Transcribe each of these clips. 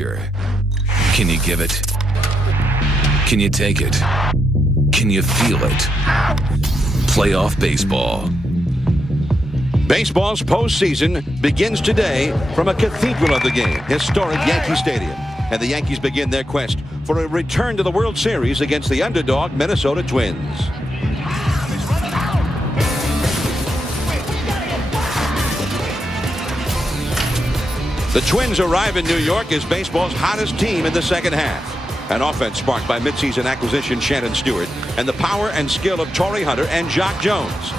Can you give it? Can you take it? Can you feel it? Playoff baseball. Baseball's postseason begins today from a cathedral of the game, historic Yankee Stadium. And the Yankees begin their quest for a return to the World Series against the underdog Minnesota Twins. The Twins arrive in New York as baseball's hottest team in the second half. An offense sparked by midseason acquisition Shannon Stewart and the power and skill of Torrey Hunter and Jock Jones.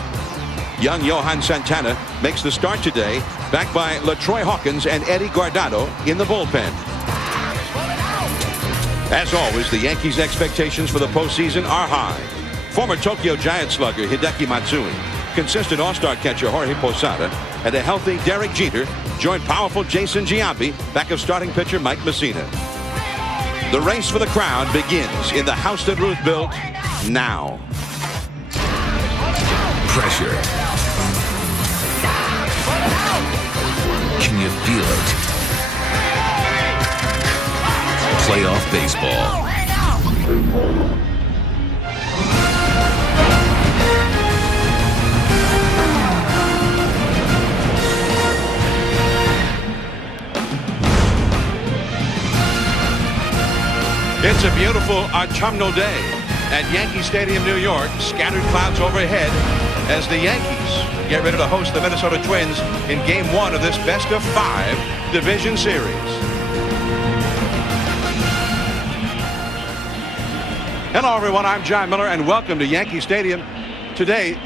Young Johan Santana makes the start today, backed by LaTroy Hawkins and Eddie Guardado in the bullpen. As always, the Yankees' expectations for the postseason are high. Former Tokyo Giants slugger Hideki Matsui, consistent all-star catcher Jorge Posada, and a healthy Derek Jeter joined powerful Jason Giambi back of starting pitcher Mike Messina. The race for the crown begins in the house that Ruth built now. Pressure. Can you feel it? Playoff baseball. It's a beautiful autumnal day at Yankee Stadium, New York. Scattered clouds overhead as the Yankees get ready to host the Minnesota Twins in Game 1 of this best-of-5 division series. Hello, everyone. I'm John Miller, and welcome to Yankee Stadium. Today,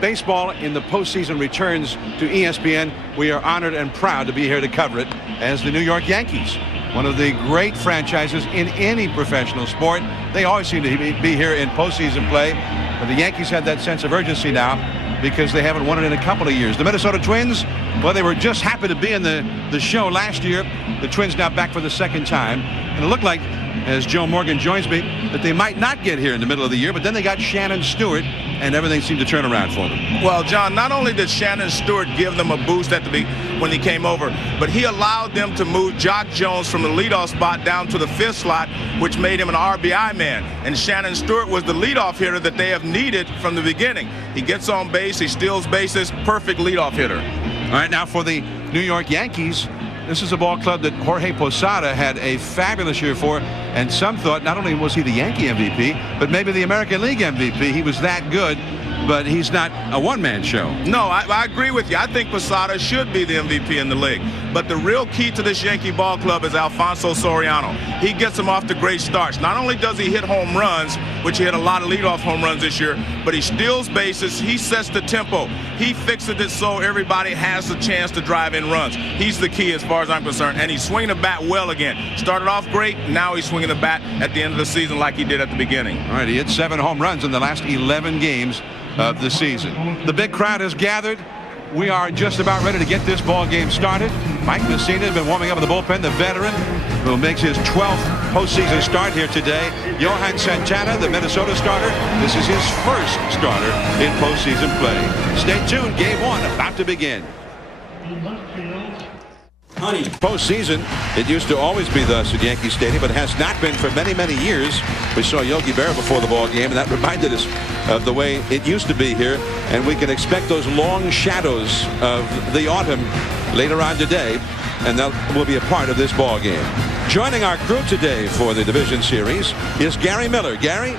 baseball in the postseason returns to ESPN. We are honored and proud to be here to cover it as the New York Yankees, one of the great franchises in any professional sport. They always seem to be here in postseason play, but the Yankees have that sense of urgency now because they haven't won it in a couple of years. The Minnesota Twins, well, they were just happy to be in the show last year. The Twins now back for the second time, and it looked like, as Joe Morgan joins me, that they might not get here in the middle of the year, but then they got Shannon Stewart, and everything seemed to turn around for them. Well, John, not only did Shannon Stewart give them a boost when he came over, but he allowed them to move Jock Jones from the leadoff spot down to the fifth slot, which made him an RBI man. And Shannon Stewart was the leadoff hitter that they have needed from the beginning. He gets on base, he steals bases, perfect leadoff hitter. All right, now for the New York Yankees, this is a ball club that Jorge Posada had a fabulous year for, and some thought not only was he the Yankee MVP, but maybe the American League MVP. He was that good, but he's not a one-man show. No, I agree with you. I think Posada should be the MVP in the league. But the real key to this Yankee ball club is Alfonso Soriano. He gets them off to great starts. Not only does he hit home runs, which he hit a lot of leadoff home runs this year, but he steals bases. He sets the tempo. He fixes it so everybody has a chance to drive in runs. He's the key as far as I'm concerned. And he's swinging the bat well again. Started off great. Now he's swinging the bat at the end of the season like he did at the beginning. All right, he hit 7 home runs in the last 11 games of the season. The big crowd has gathered. We are just about ready to get this ball game started. Mike Messina has been warming up in the bullpen, the veteran who makes his 12th postseason start here today. Johan Santana, the Minnesota starter. This is his first starter in postseason play. Stay tuned. Game 1 about to begin. Postseason, it used to always be thus at Yankee Stadium, but has not been for many, many years. We saw Yogi Berra before the ball game, and that reminded us of the way it used to be here. And we can expect those long shadows of the autumn later on today, and that will be a part of this ball game. Joining our crew today for the division series is Gary Miller. Gary?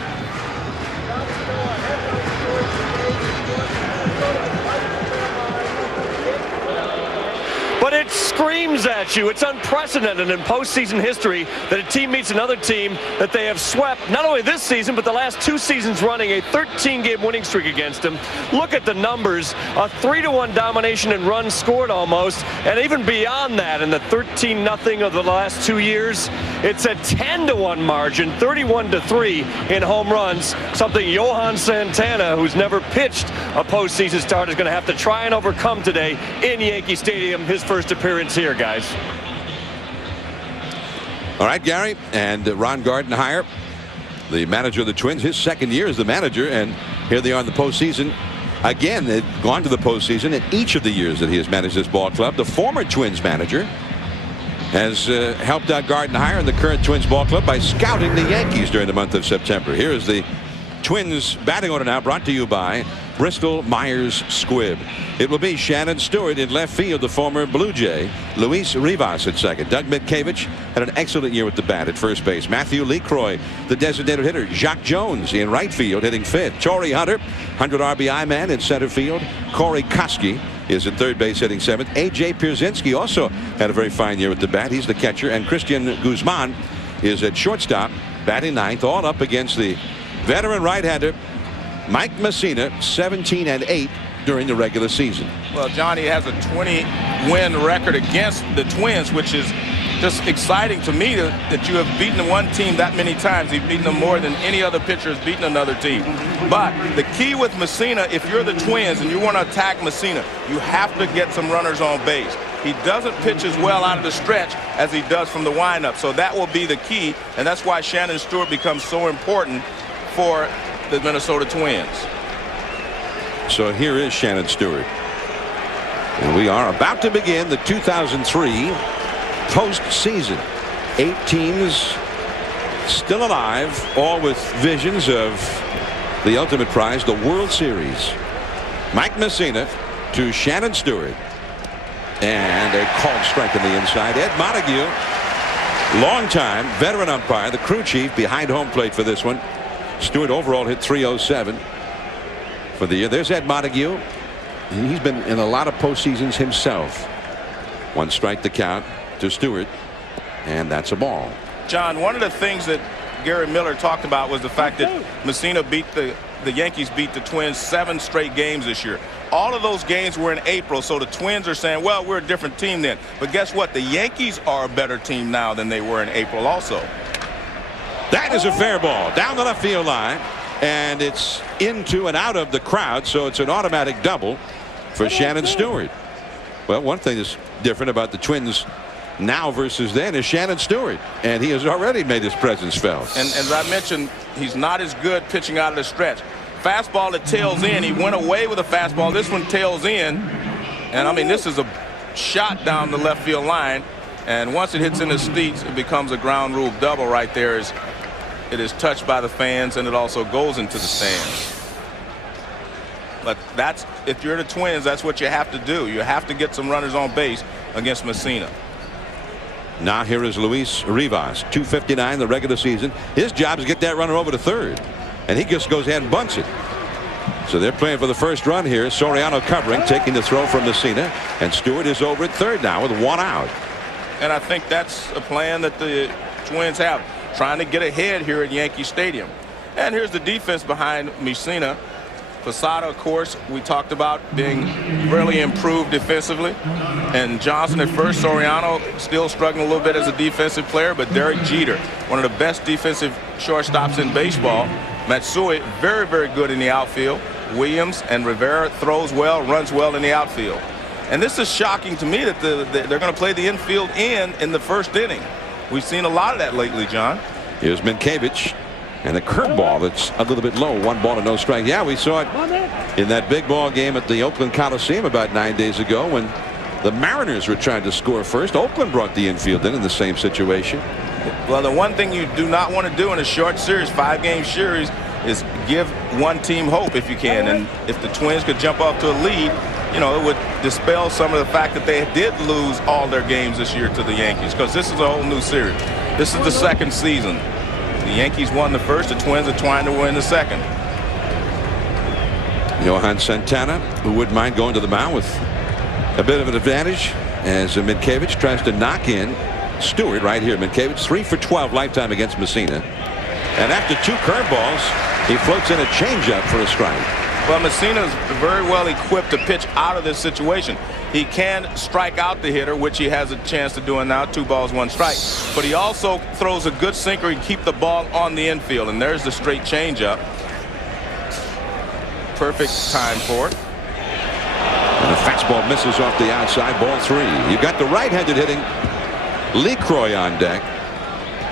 But it screams at you. It's unprecedented in postseason history that a team meets another team that they have swept not only this season but the last 2 seasons running, a 13-game winning streak against them. Look at the numbers, a 3-1 domination in runs scored almost, and even beyond that in the 13-0 of the last 2 years. It's a 10-1 margin, 31-3 in home runs, something Johan Santana, who's never pitched a postseason start, is going to have to try and overcome today in Yankee Stadium, his first appearance here, guys. All right, Gary, and Ron Gardenhire, the manager of the Twins, his second year as the manager, and here they are in the postseason. Again, they've gone to the postseason in each of the years that he has managed this ball club. The former Twins manager has helped out Gardenhire and the current Twins ball club by scouting the Yankees during the month of September. Here is the Twins batting order now, brought to you by Bristol Myers Squibb. It will be Shannon Stewart in left field, the former Blue Jay. Luis Rivas at second. Doug Mitkiewicz had an excellent year with the bat at first base. Matthew LeCroy, the designated hitter. Jacques Jones in right field, hitting fifth. Torrey Hunter, 100 RBI man in center field. Corey Koski is at third base, hitting seventh. A.J. Pierzynski also had a very fine year with the bat. He's the catcher. And Christian Guzman is at shortstop, batting ninth, all up against the veteran right-hander Mike Mussina, 17-8 during the regular season. Well, Johnny has a 20-win record against the Twins, which is just exciting to me that you have beaten one team that many times. You've beaten them more than any other pitcher has beaten another team. But the key with Mussina, if you're the Twins and you want to attack Mussina, you have to get some runners on base. He doesn't pitch as well out of the stretch as he does from the windup. So that will be the key, and that's why Shannon Stewart becomes so important for the Minnesota Twins. So here is Shannon Stewart. And we are about to begin the 2003 postseason. 8 teams still alive, all with visions of the ultimate prize, the World Series. Mike Mussina to Shannon Stewart. And a called strike on the inside. Ed Montague, longtime veteran umpire, the crew chief behind home plate for this one. Stewart overall hit .307 for the year. There's Ed Montague. He's been in a lot of postseasons himself. One strike the count to Stewart, and that's a ball. John, one of the things that Gary Miller talked about was the fact that Mussina beat the Yankees beat the Twins 7 straight games this year. All of those games were in April, so the Twins are saying, well, we're a different team then. But guess what? The Yankees are a better team now than they were in April also. That is a fair ball down the left field line, and it's into and out of the crowd, so it's an automatic double for Shannon Stewart. Well, one thing that's different about the Twins now versus then is Shannon Stewart, and he has already made his presence felt. And as I mentioned, he's not as good pitching out of the stretch. Fastball that tails in. He went away with a fastball. This one tails in, and I mean, this is a shot down the left field line, and once it hits in the seats, it becomes a ground rule double right there. It is touched by the fans, and it also goes into the stands. But that's, if you're the Twins, that's what you have to do. You have to get some runners on base against Mussina. Now here is Luis Rivas, 259 the regular season. His job is to get that runner over to third, and he just goes ahead and bunts it. So they're playing for the first run here. Soriano covering, taking the throw from Mussina, and Stewart is over at third now with 1 out. And I think that's a plan that the Twins have, trying to get ahead here at Yankee Stadium. And here's the defense behind Mussina. Posada, of course, we talked about being really improved defensively. And Johnson at first, Soriano still struggling a little bit as a defensive player, but Derek Jeter, one of the best defensive shortstops in baseball. Matsui, very, very good in the outfield. Williams and Rivera throws well, runs well in the outfield. And this is shocking to me that they're going to play the infield in the first inning. We've seen a lot of that lately, John. Here's Minkiewicz. And a curveball that's a little bit low. 1 ball and no strike. Yeah, we saw it in that big ball game at the Oakland Coliseum about 9 days ago when the Mariners were trying to score first. Oakland brought the infield in the same situation. Well, the one thing you do not want to do in a short series, 5-game series, is give one team hope if you can. And if the Twins could jump off to a lead, you know, it would dispel some of the fact that they did lose all their games this year to the Yankees, because this is a whole new series. This is the second season. The Yankees won the first. The Twins are trying to win the second. Johan Santana, who wouldn't mind going to the mound with a bit of an advantage, as Minkiewicz tries to knock in Stewart right here. Minkiewicz 3 for 12 lifetime against Mussina. And after 2 curveballs, he floats in a changeup for a strike. Well, Mussina is very well equipped to pitch out of this situation. He can strike out the hitter, which he has a chance of doing now, 2 balls, 1 strike. But he also throws a good sinker and keep the ball on the infield. And there's the straight changeup. Perfect time for it. And the fastball misses off the outside, ball 3. You've got the right-handed hitting LeCroy on deck.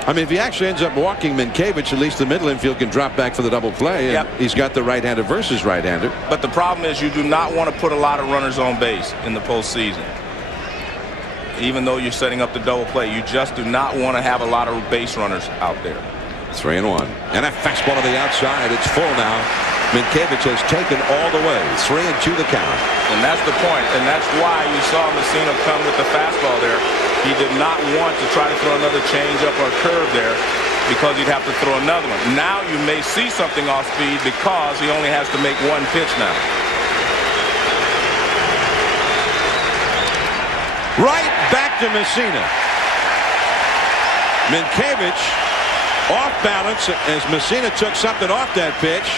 I mean, if he actually ends up walking Minkiewicz, at least the middle infield can drop back for the double play. And he's got the right-hander versus right-hander. But the problem is you do not want to put a lot of runners on base in the postseason. even though you're setting up the double play. You just do not want to have a lot of base runners out there. 3-1. And a fastball to the outside. It's full now. Minkiewicz has taken all the way. 3-2 the count. And that's the point. And that's why you saw Messina come with the fastball there. He did not want to try to throw another changeup or curve there, because you'd have to throw another one. Now you may see something off speed because he only has to make one pitch now. Right back to Messina. Minkiewicz off balance as Messina took something off that pitch,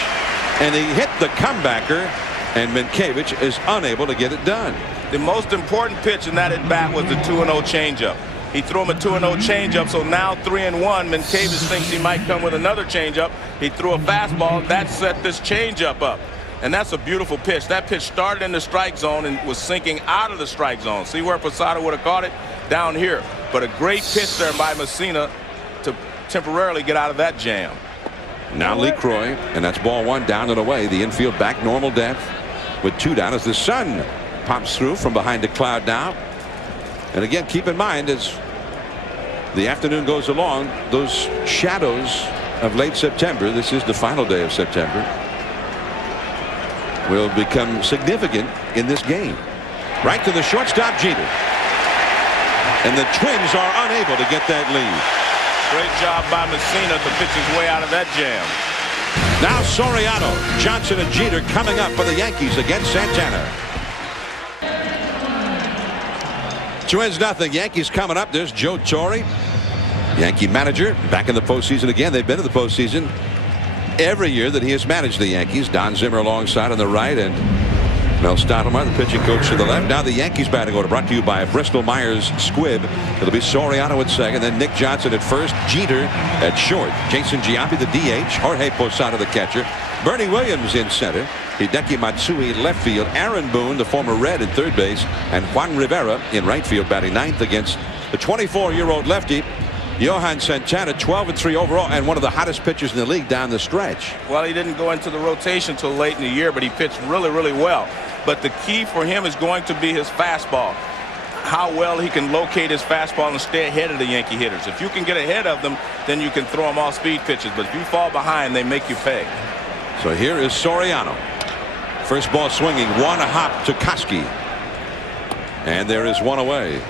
and he hit the comebacker, and Minkiewicz is unable to get it done. The most important pitch in that at-bat was the 2-0 changeup. He threw him a 2-0 changeup, so now 3-1. Minkiewicz thinks he might come with another changeup. He threw a fastball. That set this changeup up. And that's a beautiful pitch. That pitch started in the strike zone and was sinking out of the strike zone. See where Posada would have caught it? Down here. But a great pitch there by Messina to temporarily get out of that jam. Now Lee Croy, and that's ball one, down and away. The infield back normal depth with 2 down as the sun pops through from behind the cloud now. And again, keep in mind as the afternoon goes along, those shadows of late September, this is the final day of September, will become significant in this game. Right to the shortstop, Jeter. And the Twins are unable to get that lead. Great job by Messina to pitch his way out of that jam. Now Soriano, Johnson, and Jeter coming up for the Yankees against Santana. Twins nothing. Yankees coming up. There's Joe Torre, Yankee manager, back in the postseason again. They've been in the postseason every year that he has managed the Yankees. Don Zimmer alongside on the right, and Mel Stottlemyre, the pitching coach, to the left. Now the Yankees batting order brought to you by Bristol Myers Squibb. It'll be Soriano at second, then Nick Johnson at first, Jeter at short, Jason Giambi the DH, Jorge Posada the catcher, Bernie Williams in center, Hideki Matsui left field, Aaron Boone, the former Red, at third base, and Juan Rivera in right field, batting ninth against the 24-year-old lefty Johan Santana. 12-3 overall, and one of the hottest pitchers in the league down the stretch. Well, he didn't go into the rotation till late in the year, but he pitched really, really well. But the key for him is going to be his fastball. How well he can locate his fastball and stay ahead of the Yankee hitters. If you can get ahead of them, then you can throw them off speed pitches. But if you fall behind, they make you pay. So here is Soriano. First ball swinging, one hop to Koski. And there is one away.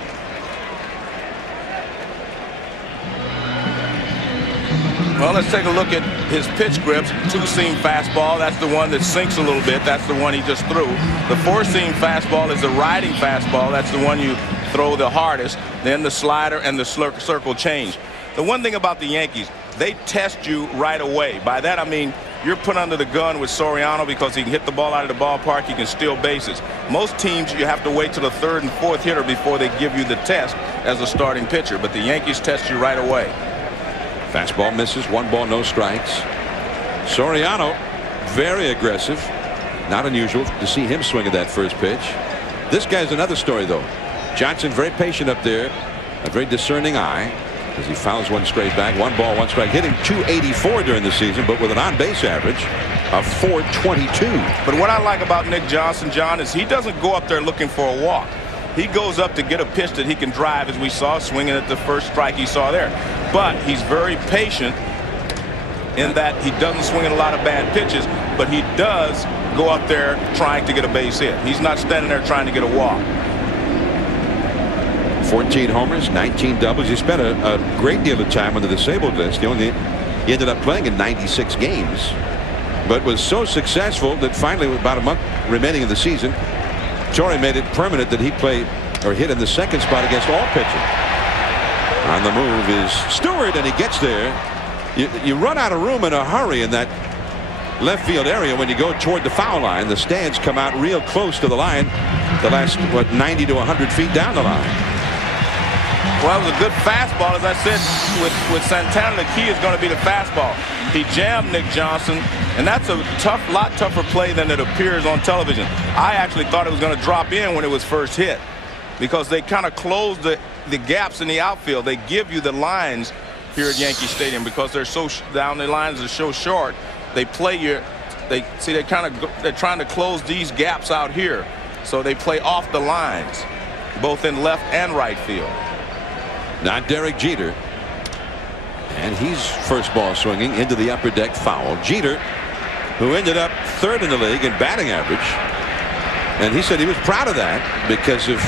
Well, let's take a look at his pitch grips. 2-seam fastball, that's the one that sinks a little bit. That's the one he just threw. The 4-seam fastball is the riding fastball. That's the one you throw the hardest. Then the slider and the circle change. The one thing about the Yankees, they test you right away. By that I mean you're put under the gun with Soriano because he can hit the ball out of the ballpark. He can steal bases. Most teams, you have to wait till the 3rd and 4th hitter before they give you the test as a starting pitcher. But the Yankees test you right away. Fastball misses, 1 ball, no strikes. Soriano, very aggressive. Not unusual to see him swing at that first pitch. This guy's another story, though. Johnson very patient up there, a very discerning eye as he fouls one straight back. 1 ball, 1 strike, hitting .284 during the season, but with an on-base average of .422. But what I like about Nick Johnson, John, is he doesn't go up there looking for a walk. He goes up to get a pitch that he can drive, as we saw swinging at the first strike he saw there. But he's very patient in that he doesn't swing at a lot of bad pitches, but he does go up there trying to get a base hit. He's not standing there trying to get a walk. 14 homers, 19 doubles. He spent a great deal of time on the disabled list. He ended up playing in 96 games, but was so successful that finally, with about a month remaining in the season, Torre made it permanent that he played or hit in the 2nd spot against all pitching. On the move is Stewart, and he gets there. You run out of room in a hurry in that left field area when you go toward the foul line. The stands come out real close to the line, the last, 90 to 100 feet down the line. Well, it was a good fastball. As I said, with Santana, the key is going to be the fastball. He jammed Nick Johnson, and that's a lot tougher play than it appears on television. I actually thought it was going to drop in when it was first hit because they kind of closed the gaps in the outfield. They give you the lines here at Yankee Stadium because they're so down. The lines are so short. They play they're trying to close these gaps out here, so they play off the lines. both in left and right field. Not Derek Jeter. And he's first ball swinging into the upper deck foul. Jeter, who ended up third in the league in batting average. And he said he was proud of that because of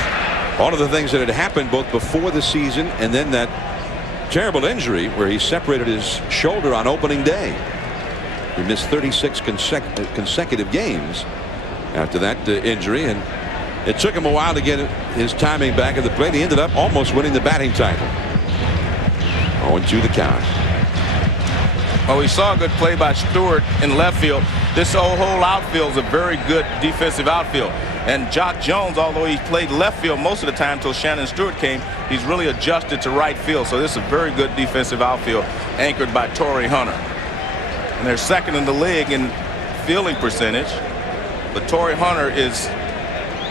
all of the things that had happened both before the season and then that terrible injury where he separated his shoulder on opening day. He missed 36 consecutive games after that injury, and it took him a while to get his timing back at the plate. He ended up almost winning the batting title. 0-2 the count. Well, we saw a good play by Stewart in left field. This whole outfield is a very good defensive outfield. And Jock Jones, although he played left field most of the time until Shannon Stewart came, he's really adjusted to right field. So this is a very good defensive outfield anchored by Torrey Hunter. And they're second in the league in fielding percentage. But Torrey Hunter is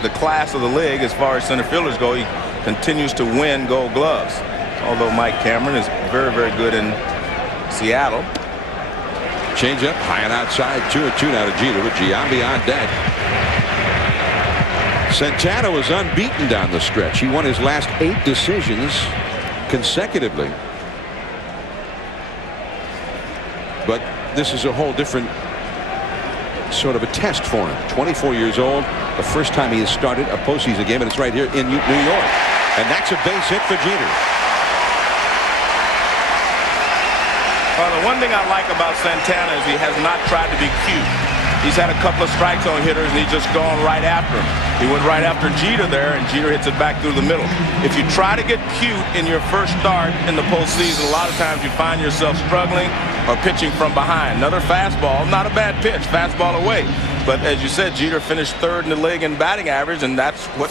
the class of the league as far as center fielders go. He continues to win Gold Gloves. Although Mike Cameron is very, very good in Seattle. Change up high and outside. 2-2 now to Jeter with Giambi on deck. Santana was unbeaten down the stretch. He won his last 8 decisions consecutively. But this is a whole different sort of a test for him. 24 years old. The first time he has started a postseason game, and it's right here in New York. And that's a base hit for Jeter. Well, the one thing I like about Santana is he has not tried to be cute. He's had a couple of strike zone hitters, and he's just gone right after him. He went right after Jeter there, and Jeter hits it back through the middle. If you try to get cute in your first start in the postseason, a lot of times you find yourself struggling or pitching from behind. Another fastball, not a bad pitch, fastball away. But as you said, Jeter finished third in the league in batting average, and that's what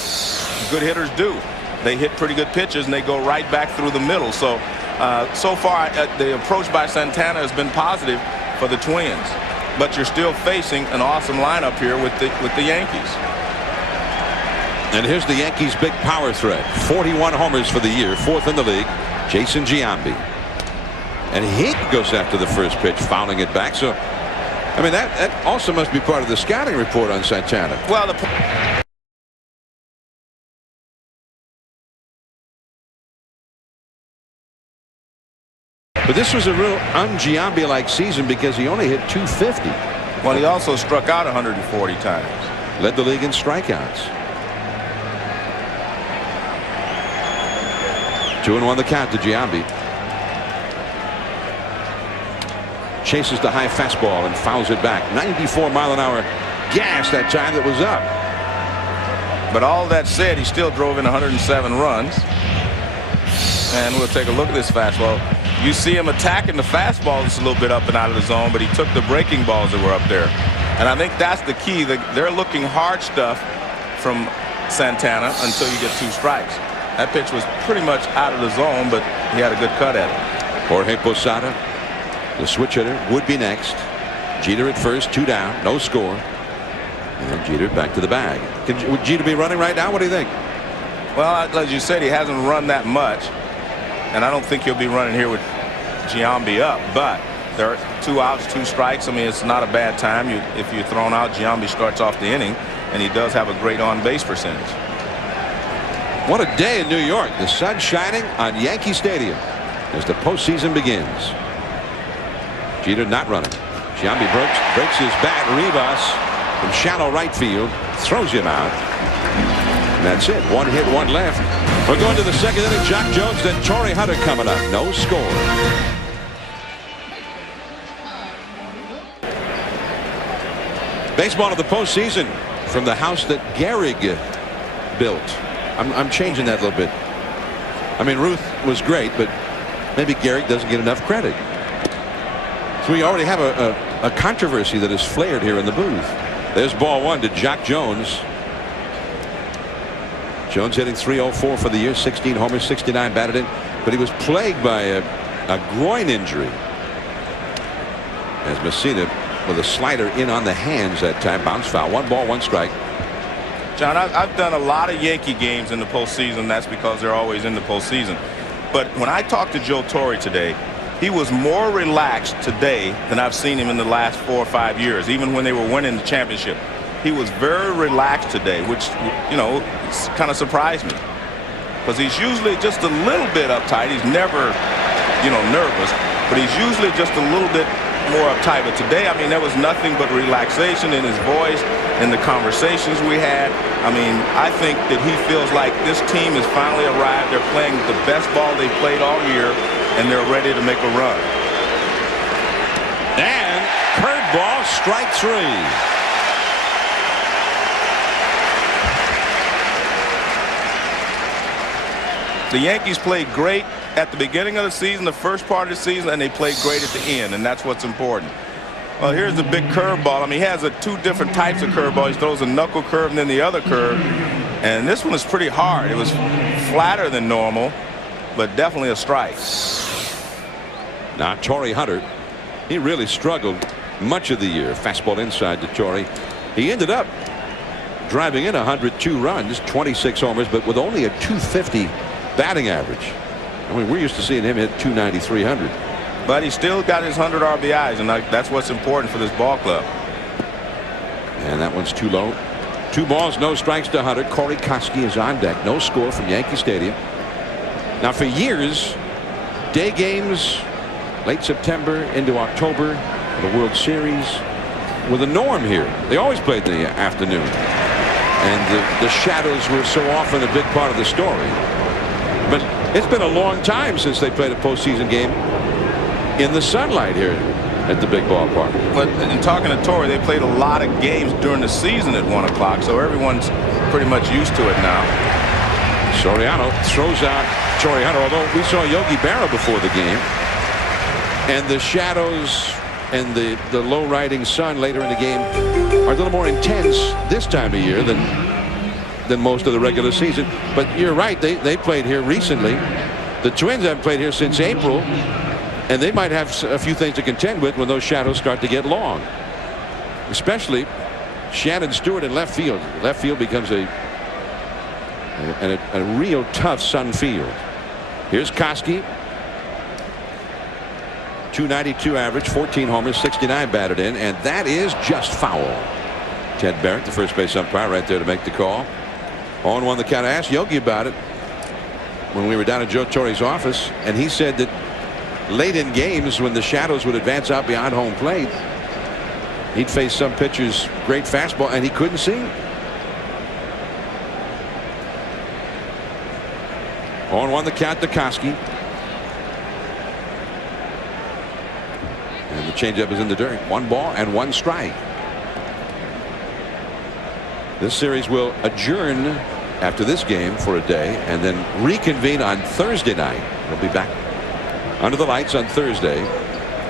good hitters do. They hit pretty good pitches, and they go right back through the middle. So far, the approach by Santana has been positive for the Twins. But you're still facing an awesome lineup here with the Yankees. And here's the Yankees' big power threat. 41 homers for the year, 4th in the league. Jason Giambi. And he goes after the first pitch, fouling it back. So, I mean, that also must be part of the scouting report on Santana. Well, but this was a real un-Giambi-like season because he only hit 250. Well, he also struck out 140 times. Led the league in strikeouts. 2-1 the count to Giambi. Chases the high fastball and fouls it back. 94-mile-an-hour gas that time that was up. But all that said, he still drove in 107 runs. And we'll take a look at this fastball. You see him attacking the fastballs a little bit up and out of the zone, but he took the breaking balls that were up there. And I think that's the key. They're looking hard stuff from Santana until you get 2 strikes. That pitch was pretty much out of the zone, but he had a good cut at it. Jorge Posada, the switch hitter, would be next. Jeter at first, 2 down, no score. And Jeter back to the bag. Would Jeter be running right now? What do you think? Well, as you said, he hasn't run that much. And I don't think he'll be running here with Giambi up. But there are 2 outs, 2 strikes. I mean, it's not a bad time. If you're thrown out, Giambi starts off the inning. And he does have a great on-base percentage. What a day in New York. The sun shining on Yankee Stadium as the postseason begins. Jeter not running. Giambi breaks his bat. Rivas from shallow right field throws him out. And that's it. 1 hit, 1 left. We're going to the second inning. Jock Jones, then Torrey Hunter coming up. No score. Baseball of the postseason from the house that Gehrig built. I'm changing that a little bit. I mean, Ruth was great, but maybe Gehrig doesn't get enough credit. So we already have a controversy that is flared here in the booth. There's ball 1 to Jock Jones. Jones hitting .304 for the year, 16 homers, 69 batted in, but he was plagued by a groin injury. As Messina with a slider in on the hands that time, bounce foul. 1 ball, 1 strike. John, I've done a lot of Yankee games in the postseason. That's because they're always in the postseason. But when I talked to Joe Torre today, he was more relaxed today than I've seen him in the last 4 or 5 years, even when they were winning the championship. He was very relaxed today, which, you know, kind of surprised me. because he's usually just a little bit uptight. He's never, nervous, but he's usually just a little bit more uptight. But today, I mean, there was nothing but relaxation in his voice, in the conversations we had. I mean, I think that he feels like this team has finally arrived. They're playing the best ball they've played all year, and they're ready to make a run. And curveball, strike three. The Yankees played great at the beginning of the season, the first part of the season, and they played great at the end, and that's what's important. Well, here's the big curveball. I mean, he has two different types of curveball. He throws a knuckle curve and then the other curve, and this one is pretty hard. It was flatter than normal, but definitely a strike. Now, Torrey Hunter, he really struggled much of the year. Fastball inside to Torrey. He ended up driving in 102 runs, 26 homers, but with only a .250 batting average. I mean, we're used to seeing him hit .290, 300. But he still got his 100 RBIs, and that's what's important for this ball club. And that one's too low. 2 balls, no strikes to Hunter. Corey Koski is on deck. No score from Yankee Stadium. Now, for years, day games, late September into October, the World Series, were the norm here. They always played in the afternoon. And the shadows were so often a big part of the story. But it's been a long time since they played a postseason game in the sunlight here at the big ballpark. But in talking to Torrey, they played a lot of games during the season at 1 o'clock, so everyone's pretty much used to it now. Soriano throws out Torrey Hunter, although we saw Yogi Berra before the game. And the shadows and the low riding sun later in the game are a little more intense this time of year than most of the regular season. But you're right, they played here recently. The Twins haven't played here since April, and they might have a few things to contend with when those shadows start to get long, especially Shannon Stewart in left field. Left field becomes a real tough sun field. Here's Koski, .292 average, 14 homers, 69 batted in, and that is just foul. Ted Barrett, the first base umpire, right there to make the call. 0-1 the count. I asked Yogi about it when we were down at Joe Torre's office, and he said that late in games when the shadows would advance out beyond home plate, he'd face some pitchers' great fastball and he couldn't see. 0-1 the count to Koski. And the changeup is in the dirt. 1 ball and 1 strike. This series will adjourn after this game for a day and then reconvene on Thursday night. We'll be back under the lights on Thursday.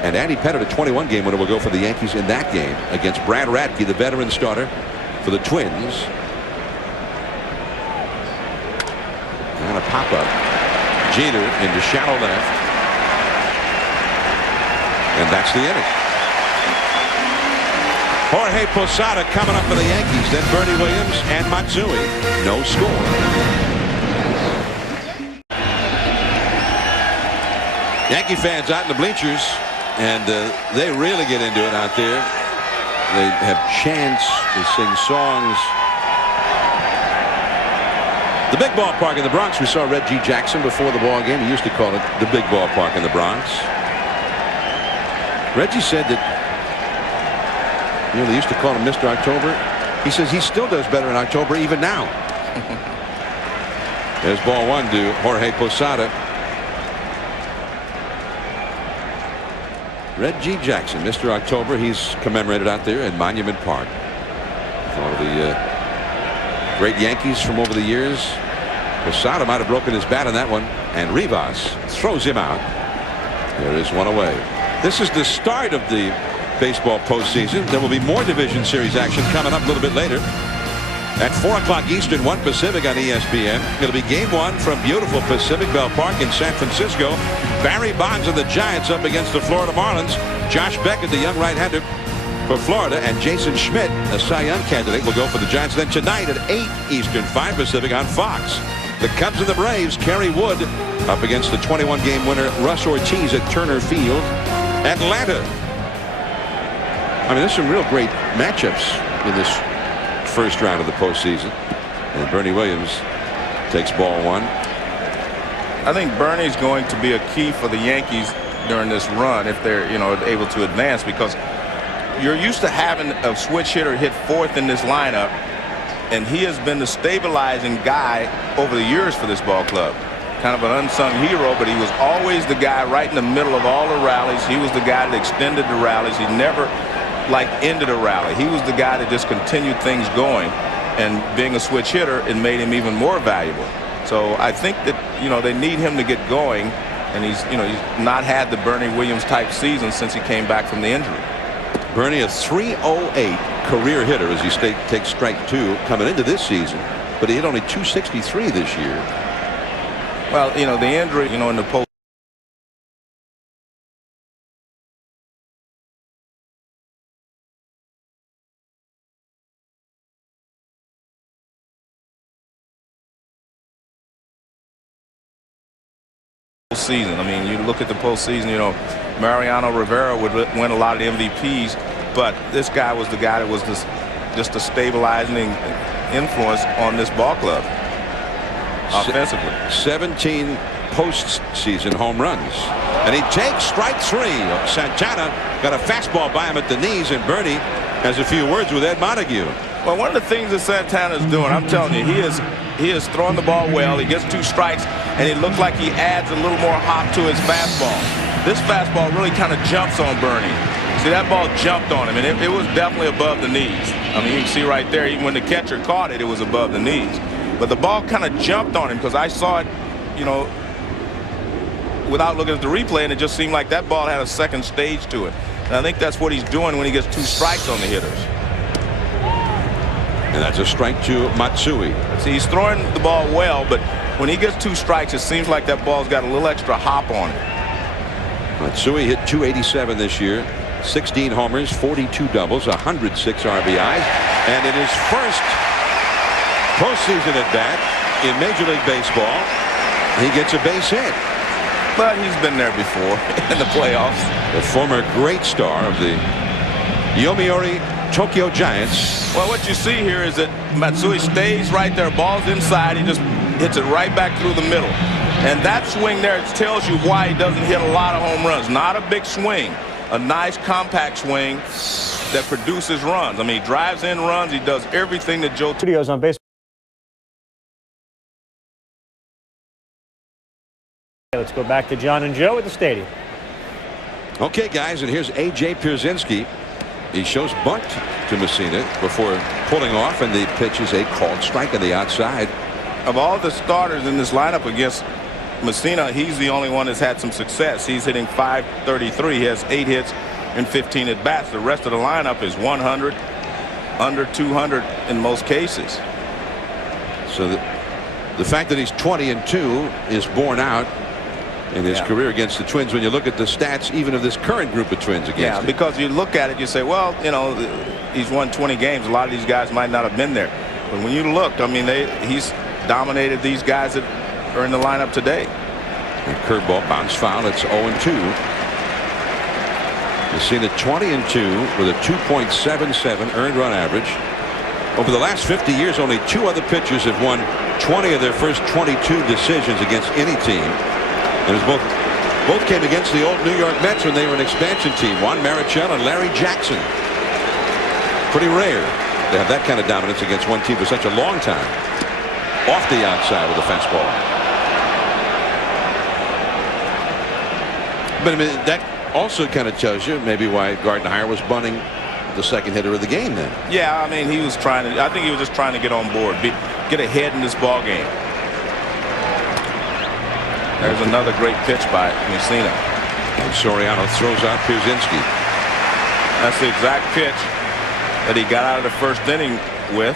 And Andy Pettitte, a 21-game winner, will go for the Yankees in that game against Brad Radke, the veteran starter for the Twins. And a pop-up. Jeter into shallow left. And that's the inning. Jorge Posada coming up for the Yankees. Then Bernie Williams and Matsui. No score. Yankee fans out in the bleachers, and they really get into it out there. They have chants, they sing songs. The big ballpark in the Bronx, we saw Reggie Jackson before the ball game. He used to call it the big ballpark in the Bronx. Reggie said that, they used to call him Mr. October. He says he still does better in October even now. There's ball 1 to Jorge Posada. Reggie Jackson, Mr. October, he's commemorated out there in Monument Park. One of the great Yankees from over the years. Posada might have broken his bat on that one, and Rivas throws him out. There is 1 away. This is the start of the baseball postseason. There will be more division series action coming up a little bit later. At 4 o'clock Eastern, 1 Pacific on ESPN. It'll be game 1 from beautiful Pacific Ballpark in San Francisco. Barry Bonds and the Giants up against the Florida Marlins. Josh Beckett, the young right-hander for Florida, and Jason Schmidt, a Cy Young candidate, will go for the Giants. Then tonight at 8 Eastern, 5 Pacific on Fox. The Cubs and the Braves, Kerry Wood up against the 21-game winner Russ Ortiz at Turner Field. Atlanta. I mean, there's some real great matchups in this first round of the postseason. And Bernie Williams takes ball 1. I think Bernie's going to be a key for the Yankees during this run if they're, able to advance, because you're used to having a switch hitter hit fourth in this lineup, and he has been the stabilizing guy over the years for this ball club. Kind of an unsung hero, but he was always the guy right in the middle of all the rallies. He was the guy that extended the rallies. He never ended a rally. He was the guy that just continued things going, and being a switch hitter, it made him even more valuable. So I think that they need him to get going, and he's not had the Bernie Williams type season since he came back from the injury. Bernie, a .308 career hitter as he takes strike two coming into this season, but he hit only .263 this year. Well, the injury, in the post season. I mean, you look at the postseason, Mariano Rivera would win a lot of the MVPs, but this guy was the guy that was just a stabilizing influence on this ball club offensively. 17 postseason home runs. And he takes strike three. Santana got a fastball by him at the knees, and Bernie has a few words with Ed Montague. Well, one of the things that Santana's doing, I'm telling you, he is throwing the ball well. He gets 2 strikes, and it looks like he adds a little more hop to his fastball. This fastball really kind of jumps on Bernie. See, that ball jumped on him, and it was definitely above the knees. I mean, you can see right there, even when the catcher caught it, it was above the knees. But the ball kind of jumped on him, because I saw it, without looking at the replay, and it just seemed like that ball had a second stage to it. And I think that's what he's doing when he gets 2 strikes on the hitters. And that's a strike to Matsui. See, he's throwing the ball well, but when he gets 2 strikes, it seems like that ball's got a little extra hop on it. Matsui hit .287 this year, 16 homers, 42 doubles, 106 RBIs, and in his first postseason at bat in Major League Baseball, he gets a base hit. But he's been there before in the playoffs. The former great star of the Yomiuri Tokyo Giants. Well, what you see here is that Matsui stays right there. Ball's inside. He just hits it right back through the middle. And that swing there tells you why he doesn't hit a lot of home runs. Not a big swing. A nice compact swing that produces runs. I mean, he drives in runs. He does everything that Joe... Studios on baseball. Let's go back to John and Joe at the stadium. Okay, guys, and here's A.J. Pierzynski. He shows bunt to Messina before pulling off, and the pitch is a called strike on the outside. Of all the starters in this lineup against Messina, he's the only one that's had some success. He's hitting .533. He has 8 hits and 15 at bats. The rest of the lineup is 100, under 200 in most cases. So the fact that he's 20-2 is borne out in his career against the Twins when you look at the stats even of this current group of Twins against him. Because you look at it, you say, well, he's won 20 games. A lot of these guys might not have been there. But when you look, I mean, he's dominated these guys that are in the lineup today. And curveball bounce foul. It's 0-2. Messina 20-2 with a 2.77 earned run average. Over the last 50 years, only 2 other pitchers have won 20 of their first 22 decisions against any team. And it was both came against the old New York Mets when they were an expansion team. Juan Marichal and Larry Jackson. Pretty rare to have that kind of dominance against one team for such a long time. Off the outside with a fastball. But I mean, that also kind of tells you maybe why Gardenhire was bunting the second hitter of the game then. Yeah, I mean, he was trying to, I think he was just trying to get on board, get ahead in this ball game. There's another great pitch by Messina. And Soriano throws out Pierzynski. That's the exact pitch that he got out of the first inning with.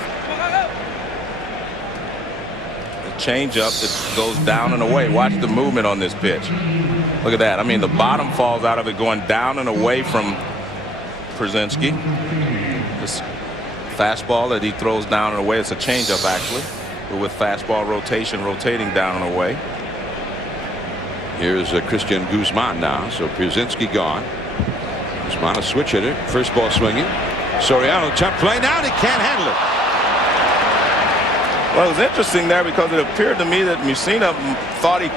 The changeup that goes down and away. Watch the movement on this pitch. Look at that. I mean, the bottom falls out of it going down and away from Pierzynski. This fastball that he throws down and away. It's a changeup actually, but with fastball rotation rotating down and away. Here's Christian Guzman now. So Pierzynski gone. Guzman a switch hitter. First ball swinging. Soriano tough play now, and he can't handle it. Well, it was interesting there because it appeared to me that Messina thought he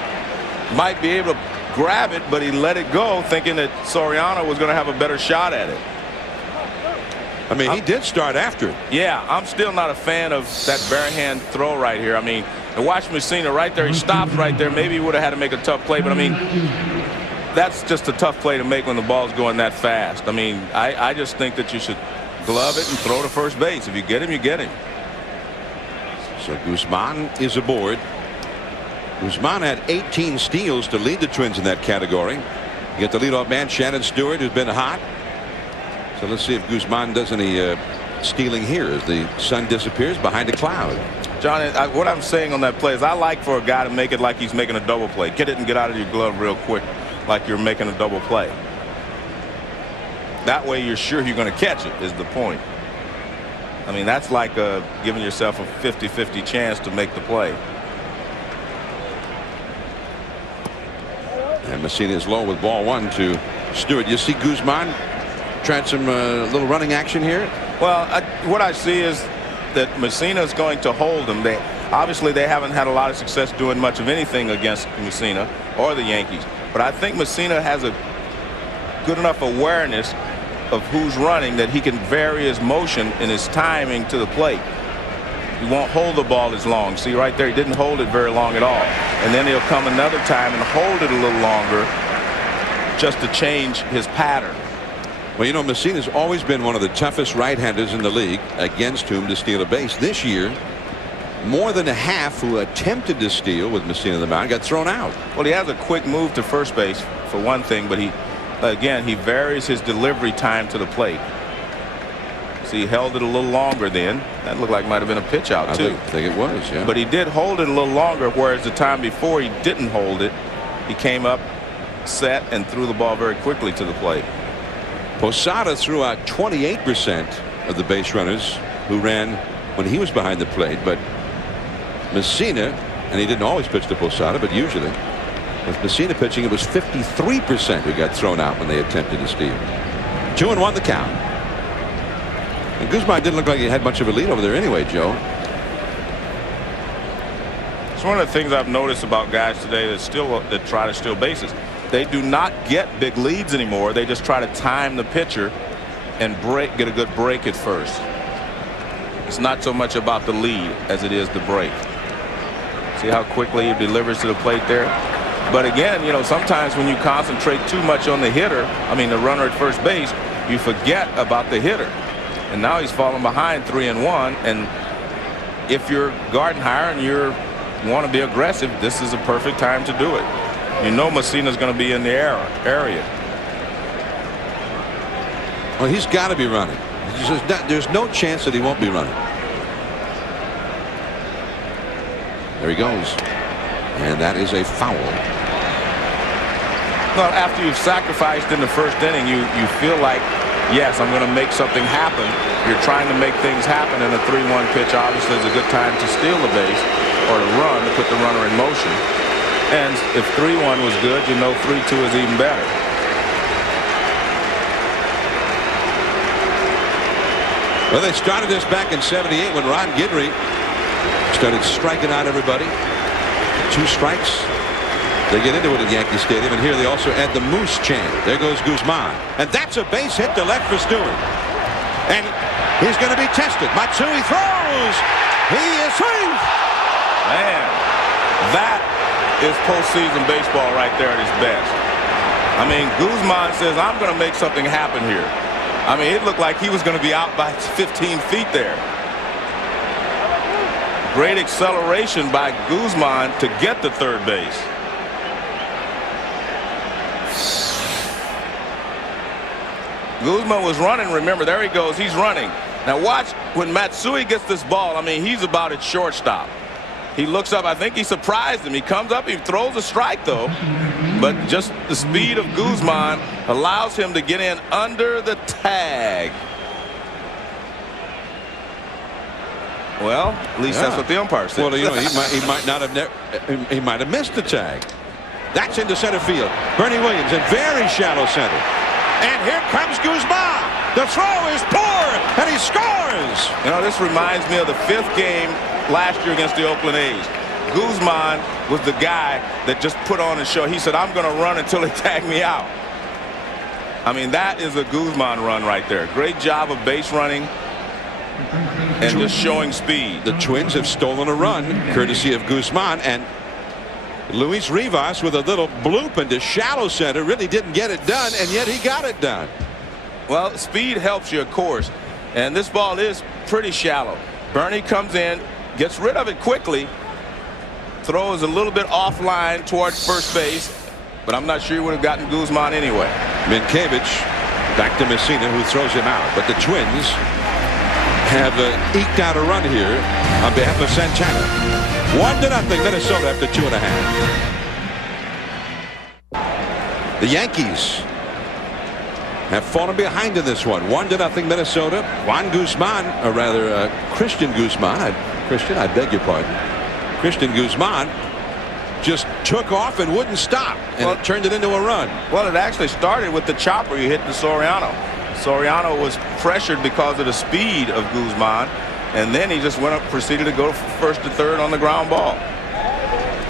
might be able to grab it, but he let it go thinking that Soriano was going to have a better shot at it. I mean, he did start after it. Yeah, I'm still not a fan of that bare hand throw right here. I mean, to watch Messina right there, he stops right there. Maybe he would have had to make a tough play, but I mean, that's just a tough play to make when the ball's going that fast. I mean, I just think that you should glove it and throw to first base. If you get him, you get him. So Guzman is aboard. Guzman had 18 steals to lead the Twins in that category. You get the leadoff man, Shannon Stewart, who's been hot. So let's see if Guzman does any stealing here as the sun disappears behind a cloud. John, what I'm saying on that play is I like for a guy to make it like he's making a double play. Get it and get out of your glove real quick like you're making a double play. That way you're sure you're going to catch it is the point. I mean, that's like giving yourself a 50-50 chance to make the play. And Messina is low with ball one to Stewart. You see Guzman tried some little running action here. Well, what I see is that Messina is going to hold him. Obviously they haven't had a lot of success doing much of anything against Messina or the Yankees. But I think Messina has a good enough awareness of who's running that he can vary his motion and his timing to the plate. He won't hold the ball as long. See right there, he didn't hold it very long at all. And then he'll come another time and hold it a little longer just to change his pattern. Well, you know, Messina's always been one of the toughest right-handers in the league against whom to steal a base. This year, more than a half who attempted to steal with Messina on the mound got thrown out. Well, he has a quick move to first base for one thing, but he varies his delivery time to the plate. See, he held it a little longer then. That looked like it might have been a pitch out too. I think it was, yeah. But he did hold it a little longer, whereas the time before he didn't hold it. He came up, set, and threw the ball very quickly to the plate. Posada threw out 28% of the base runners who ran when he was behind the plate, but Messina, and he didn't always pitch to Posada, but usually with Messina pitching, it was 53% who got thrown out when they attempted to steal. 2-1 the count. And Guzman didn't look like he had much of a lead over there anyway, Joe. It's one of the things I've noticed about guys today that try to steal bases. They do not get big leads anymore. They just try to time the pitcher and get a good break at first. It's not so much about the lead as it is the break. See how quickly he delivers to the plate there? But again, you know, sometimes when you concentrate too much on the hitter, I mean the runner at first base, you forget about the hitter. And now he's falling behind 3-1. And if you're Gardenhire and you want to be aggressive, this is a perfect time to do it. You know Messina's going to be in the area. Well, he's got to be running. There's no chance that he won't be running. There he goes. And that is a foul. Well, after you've sacrificed in the first inning, you feel like, yes, I'm going to make something happen. You're trying to make things happen, and a 3-1 pitch obviously is a good time to steal the base or to run, to put the runner in motion. And if 3-1 was good, you know 3-2 is even better. Well, they started this back in '78 when Ron Guidry started striking out everybody. 2 strikes. They get into it at Yankee Stadium, and here they also add the Moose chant. There goes Guzman. And that's a base hit to left for Stewart. And he's going to be tested. Matsui throws. He is safe. Man, that is postseason baseball right there at its best. I mean, Guzman says, I'm going to make something happen here. I mean, it looked like he was going to be out by 15 feet there. Great acceleration by Guzman to get to third base. Guzman was running. Remember, there he goes. He's running. Now watch when Matsui gets this ball. I mean, he's about at shortstop. He looks up. I think he surprised him. He comes up. He throws a strike, though. But just the speed of Guzman allows him to get in under the tag. Well, at least that's what the umpire said. Well, you know, he might have missed the tag. That's into center field. Bernie Williams in very shallow center. And here comes Guzman. The throw is poor, and he scores. You know, this reminds me of the 5th game last year against the Oakland A's. Guzman was the guy that just put on a show. He said, I'm going to run until they tag me out. I mean, that is a Guzman run right there. Great job of base running and just showing speed. The Twins have stolen a run courtesy of Guzman, and Luis Rivas with a little bloop into shallow center really didn't get it done, and yet he got it done. Well, speed helps you, of course, and this ball is pretty shallow. Bernie comes in, gets rid of it quickly, throws a little bit offline towards first base, but I'm not sure he would have gotten Guzman anyway. Minkiewicz back to Messina, who throws him out, but the Twins have eked out a run here on behalf of Santana. 1-0 Minnesota after 2.5. The Yankees have fallen behind in this one. 1-0 Minnesota. Juan Guzman, or rather Christian Guzman. Christian, I beg your pardon. Christian Guzman just took off and wouldn't stop, and it turned it into a run. Well, it actually started with the chopper you hit to Soriano. Soriano was pressured because of the speed of Guzman, and then he just went up, proceeded to go first to third on the ground ball.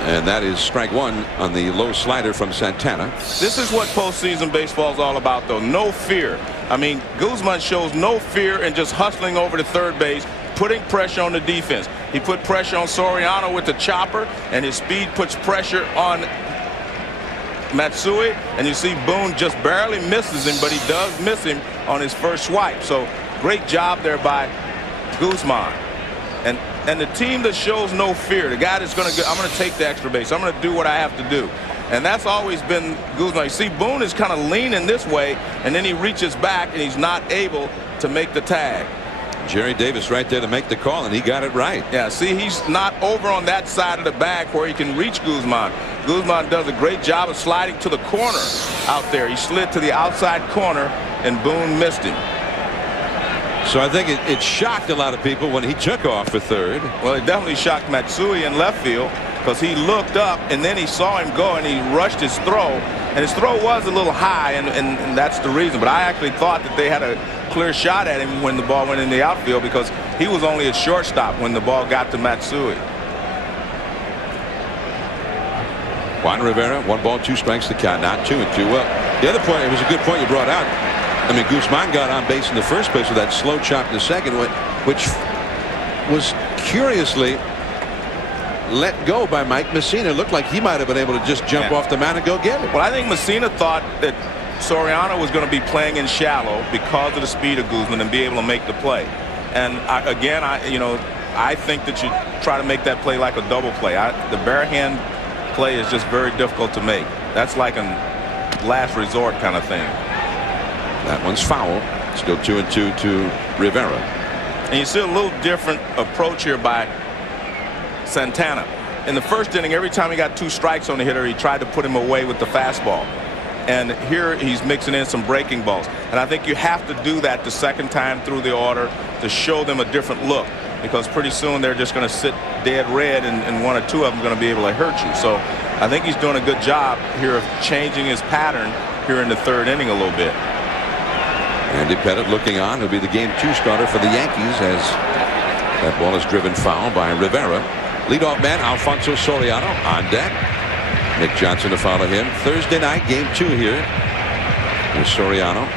And that is strike one on the low slider from Santana. This is what postseason baseball is all about, though. No fear. I mean, Guzman shows no fear in just hustling over to third base, putting pressure on the defense. He put pressure on Soriano with the chopper, and his speed puts pressure on Matsui, and you see Boone just barely misses him, but he does miss him on his first swipe. So great job there by Guzman. And the team that shows no fear, the guy that's going to, I'm going to take the extra base, I'm going to do what I have to do. And that's always been Guzman. You see, Boone is kind of leaning this way, and then he reaches back, and he's not able to make the tag. Jerry Davis right there to make the call, and he got it right. Yeah, see, he's not over on that side of the bag where he can reach Guzman. Guzman does a great job of sliding to the corner out there. He slid to the outside corner, and Boone missed him. So I think it shocked a lot of people when he took off for third. Well, it definitely shocked Matsui in left field, because he looked up and then he saw him go and he rushed his throw, and his throw was a little high, and that's the reason. But I actually thought that they had a clear shot at him when the ball went in the outfield, because he was only a shortstop when the ball got to Matsui. Juan Rivera, 1 ball, 2 strikes to count, not 2-2. Well, the other point, it was a good point you brought out. I mean, Guzman got on base in the first place with that slow chop in the second, which was curiously let go by Mike Messina. It looked like he might have been able to just jump off the mound and go get it. Well, I think Messina thought that Soriano was going to be playing in shallow because of the speed of Guzman and be able to make the play. And I think that you try to make that play like a double play. The bare hand play is just very difficult to make. That's like a last resort kind of thing. That one's foul. Still 2-2 to Rivera. And you see a little different approach here by Santana. In the first inning, every time he got 2 strikes on the hitter, he tried to put him away with the fastball. And here he's mixing in some breaking balls. And I think you have to do that the second time through the order to show them a different look, because pretty soon they're just going to sit dead red, and 1 or 2 of them are going to be able to hurt you. So I think he's doing a good job here of changing his pattern here in the third inning a little bit. Andy Pettitte looking on. He'll be the game 2 starter for the Yankees as that ball is driven foul by Rivera. Leadoff man Alfonso Soriano on deck. Nick Johnson to follow him. Thursday night, game 2 here with Soriano.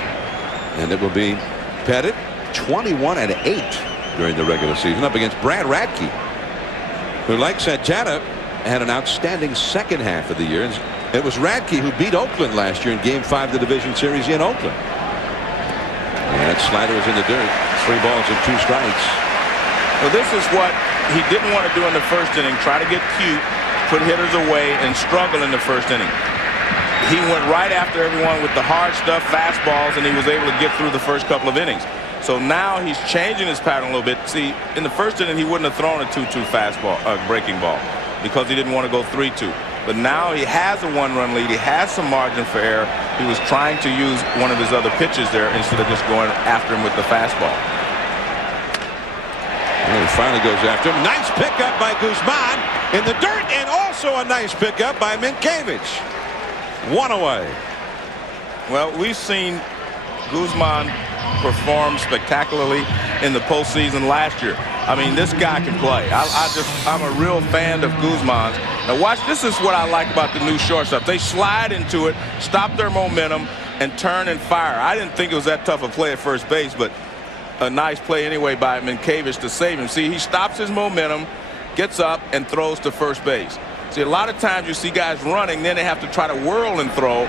And it will be Pettitte, 21-8 during the regular season, up against Brad Radke, who, like Santana, had an outstanding second half of the year. It was Radke who beat Oakland last year in game 5 of the division series in Oakland. And that slider was in the dirt. 3 balls and 2 strikes. Well, this is what he didn't want to do in the first inning. Try to get cute, put hitters away, and struggle in the first inning. He went right after everyone with the hard stuff, fastballs, and he was able to get through the first couple of innings. So now he's changing his pattern a little bit. See, in the first inning, he wouldn't have thrown a 2-2 fastball, breaking ball, because he didn't want to go 3-2. But now he has a 1-run lead. He has some margin for error. He was trying to use one of his other pitches there instead of just going after him with the fastball. And he finally goes after him. Nice pickup by Guzman in the dirt, and also a nice pickup by Minkiewicz. 1 away. Well, we've seen Guzman perform spectacularly in the postseason last year. I mean, this guy can play. I'm a real fan of Guzman's. Now watch, this is what I like about the new shortstop. They slide into it, stop their momentum, and turn and fire. I didn't think it was that tough a play at first base, but a nice play anyway by Minkiewicz to save him. See, he stops his momentum, gets up, and throws to first base. See, a lot of times you see guys running, then they have to try to whirl and throw,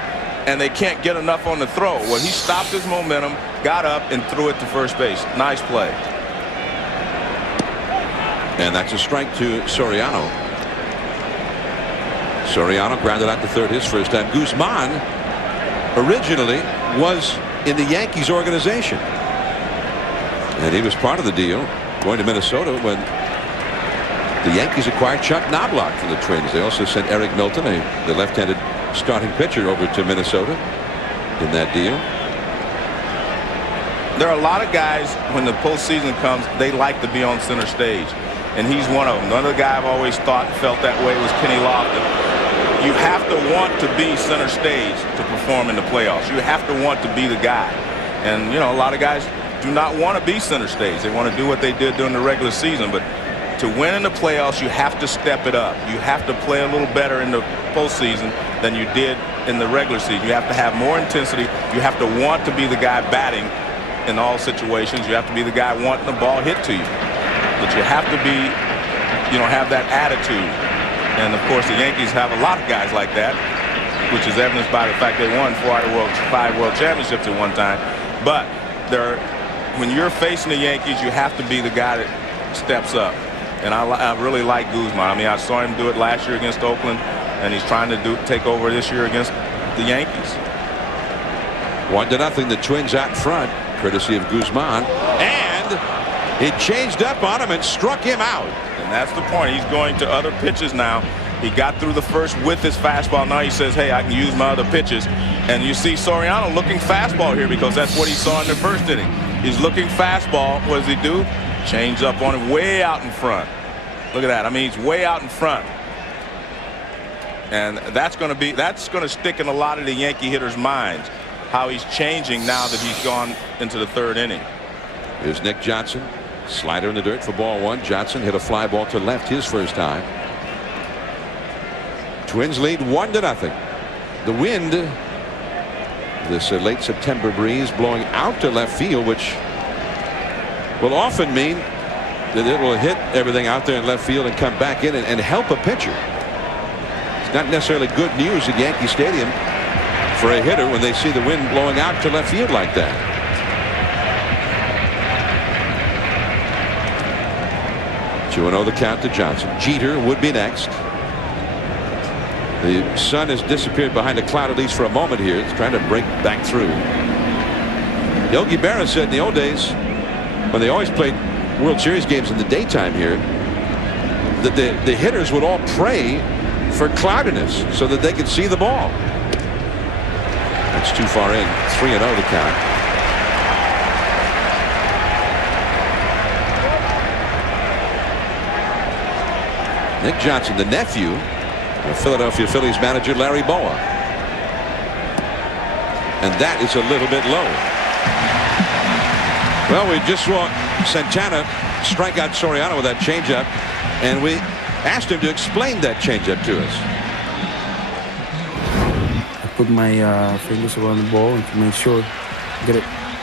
and they can't get enough on the throw. Well, he stopped his momentum, got up, and threw it to first base. Nice play. And that's a strike to Soriano. Soriano grounded out to third his first time. Guzman originally was in the Yankees organization, and he was part of the deal going to Minnesota when the Yankees acquired Chuck Knobloch from the Twins. They also sent Eric Milton, the left-handed starting pitcher, over to Minnesota in that deal. There are a lot of guys, when the postseason comes, they like to be on center stage, and he's one of them. Another guy I've always felt that way was Kenny Lofton. You have to want to be center stage to perform in the playoffs. You have to want to be the guy. And, you know, a lot of guys do not want to be center stage. They want to do what they did during the regular season. But to win in the playoffs, you have to step it up. You have to play a little better in the postseason than you did in the regular season. You have to have more intensity. You have to want to be the guy batting in all situations. You have to be the guy wanting the ball hit to you. But you have to be, you know, have that attitude. And, of course, the Yankees have a lot of guys like that, which is evidenced by the fact they won 5 World Championships at one time. But when you're facing the Yankees, you have to be the guy that steps up. And I really like Guzman. I mean, I saw him do it last year against Oakland, and he's trying to take over this year against the Yankees. 1-0, the Twins out front, courtesy of Guzman. And he changed up on him and struck him out. And that's the point. He's going to other pitches now. He got through the first with his fastball. Now he says, hey, I can use my other pitches. And you see Soriano looking fastball here because that's what he saw in the first inning. He's looking fastball. What does he do? Change up on him way out in front. Look at that. I mean, he's way out in front. And that's going to stick in a lot of the Yankee hitters' minds, how he's changing now that he's gone into the third inning. Here's Nick Johnson. Slider in the dirt for ball one. Johnson hit a fly ball to left his first time. Twins lead 1-0. The wind, this late September breeze blowing out to left field, which will often mean that it will hit everything out there in left field and come back in and help a pitcher. It's not necessarily good news at Yankee Stadium for a hitter when they see the wind blowing out to left field like that. 2-0 the count to Johnson. Jeter would be next. The sun has disappeared behind a cloud, at least for a moment here. It's trying to break back through. Yogi Berra said in the old days, when they always played World Series games in the daytime here, that the hitters would all pray for cloudiness so that they could see the ball. That's too far in. 3-0 the count. Nick Johnson, the nephew of Philadelphia Phillies manager Larry Bowa. And that is a little bit low. Well, we just saw Santana strike out Soriano with that changeup, and we asked him to explain that changeup to us. I put my fingers around the ball and to make sure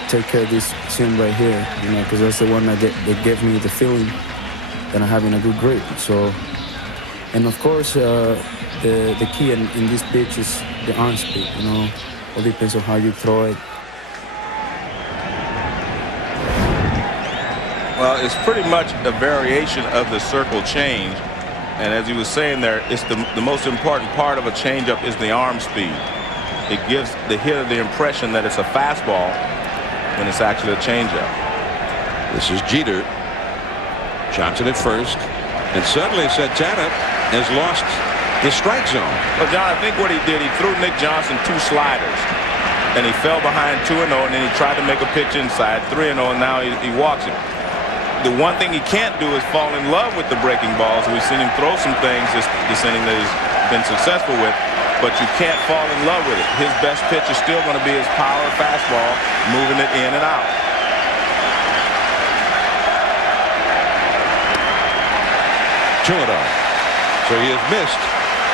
take care of this seam right here, you know, because that's the one that gave me the feeling that I'm having a good grip. So. And of course, the key in this pitch is the arm speed. You know, it depends on how you throw it. Well, it's pretty much a variation of the circle change. And as he was saying there, it's the most important part of a changeup is the arm speed. It gives the hitter the impression that it's a fastball when it's actually a changeup. This is Jeter. Johnson at first. And suddenly Santana has lost his strike zone. Well, John, I think what he did, he threw Nick Johnson 2 sliders. And he fell behind 2-0, and then he tried to make a pitch inside 3-0, and now he walks him. The one thing he can't do is fall in love with the breaking balls. We've seen him throw some things this inning that he's been successful with, but you can't fall in love with it. His best pitch is still going to be his power fastball, moving it in and out. 2-0. So he has missed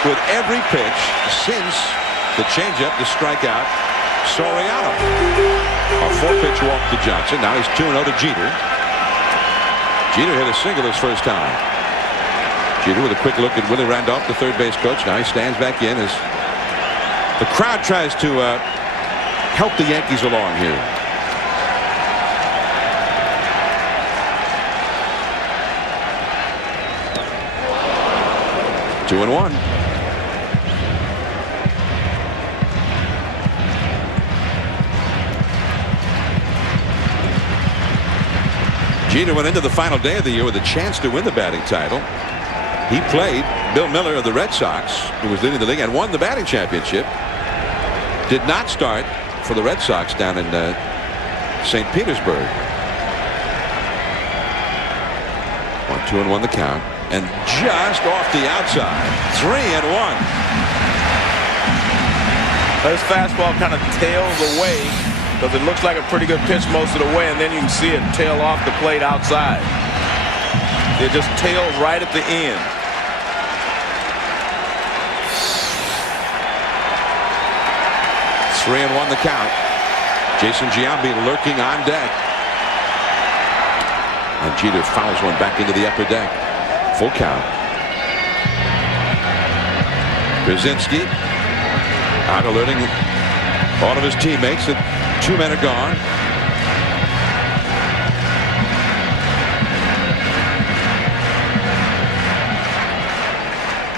with every pitch since the changeup to strike out Soriano. A 4-pitch walk to Johnson. Now he's 2-0 to Jeter. Jeter hit a single his first time. Jeter with a quick look at Willie Randolph, the third base coach. Now he stands back in as the crowd tries to help the Yankees along here. Two and one. Jeter went into the final day of the year with a chance to win the batting title. He played Bill Miller of the Red Sox, who was leading the league, and won the batting championship. Did not start for the Red Sox down in St. Petersburg. 1-2-1 the count. And just off the outside. 3-1. His fastball kind of tails away because it looks like a pretty good pitch most of the way, and then you can see it tail off the plate outside. It just tails right at the end. It's 3-1 the count. Jason Giambi lurking on deck. And Jeter fouls one back into the upper deck. Full count. Brzezinski out alerting all of his teammates that 2 men are gone.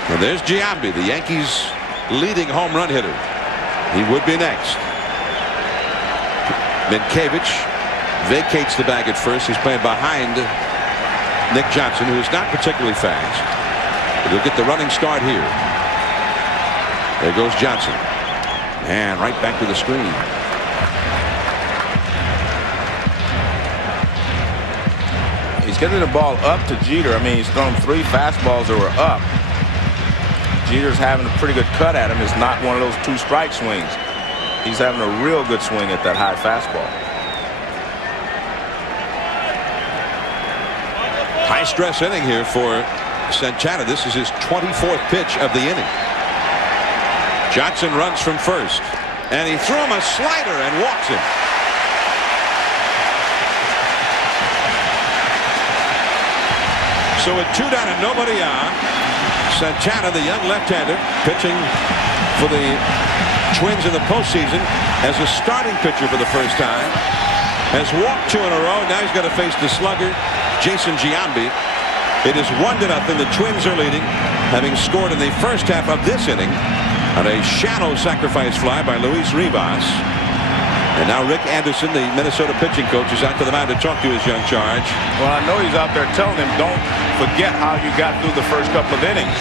And there's Giambi, the Yankees' leading home run hitter. He would be next. Minkiewicz vacates the bag at first. He's playing behind Nick Johnson, who is not particularly fast. But he'll get the running start here. There goes Johnson. And right back to the screen. He's getting the ball up to Jeter. I mean, he's thrown 3 fastballs that were up. Jeter's having a pretty good cut at him. It's not one of those 2-strike swings. He's having a real good swing at that high fastball. High stress inning here for Santana. This is his 24th pitch of the inning. Johnson runs from first, and he threw him a slider and walks him. So with 2 down and nobody on, Santana, the young left-hander, pitching for the Twins in the postseason as a starting pitcher for the first time, has walked 2 in a row. Now he's got to face the slugger, Jason Giambi. It is 1-0. The Twins are leading, having scored in the first half of this inning on a shallow sacrifice fly by Luis Rivas. And now Rick Anderson, the Minnesota pitching coach, is out to the mound to talk to his young charge. Well, I know he's out there telling him, don't forget how you got through the first couple of innings.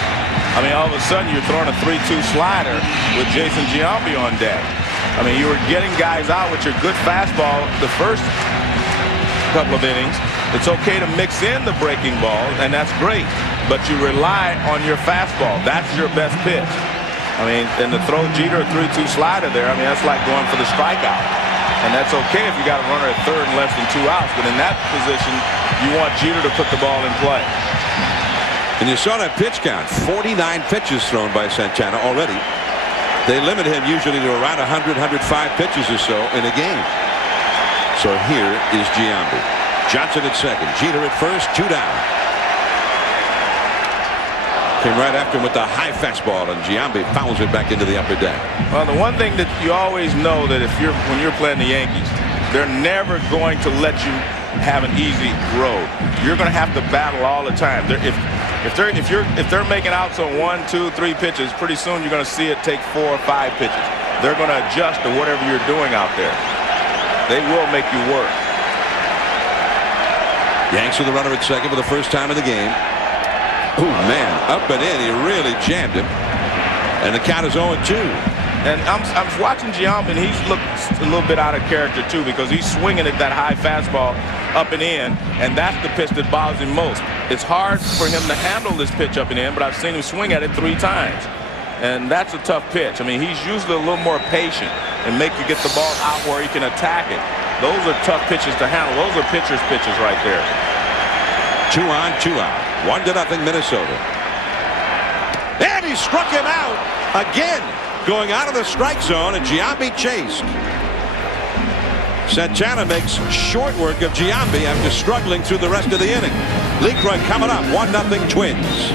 I mean, all of a sudden you're throwing a 3-2 slider with Jason Giambi on deck. I mean, you were getting guys out with your good fastball the first couple of innings. It's okay to mix in the breaking ball, and that's great. But you rely on your fastball. That's your best pitch. I mean, and to throw Jeter a 3-2 slider there, I mean, that's like going for the strikeout. And that's okay if you got a runner at third and less than 2 outs. But in that position, you want Jeter to put the ball in play. And you saw that pitch count. 49 pitches thrown by Santana already. They limit him usually to around 100, 105 pitches or so in a game. So here is Giambi. Johnson at second. Jeter at first. 2 down. Came right after him with the high fastball, and Giambi fouls it back into the upper deck. Well, the one thing that you always know that when you're playing the Yankees, they're never going to let you have an easy road. You're going to have to battle all the time. If they're making outs on 1, 2, 3 pitches, pretty soon you're going to see it take 4 or 5 pitches. They're going to adjust to whatever you're doing out there. They will make you work. Yanks with the runner at second for the first time in the game. Oh man, up and in, he really jammed him, and the count is 0-2. And I'm watching Giambi, and he's looked a little bit out of character too, because he's swinging at that high fastball up and in, and that's the pitch that bothers him most. It's hard for him to handle this pitch up and in, but I've seen him swing at it 3 times, and that's a tough pitch. I mean, he's usually a little more patient and make you get the ball out where he can attack it. Those are tough pitches to handle. Those are pitcher's pitches right there. 2 on, 2 out. 1-0 Minnesota. And he struck him out again, going out of the strike zone, and Giambi chased. Santana makes short work of Giambi after struggling through the rest of the inning. LeCroy coming up, 1-0 Twins.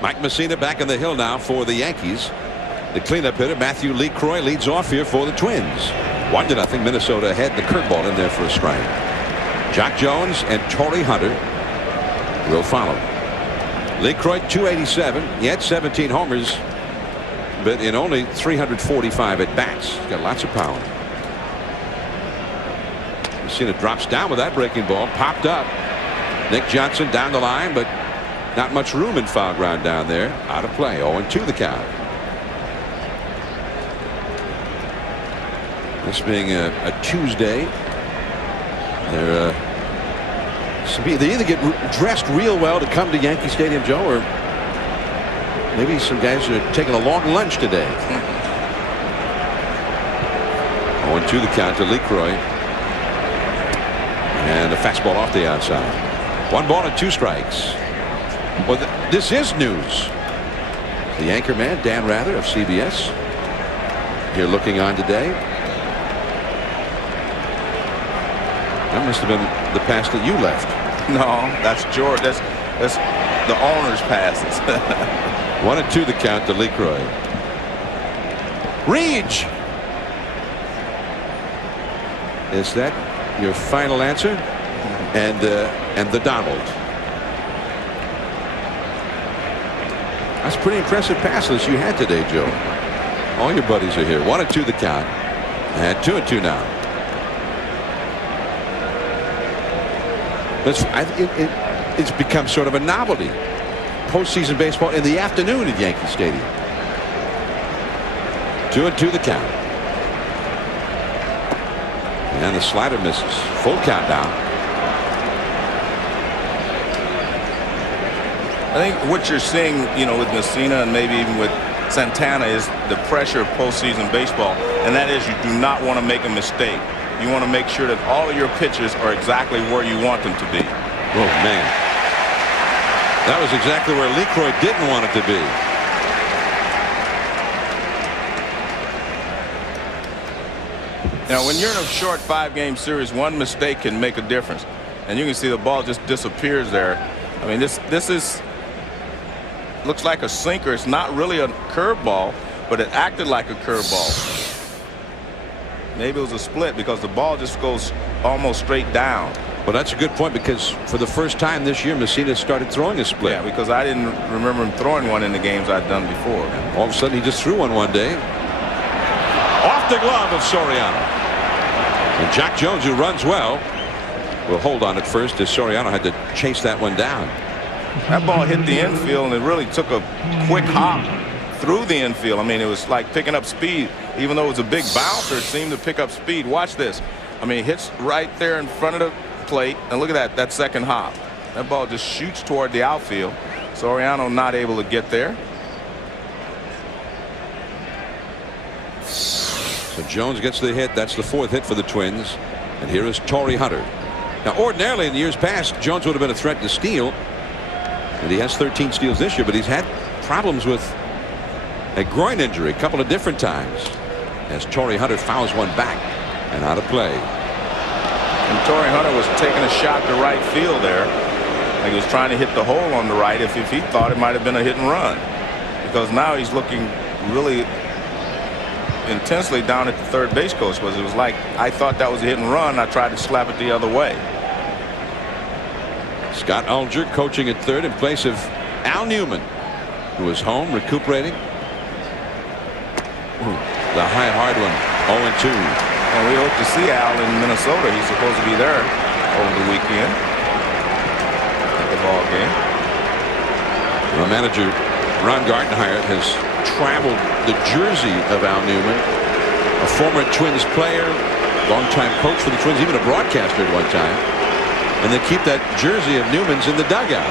Mike Messina back on the hill now for the Yankees. The cleanup hitter, Matthew LeCroy, leads off here for the Twins. 1-0 Minnesota ahead. The curveball in there for a strike. Jack Jones and Torrey Hunter will follow. LeCroy 287. He had 17 homers, but in only 345 at bats. He's got lots of power. Messina drops down with that breaking ball. Popped up. Nick Johnson down the line, but not much room in foul ground down there. Out of play. 0-2 the count. This being a Tuesday, they either get dressed real well to come to Yankee Stadium, Joe, or maybe some guys are taking a long lunch today. 0-2 the count to LeCroy. And a fastball off the outside. 1 ball and 2 strikes. Well, this is news. The anchor man, Dan Rather of CBS, here looking on today. That must have been the pass that you left. No, that's George. That's the owner's passes. 1-2 the count to LeCroy. Reach. Is that your final answer? And the Donald. That's a pretty impressive pass list you had today, Joe. All your buddies are here. 1-2 the count. And 2-2 now. It's become sort of a novelty. Postseason baseball in the afternoon at Yankee Stadium. 2-2 the count. And the slider misses. Full count now. I think what you're seeing, with Messina and maybe even with Santana is the pressure of postseason baseball, and that is you do not want to make a mistake. You want to make sure that all of your pitches are exactly where you want them to be. Oh, man. That was exactly where LeCroy didn't want it to be. Now, when you're in a short 5-game series, one mistake can make a difference. And you can see the ball just disappears there. I mean, this looks like a sinker. It's not really a curveball, but it acted like a curveball. Maybe it was a split because the ball just goes almost straight down. Well, that's a good point, because for the first time this year, Messina started throwing a split. Yeah, because I didn't remember him throwing one in the games I'd done before. All of a sudden, he just threw one day. Off the glove of Soriano. And Jack Jones, who runs well, will hold on at first as Soriano had to chase that one down. That ball hit the infield, and it really took a quick hop through the infield. I mean, it was like picking up speed. Even though it was a big bouncer, it seemed to pick up speed. Watch this. I mean, it hits right there in front of the plate, and look at that second hop. That ball just shoots toward the outfield. Soriano not able to get there. So Jones gets the hit. That's the 4th hit for the Twins. And here is Torrey Hunter. Now, ordinarily in years past, Jones would have been a threat to steal, and he has 13 steals this year, but he's had problems with a groin injury a couple of different times, as Torrey Hunter fouls one back and out of play. And Torrey Hunter was taking a shot to right field there. Like he was trying to hit the hole on the right if he thought it might have been a hit and run. Because now he's looking really intensely down at the third base coach, because it was like, I thought that was a hit and run. I tried to slap it the other way. Scott Alger coaching at third in place of Al Newman, who was home recuperating. The high hard one. 0-2. And we hope to see Al in Minnesota. He's supposed to be there over the weekend at the ball game. Well, manager Ron Gartenhire has traveled the jersey of Al Newman, a former Twins player, longtime coach for the Twins, even a broadcaster at one time. And they keep that jersey of Newman's in the dugout.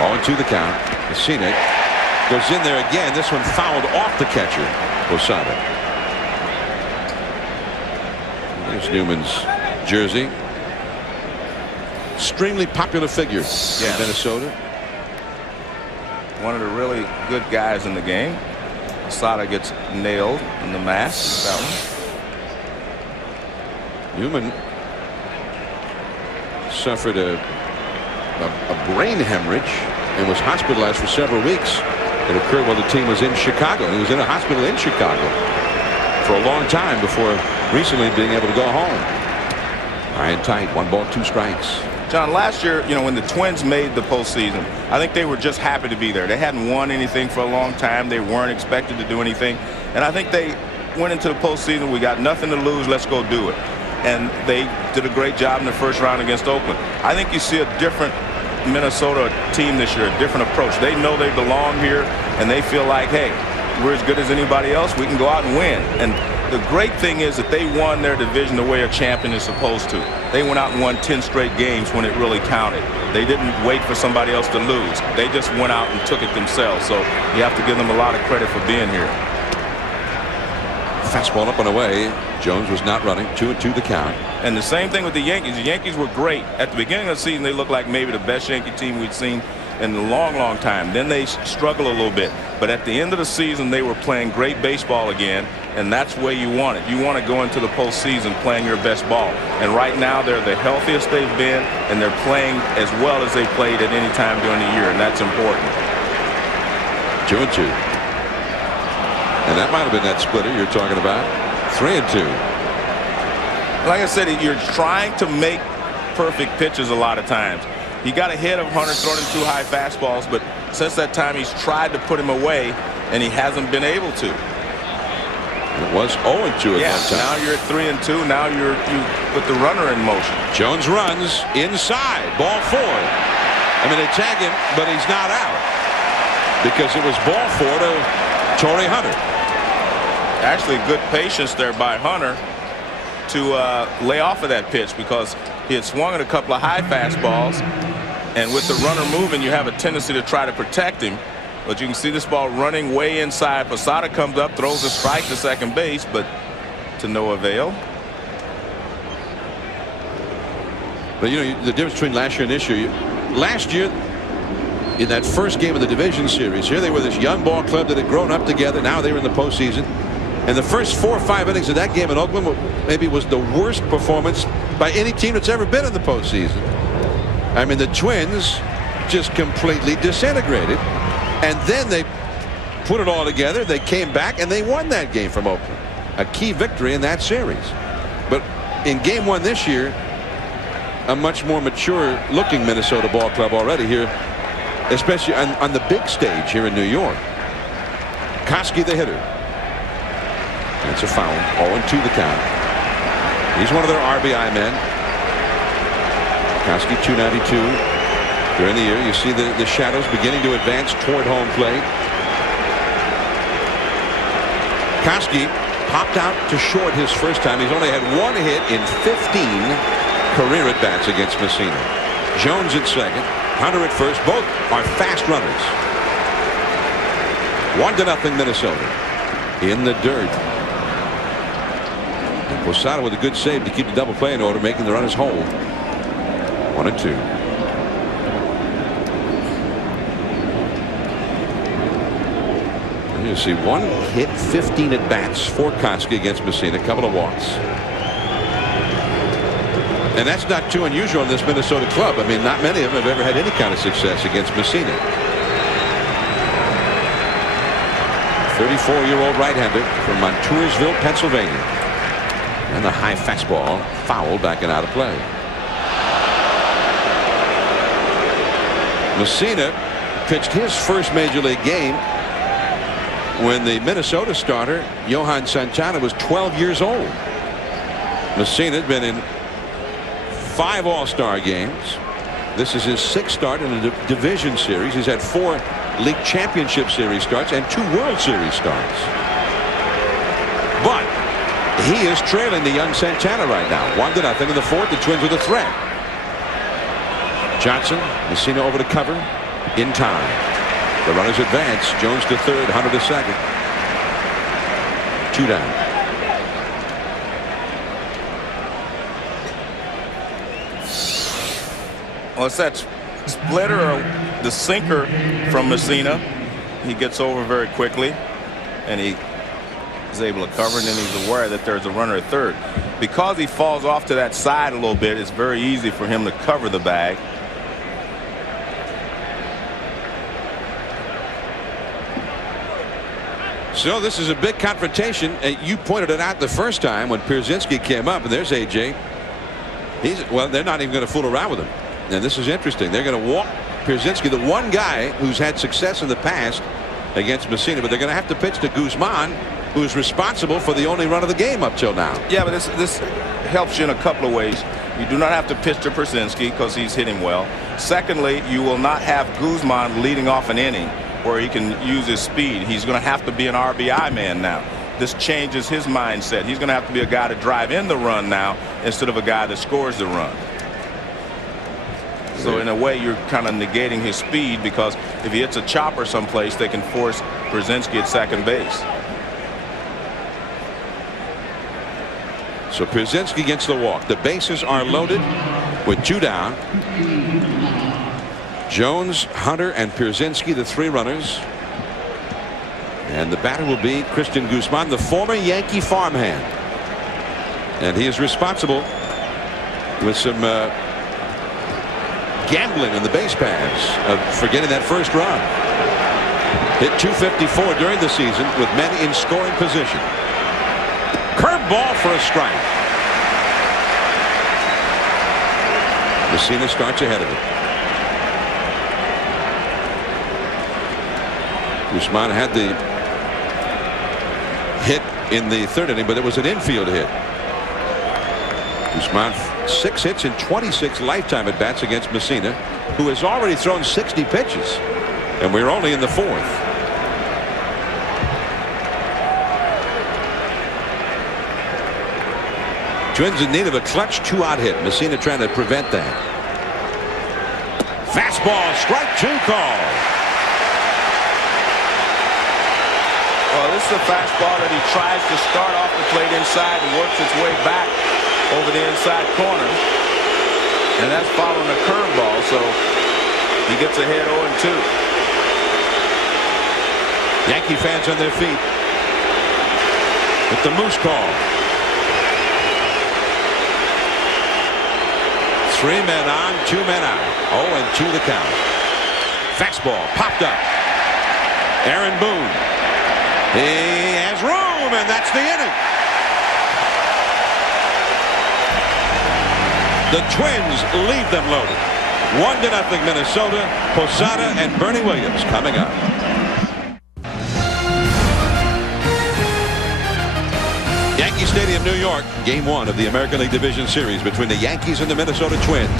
0-2 the count. Messina goes in there again. This one fouled off the catcher, Posada. There's Newman's jersey. extremely popular figure in Minnesota. One of the really good guys in the game. Posada gets nailed in the mask. That one. Newman suffered a brain hemorrhage and was hospitalized for several weeks. It occurred while the team was in Chicago. He was in a hospital in Chicago for a long time before recently being able to go home. High and tight, 1 ball, 2 strikes. John, last year, you know, when the Twins made the postseason, I think they were just happy to be there. They hadn't won anything for a long time. They weren't expected to do anything. And I think they went into the postseason, we got nothing to lose, let's go do it. And they did a great job in the first round against Oakland. I think you see a different Minnesota team this year, a different approach. They know they belong here, and they feel like, hey, we're as good as anybody else. We can go out and win. And the great thing is that they won their division the way a champion is supposed to. They went out and won 10 straight games when it really counted. They didn't wait for somebody else to lose. They just went out and took it themselves. So you have to give them a lot of credit for being here. Fastball up and away. Jones was not running. 2-2 the count. And the same thing with the Yankees. The Yankees were great. At the beginning of the season, they looked like maybe the best Yankee team we'd seen in a long, long time. Then they struggled a little bit. But at the end of the season, they were playing great baseball again. And that's where you want it. You want to go into the postseason playing your best ball. And right now, they're the healthiest they've been, and they're playing as well as they played at any time during the year. And that's important. 2-2. And that might have been that splitter you're talking about. 3-2. Like I said, you're trying to make perfect pitches a lot of times. He got ahead of Hunter throwing him 2 high fastballs, but since that time he's tried to put him away, and he hasn't been able to. It was 0-2 at one time. Now you're at 3-2. Now you put the runner in motion. Jones runs inside. Ball 4. I mean, they tag him, but he's not out because it was ball 4 to Torrey Hunter. Actually, good patience there by Hunter to lay off of that pitch because he had swung at a couple of high fastballs, and with the runner moving, you have a tendency to try to protect him. But you can see this ball running way inside. Posada comes up, throws a strike to second base, but to no avail. But you know the difference between last year and this year. Last year, in that first game of the division series, here they were this young ball club that had grown up together. Now they were in the postseason. And the first 4 or 5 innings of that game in Oakland maybe was the worst performance by any team that's ever been in the postseason. I mean, the Twins just completely disintegrated. And then they put it all together. They came back and they won that game from Oakland. A key victory in that series. But in game 1 this year, a much more mature looking Minnesota ball club already here, especially on the big stage here in New York. Koski the hitter. That's a foul. 0-2 the count. He's one of their RBI men. Koski 292. During the year, you see the shadows beginning to advance toward home plate. Koski popped out to short his first time. He's only had 1 hit in 15 career at-bats against Messina. Jones at second, Hunter at first. Both are fast runners. 1-0 Minnesota. In the dirt. Posada with a good save to keep the double play in order, making the runners hold. 1-2. You see 1 hit, 15 at bats for Koski against Messina, a couple of walks. And that's not too unusual in this Minnesota club. I mean, not many of them have ever had any kind of success against Messina. 34-year-old right-hander from Montoursville, Pennsylvania. And the high fastball foul back and out of play. Messina pitched his first major league game when the Minnesota starter Johan Santana was 12 years old. Messina had been in 5 All-Star games. This is his 6th start in the division series. He's had 4 league championship series starts and 2 World Series starts. But he is trailing the young Santana right now. 1-0 in the 4th. The Twins with a threat. Johnson, Messina over to cover in time. The runners advance. Jones to third, Hunter to second. 2 down. Well, it's that splitter or the sinker from Messina. He gets over very quickly, and he is able to cover, and then he's aware that there's a runner at third. Because he falls off to that side a little bit, it's very easy for him to cover the bag. So this is a big confrontation. You pointed it out the first time when Pierzynski came up, and there's A.J. Well, they're not even going to fool around with him. And this is interesting. They're going to walk Pierzynski, the one guy who's had success in the past against Messina, but they're going to have to pitch to Guzman, who's responsible for the only run of the game up till now. Yeah, but this helps you in a couple of ways. You do not have to pitch to Pierzynski because he's hitting well. Secondly, you will not have Guzman leading off an inning where he can use his speed. He's going to have to be an RBI man now. This changes his mindset. He's going to have to be a guy to drive in the run now instead of a guy that scores the run. So in a way, you're kind of negating his speed, because if he hits a chopper someplace, they can force Pierzynski at second base. So Pierzynski gets the walk. The bases are loaded with 2 down. Jones, Hunter, and Pierzynski, the 3 runners. And the batter will be Christian Guzman, the former Yankee farmhand. And he is responsible with some gambling in the base paths for getting that first run. Hit .254 during the season with men in scoring position. Curveball for a strike. Messina starts ahead of it. Guzman had the hit in the 3rd inning, but it was an infield hit. Guzman 6 hits in 26 lifetime at bats against Messina, who has already thrown 60 pitches, and we're only in the 4th. Twins in need of a clutch 2-out hit. Messina trying to prevent that. Fastball, strike 2 call. Well, this is a fastball that he tries to start off the plate inside and works its way back over the inside corner. And that's following a curveball, so he gets ahead 0-2. Yankee fans on their feet with the moose call. 3 men on, 2 men out. 0-2 the count. Fastball popped up. Aaron Boone. He has room, and that's the inning. The Twins leave them loaded. 1-0 Minnesota. Posada and Bernie Williams coming up. Yankee Stadium, New York. Game 1 of the American League Division Series between the Yankees and the Minnesota Twins.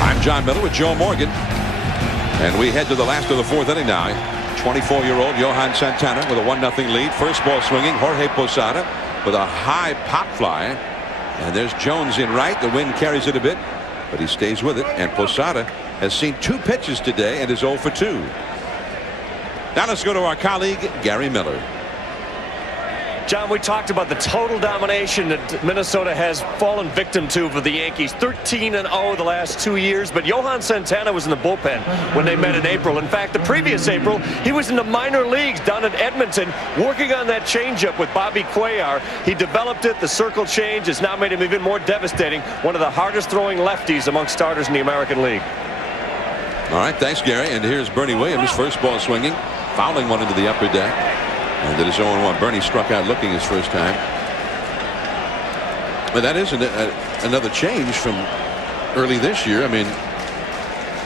I'm John Miller with Joe Morgan. And we head to the last of the 4th inning now. 24-year-old Johan Santana with a 1-0 lead. First ball swinging. Jorge Posada with a high pop fly. And there's Jones in right. The wind carries it a bit, but he stays with it. And Posada has seen 2 pitches today and is 0 for 2. Now let's go to our colleague Gary Miller. John, we talked about the total domination that Minnesota has fallen victim to for the Yankees. 13-0 the last 2 years, but Johan Santana was in the bullpen when they met in April. In fact, the previous April, he was in the minor leagues down in Edmonton working on that changeup with Bobby Cuellar. He developed it. The circle change has now made him even more devastating. One of the hardest throwing lefties among starters in the American League. All right, thanks, Gary. And here's Bernie Williams, first ball swinging, fouling one into the upper deck. And it is 0-1. Bernie struck out looking his first time. But that is another change from early this year. I mean,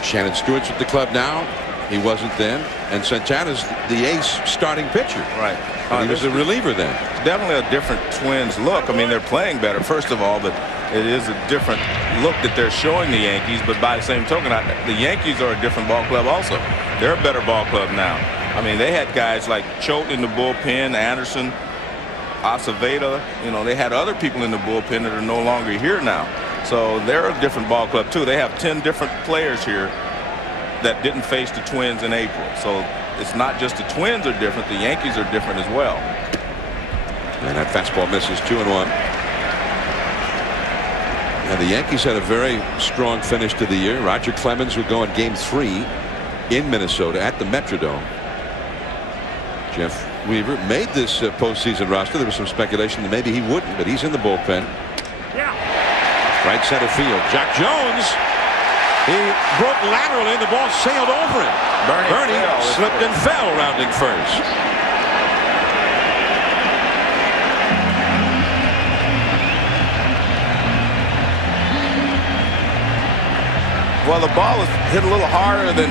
Shannon Stewart's at the club now. He wasn't then. And Santana's the ace starting pitcher. Right. He was a reliever then. It's definitely a different Twins look. I mean, they're playing better, first of all, but it is a different look that they're showing the Yankees. But by the same token, the Yankees are a different ball club also. They're a better ball club now. I mean, they had guys like Choate in the bullpen, Anderson, Aceveda. You know, they had other people in the bullpen that are no longer here now. So they're a different ball club, too. They have 10 different players here that didn't face the Twins in April. So it's not just the Twins are different. The Yankees are different as well. And that fastball misses 2-1. And the Yankees had a very strong finish to the year. Roger Clemens would go in Game 3 in Minnesota at the Metrodome. Jeff Weaver made this postseason roster. There was some speculation that maybe he wouldn't, but he's in the bullpen. Yeah. Right center field. Jack Jones. He broke laterally and the ball sailed over him. Bernie slipped and fell rounding first. Well, the ball was hit a little harder than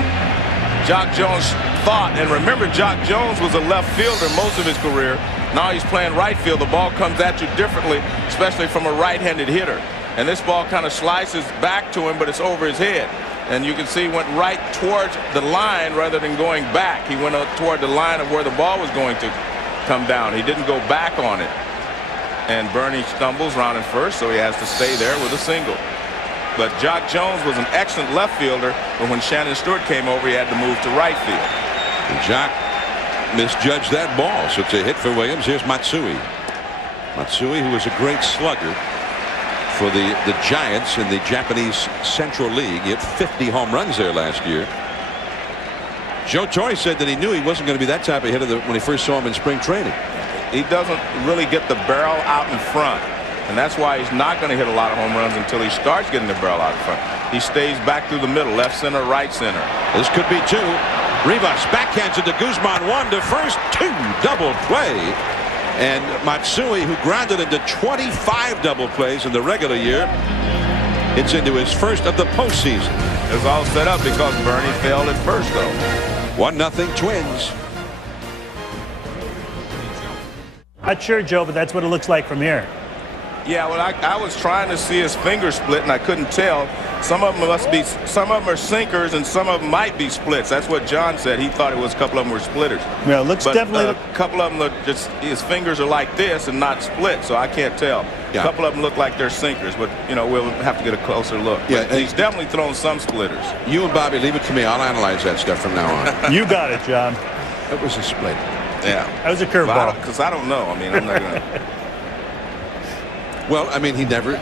Jock Jones thought. And remember, Jock Jones was a left fielder most of his career. Now he's playing right field. The ball comes at you differently, especially from a right-handed hitter. And this ball kind of slices back to him, but it's over his head. And you can see he went right towards the line rather than going back. He went up toward the line of where the ball was going to come down. He didn't go back on it. And Bernie stumbles rounding first, so he has to stay there with a single. But Jock Jones was an excellent left fielder, but when Shannon Stewart came over, he had to move to right field. And Jock misjudged that ball, so it's a hit for Williams. Here's Matsui. Matsui, who was a great slugger for the Giants in the Japanese Central League. He hit 50 home runs there last year. Joe Torre said that he knew he wasn't going to be that type of hitter when he first saw him in spring training. He doesn't really get the barrel out in front. And that's why he's not going to hit a lot of home runs until he starts getting the barrel out in front. He stays back through the middle, left center, right center. This could be two. Rivas backhands it to Guzman, 1 to first, 2 double play. And Matsui, who grounded into 25 double plays in the regular year, it's into his first of the postseason. It was all set up because Bernie failed at first, though. 1-0 Twins. Not sure, Joe, but that's what it looks like from here. Yeah, well, I was trying to see his finger split, and I couldn't tell. Some of them are sinkers, and some of them might be splits. That's what John said. He thought it was a couple of them were splitters. Yeah, it looks but definitely. A couple of them look just his fingers are like this and not split, so I can't tell. Yeah. A couple of them look like they're sinkers, but we'll have to get a closer look. Yeah, but he's definitely thrown some splitters. You and Bobby, leave it to me. I'll analyze that stuff from now on. You got it, John. It was a split. Yeah, that was a curveball. Because I don't know. I mean, I'm not gonna. Well, I mean, he never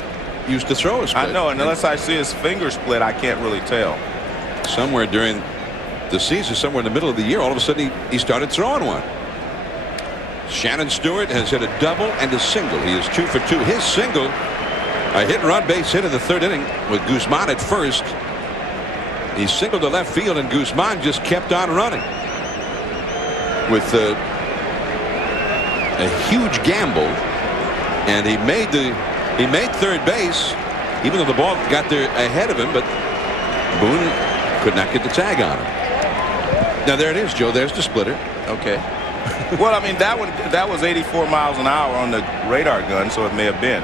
used to throw a split. I know, and unless I see his finger split, I can't really tell. Somewhere during the season, somewhere in the middle of the year, all of a sudden he started throwing one. Shannon Stewart has hit a double and a single. He is 2 for 2. His single, a hit-and-run base hit in the third inning with Guzman at first. He singled to left field, and Guzman just kept on running with a huge gamble. And he made third base, even though the ball got there ahead of him, but Boone could not get the tag on him. Now there it is, Joe. There's the splitter. Okay. Well, I mean, that was 84 miles an hour on the radar gun, so it may have been.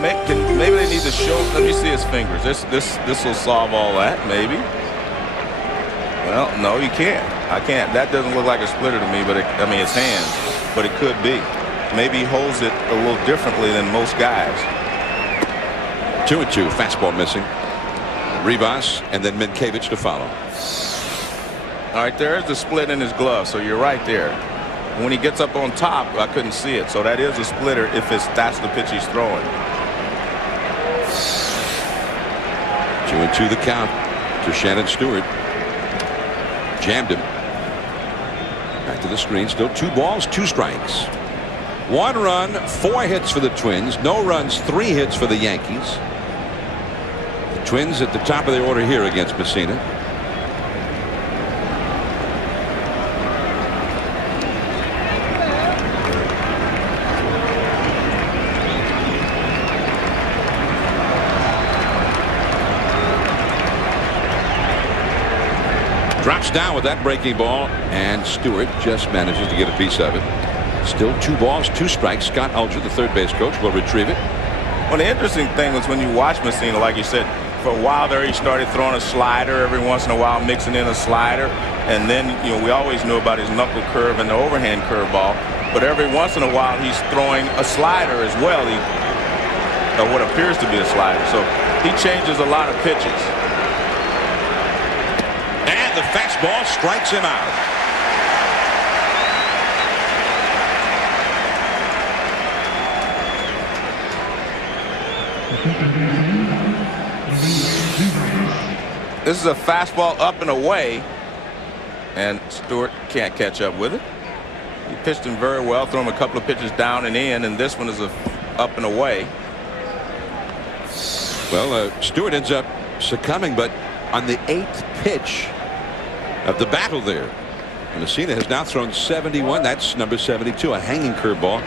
Maybe they need to show. Let me see his fingers. This will solve all that. Maybe. Well, no, you can't. I can't. That doesn't look like a splitter to me, but I mean, it's hands, but it could be. Maybe he holds it a little differently than most guys. 2-2. Fastball missing. Rivas and then Minkiewicz to follow. All right, there's the split in his glove, so you're right there. When he gets up on top, I couldn't see it, so that is a splitter if that's the pitch he's throwing. 2-2 the count to Shannon Stewart. Jammed him. Back to the screen. Still 2 balls, 2 strikes. 1 run, 4 hits for the Twins. No runs, 3 hits for the Yankees. The Twins at the top of their order here against Messina. Drops down with that breaking ball, and Stewart just manages to get a piece of it. Still 2 balls, 2 strikes. Scott Alger, the third base coach, will retrieve it. Well, the interesting thing was when you watch Messina, like you said, for a while there he started throwing a slider every once in a while, mixing in a slider. And then, we always knew about his knuckle curve and the overhand curveball. But every once in a while he's throwing a slider as well, or what appears to be a slider. So he changes a lot of pitches. And the fastball strikes him out. This is a fastball up and away, and Stewart can't catch up with it. He pitched him very well, threw him a couple of pitches down and in, and this one is a up and away. Well, Stewart ends up succumbing, but on the 8th pitch of the battle there. Messina has now thrown 71. That's number 72, a hanging curveball.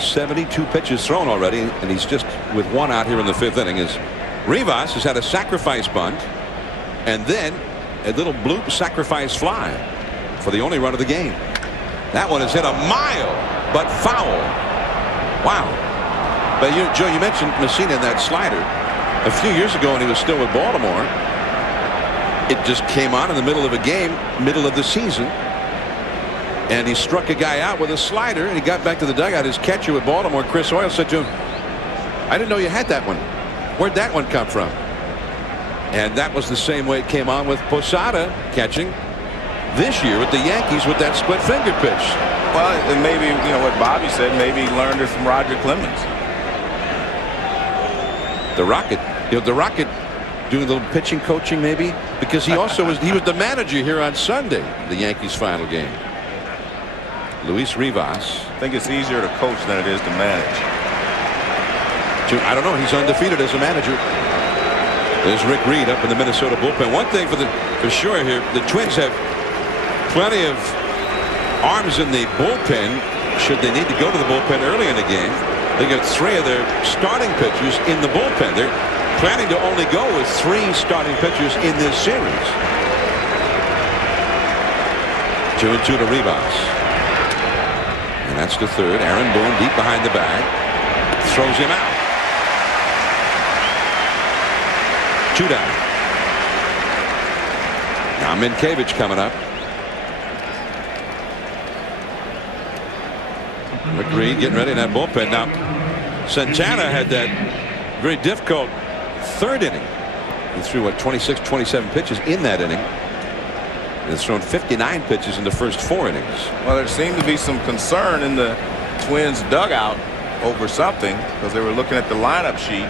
72 pitches thrown already, and he's just with one out here in the 5th inning. As Rivas has had a sacrifice bunt, and then a little bloop sacrifice fly for the only run of the game. That one has hit a mile, but foul. Wow. But Joe, you mentioned Messina in that slider. A few years ago when he was still with Baltimore, it just came on in the middle of a game, middle of the season, and he struck a guy out with a slider, and he got back to the dugout. His catcher with Baltimore, Chris Hoyle, said to him, "I didn't know you had that one. Where'd that one come from?" And that was the same way it came on with Posada catching this year with the Yankees with that split finger pitch. Well, and maybe, you know, what Bobby said, maybe he learned it from Roger Clemens. The Rocket, the Rocket doing a little pitching coaching maybe, because he also was the manager here on Sunday, the Yankees final game. Luis Rivas. I think it's easier to coach than it is to manage. I don't know. He's undefeated as a manager. There's Rick Reed up in the Minnesota bullpen. One thing for sure here, the Twins have plenty of arms in the bullpen should they need to go to the bullpen early in the game. They got 3 of their starting pitchers in the bullpen. They're planning to only go with 3 starting pitchers in this series. 2-2 to Rivas. And that's the 3rd. Aaron Boone deep behind the bag. Throws him out. 2 down. Now Minkevich coming up. Rick Reed getting ready in that bullpen. Now Santana had that very difficult 3rd inning. He threw 26, 27 pitches in that inning. And has thrown 59 pitches in the first 4 innings. Well, there seemed to be some concern in the Twins dugout over something, because they were looking at the lineup sheet.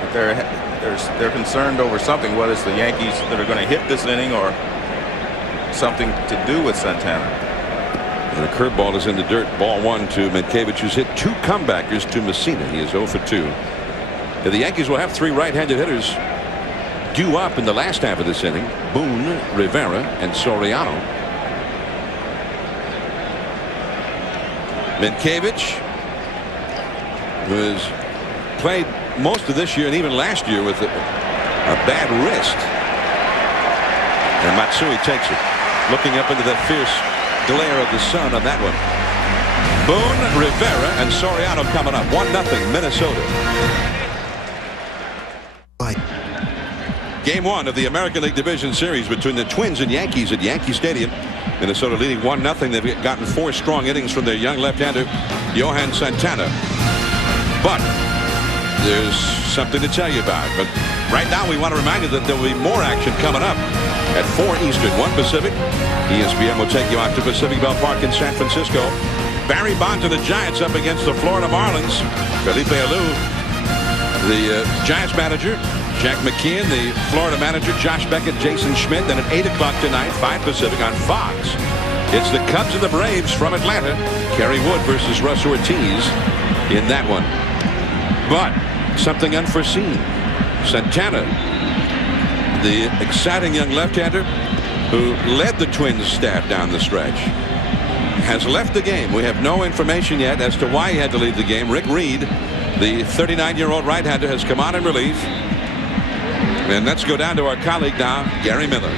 But they're concerned over something, whether it's the Yankees that are going to hit this inning or something to do with Santana. And the curveball is in the dirt. Ball 1 to Minkevich, who's hit 2 comebackers to Messina. He is 0 for 2. Now, the Yankees will have 3 right-handed hitters due up in the last half of this inning. Boone, Rivera, and Soriano. Minkevich, who has played most of this year and even last year with a bad wrist. And Matsui takes it, looking up into that fierce glare of the sun on that one. Boone, Rivera, and Soriano coming up. 1-0 Minnesota. Game 1 of the American League Division Series between the Twins and Yankees at Yankee Stadium. Minnesota leading 1-0. They've gotten 4 strong innings from their young left-hander, Johan Santana. But there's something to tell you about. But right now we want to remind you that there will be more action coming up at 4 Eastern, 1 Pacific. ESPN will take you out to Pacific Bellpark in San Francisco. Barry Bonds and the Giants up against the Florida Marlins. Felipe Alou, the Giants manager. Jack McKeon, the Florida manager. Josh Beckett, Jason Schmidt. Then at 8 o'clock tonight, 5 Pacific on Fox. It's the Cubs and the Braves from Atlanta. Kerry Wood versus Russ Ortiz in that one. But something unforeseen. Santana, the exciting young left-hander who led the Twins staff down the stretch, has left the game. We have no information yet as to why he had to leave the game. Rick Reed, the 39-year-old right-hander, has come on in relief. And let's go down to our colleague now, Gary Miller.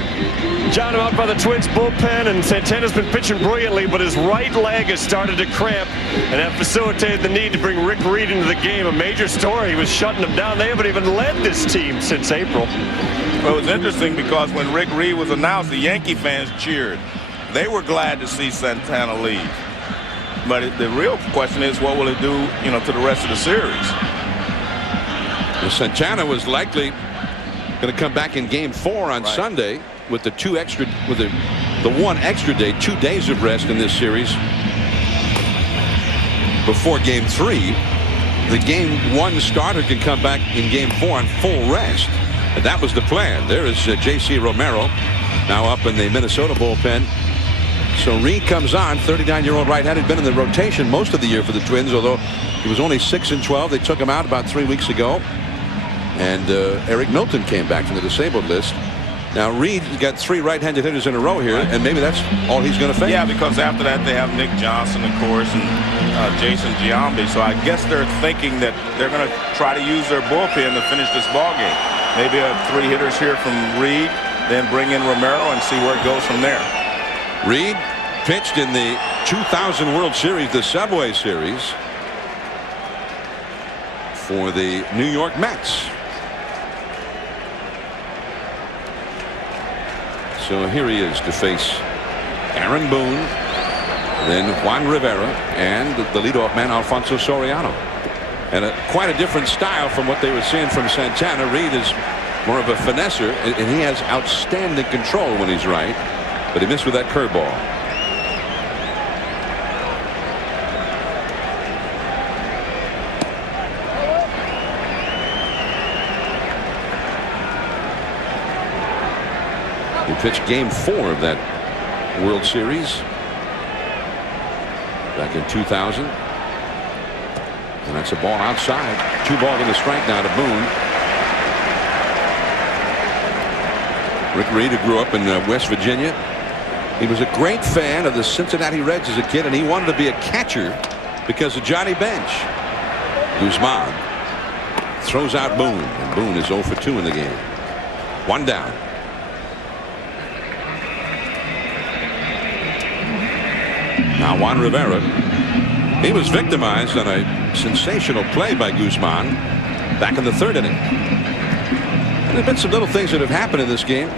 John, I'm out by the Twins bullpen, and Santana's been pitching brilliantly, but his right leg has started to cramp, and that facilitated the need to bring Rick Reed into the game. A major story. He was shutting them down. They haven't even led this team since April. Well, it was interesting because when Rick Reed was announced, the Yankee fans cheered. They were glad to see Santana leave. But the real question is, what will it do, to the rest of the series? Well, Santana was likely going to come back in Game 4 on Sunday with the 1 extra day, 2 days of rest in this series before Game 3. the game 1 starter can come back in game 4 on full rest. And that was the plan. There is J.C. Romero now up in the Minnesota bullpen. So Reed comes on, 39-year-old right-handed, been in the rotation most of the year for the Twins, although he was only 6-12. They took him out about 3 weeks ago. And Eric Milton came back from the disabled list. Now Reed got 3 right-handed hitters in a row here, and maybe that's all he's going to face. Yeah, because after that they have Nick Johnson, of course, and Jason Giambi. So I guess they're thinking that they're going to try to use their bullpen to finish this ball game. Maybe 3 hitters here from Reed, then bring in Romero and see where it goes from there. Reed pitched in the 2000 World Series, the Subway Series, for the New York Mets. So here he is to face Aaron Boone, then Juan Rivera, and the leadoff man Alfonso Soriano. And quite a different style from what they were seeing from Santana. Reed is more of a finesser, and he has outstanding control when he's right, but he missed with that curveball. He pitched game 4 of that World Series back in 2000. And that's a ball outside. 2 balls and a strike now to Boone. Rick Reed, who grew up in West Virginia. He was a great fan of the Cincinnati Reds as a kid, and he wanted to be a catcher because of Johnny Bench. Guzman throws out Boone, and Boone is 0 for 2 in the game. 1 down. Now Juan Rivera. He was victimized on a sensational play by Guzman back in the 3rd inning. And there have been some little things that have happened in this game.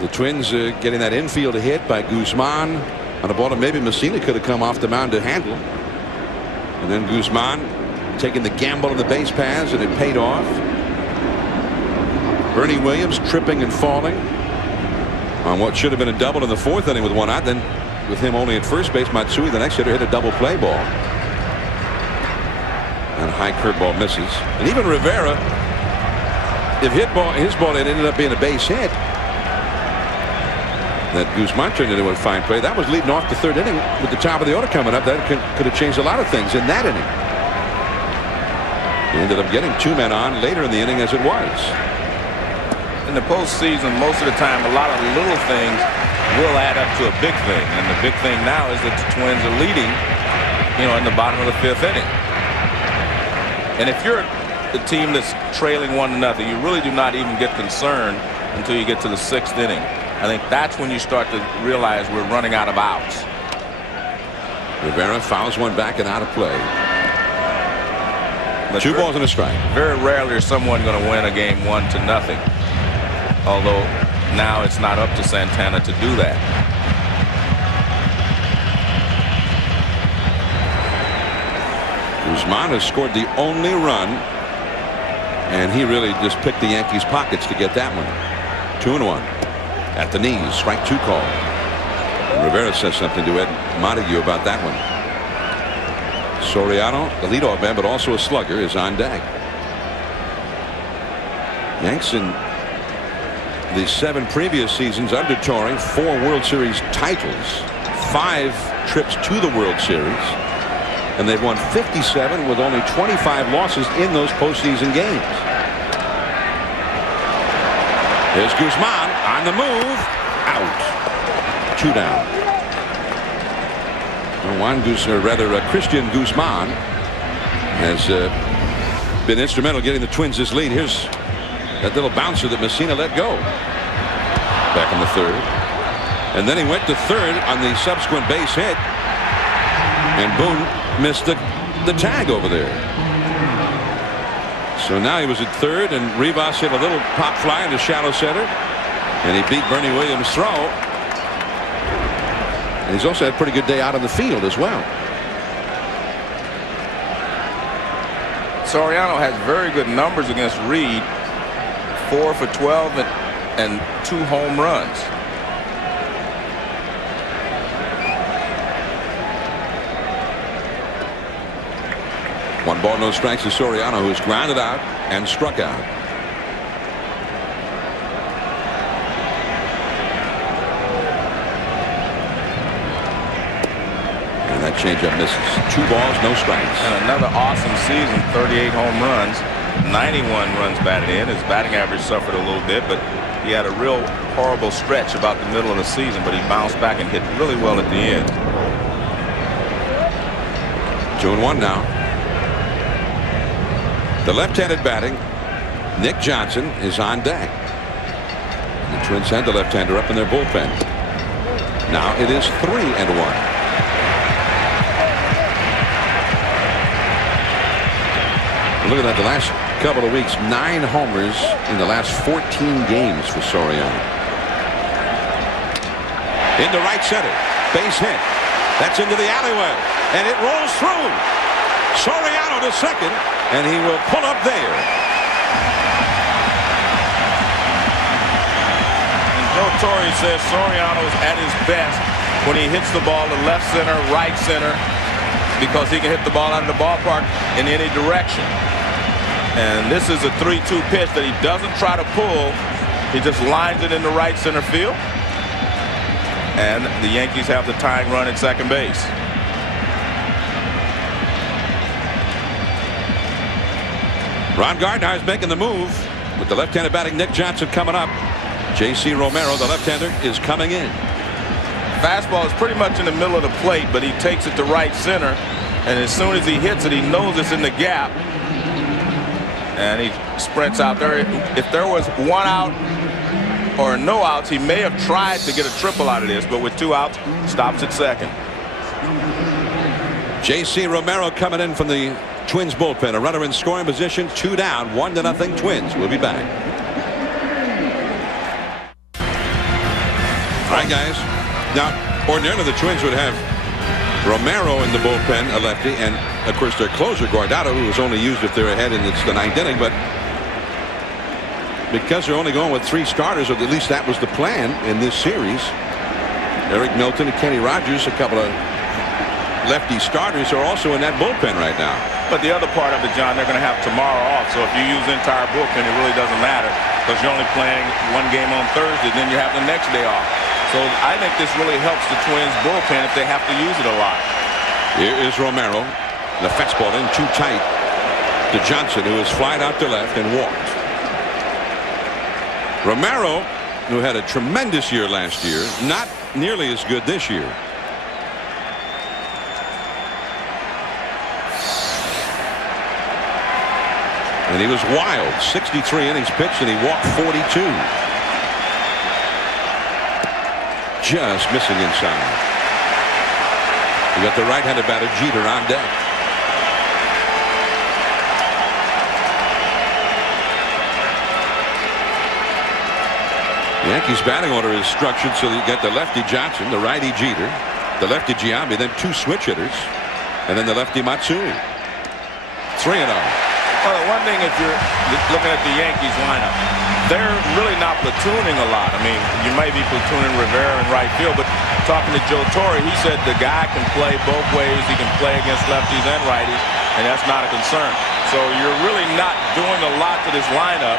The Twins getting that infield hit by Guzman on a ball that maybe Messina could have come off the mound to handle. And then Guzman taking the gamble on the base paths, and it paid off. Bernie Williams tripping and falling on what should have been a double in the 4th inning with 1 out. Then with him only at first base, Matsui, the next hitter, hit a double play ball. And a high curveball misses. And even Rivera, if his ball had ended up being a base hit, that Guzman turned into a fine play. That was leading off the 3rd inning with the top of the order coming up. That could have changed a lot of things in that inning. He ended up getting 2 men on later in the inning as it was. In the postseason, most of the time, a lot of little things will add up to a big thing, and the big thing now is that the Twins are leading, in the bottom of the 5th inning. And if you're the team that's trailing 1-0, you really do not even get concerned until you get to the 6th inning. I think that's when you start to realize we're running out of outs. Rivera fouls one back and out of play. But 2 balls and a strike. Very rarely is someone going to win a game 1-0. Although now it's not up to Santana to do that. Guzman has scored the only run, and he really just picked the Yankees' pockets to get that one. 2-1 at the knees. Strike 2 call. And Rivera says something to Ed Montague about that one. Soriano, the leadoff man, but also a slugger, is on deck. Yanks in the 7 previous seasons under Torre, 4 World Series titles, 5 trips to the World Series, and they've won 57 with only 25 losses in those postseason games. Here's Guzman on the move, out. 2 down. Christian Guzman has been instrumental in getting the Twins this lead. Here's that little bouncer that Messina let go back in the 3rd. And then he went to 3rd on the subsequent base hit. And Boone missed the tag over there. So now he was at 3rd, and Rivas hit a little pop fly into shallow center. And he beat Bernie Williams' throw. And he's also had a pretty good day out on the field as well. Soriano has very good numbers against Reed. 4 for 12 and 2 home runs. 1 ball, no strikes to Soriano, who's grounded out and struck out. And that changeup misses. 2 balls, no strikes. And another awesome season. 38 home runs, 91 runs batted in. His batting average suffered a little bit, but he had a real horrible stretch about the middle of the season, but he bounced back and hit really well at the end. 2-1 now. The left-handed batting, Nick Johnson, is on deck. And the Twins had the left-hander up in their bullpen. Now it is 3-1. Look at that, the last couple of weeks, 9 homers in the last 14 games for Soriano. Into right center, base hit. That's into the alleyway, and it rolls through. Soriano to second, and he will pull up there. And Joe Torre says Soriano's at his best when he hits the ball to left center, right center, because he can hit the ball out of the ballpark in any direction. And this is a 3-2 pitch that he doesn't try to pull. He just lines it into right center field. And the Yankees have the tying run at second base. Ron Gardner is making the move with the left-handed batting Nick Johnson coming up. J.C. Romero, the left-hander, is coming in. Fastball is pretty much in the middle of the plate, but he takes it to right center. And as soon as he hits it, he knows it's in the gap. And he sprints out there. If there was 1 out or no outs, he may have tried to get a triple out of this, but with 2 outs, stops at second. J.C. Romero coming in from the Twins bullpen. A runner in scoring position, 2 down, 1-0 Twins. We'll be back. All right, guys. Now, ordinarily the Twins would have Romero in the bullpen, a lefty, and of course their closer Guardado, who was only used if they're ahead and it's the 9th inning. But because they're only going with 3 starters, or at least that was the plan in this series, Eric Milton and Kenny Rogers, a couple of lefty starters, are also in that bullpen right now. But the other part of it, John, they're going to have tomorrow off. So if you use the entire bullpen, it really doesn't matter, because you're only playing 1 game on Thursday, then you have the next day off. So I think this really helps the Twins bullpen if they have to use it a lot. Here is Romero. The fastball in too tight to Johnson, who is flied out to left and walked. Romero, who had a tremendous year last year, not nearly as good this year. And he was wild. 63 innings pitched, and he walked 42. Just missing inside. You got the right-handed batter Jeter on deck. The Yankees batting order is structured so that you get the lefty Johnson, the righty Jeter, the lefty Giambi, then 2 switch hitters, and then the lefty Matsui. 3-0. Well, one thing, if you're looking at the Yankees lineup, they're really not platooning a lot. I mean, you may be platooning Rivera in right field, but talking to Joe Torre, he said the guy can play both ways. He can play against lefties and righties, and that's not a concern. So you're really not doing a lot to this lineup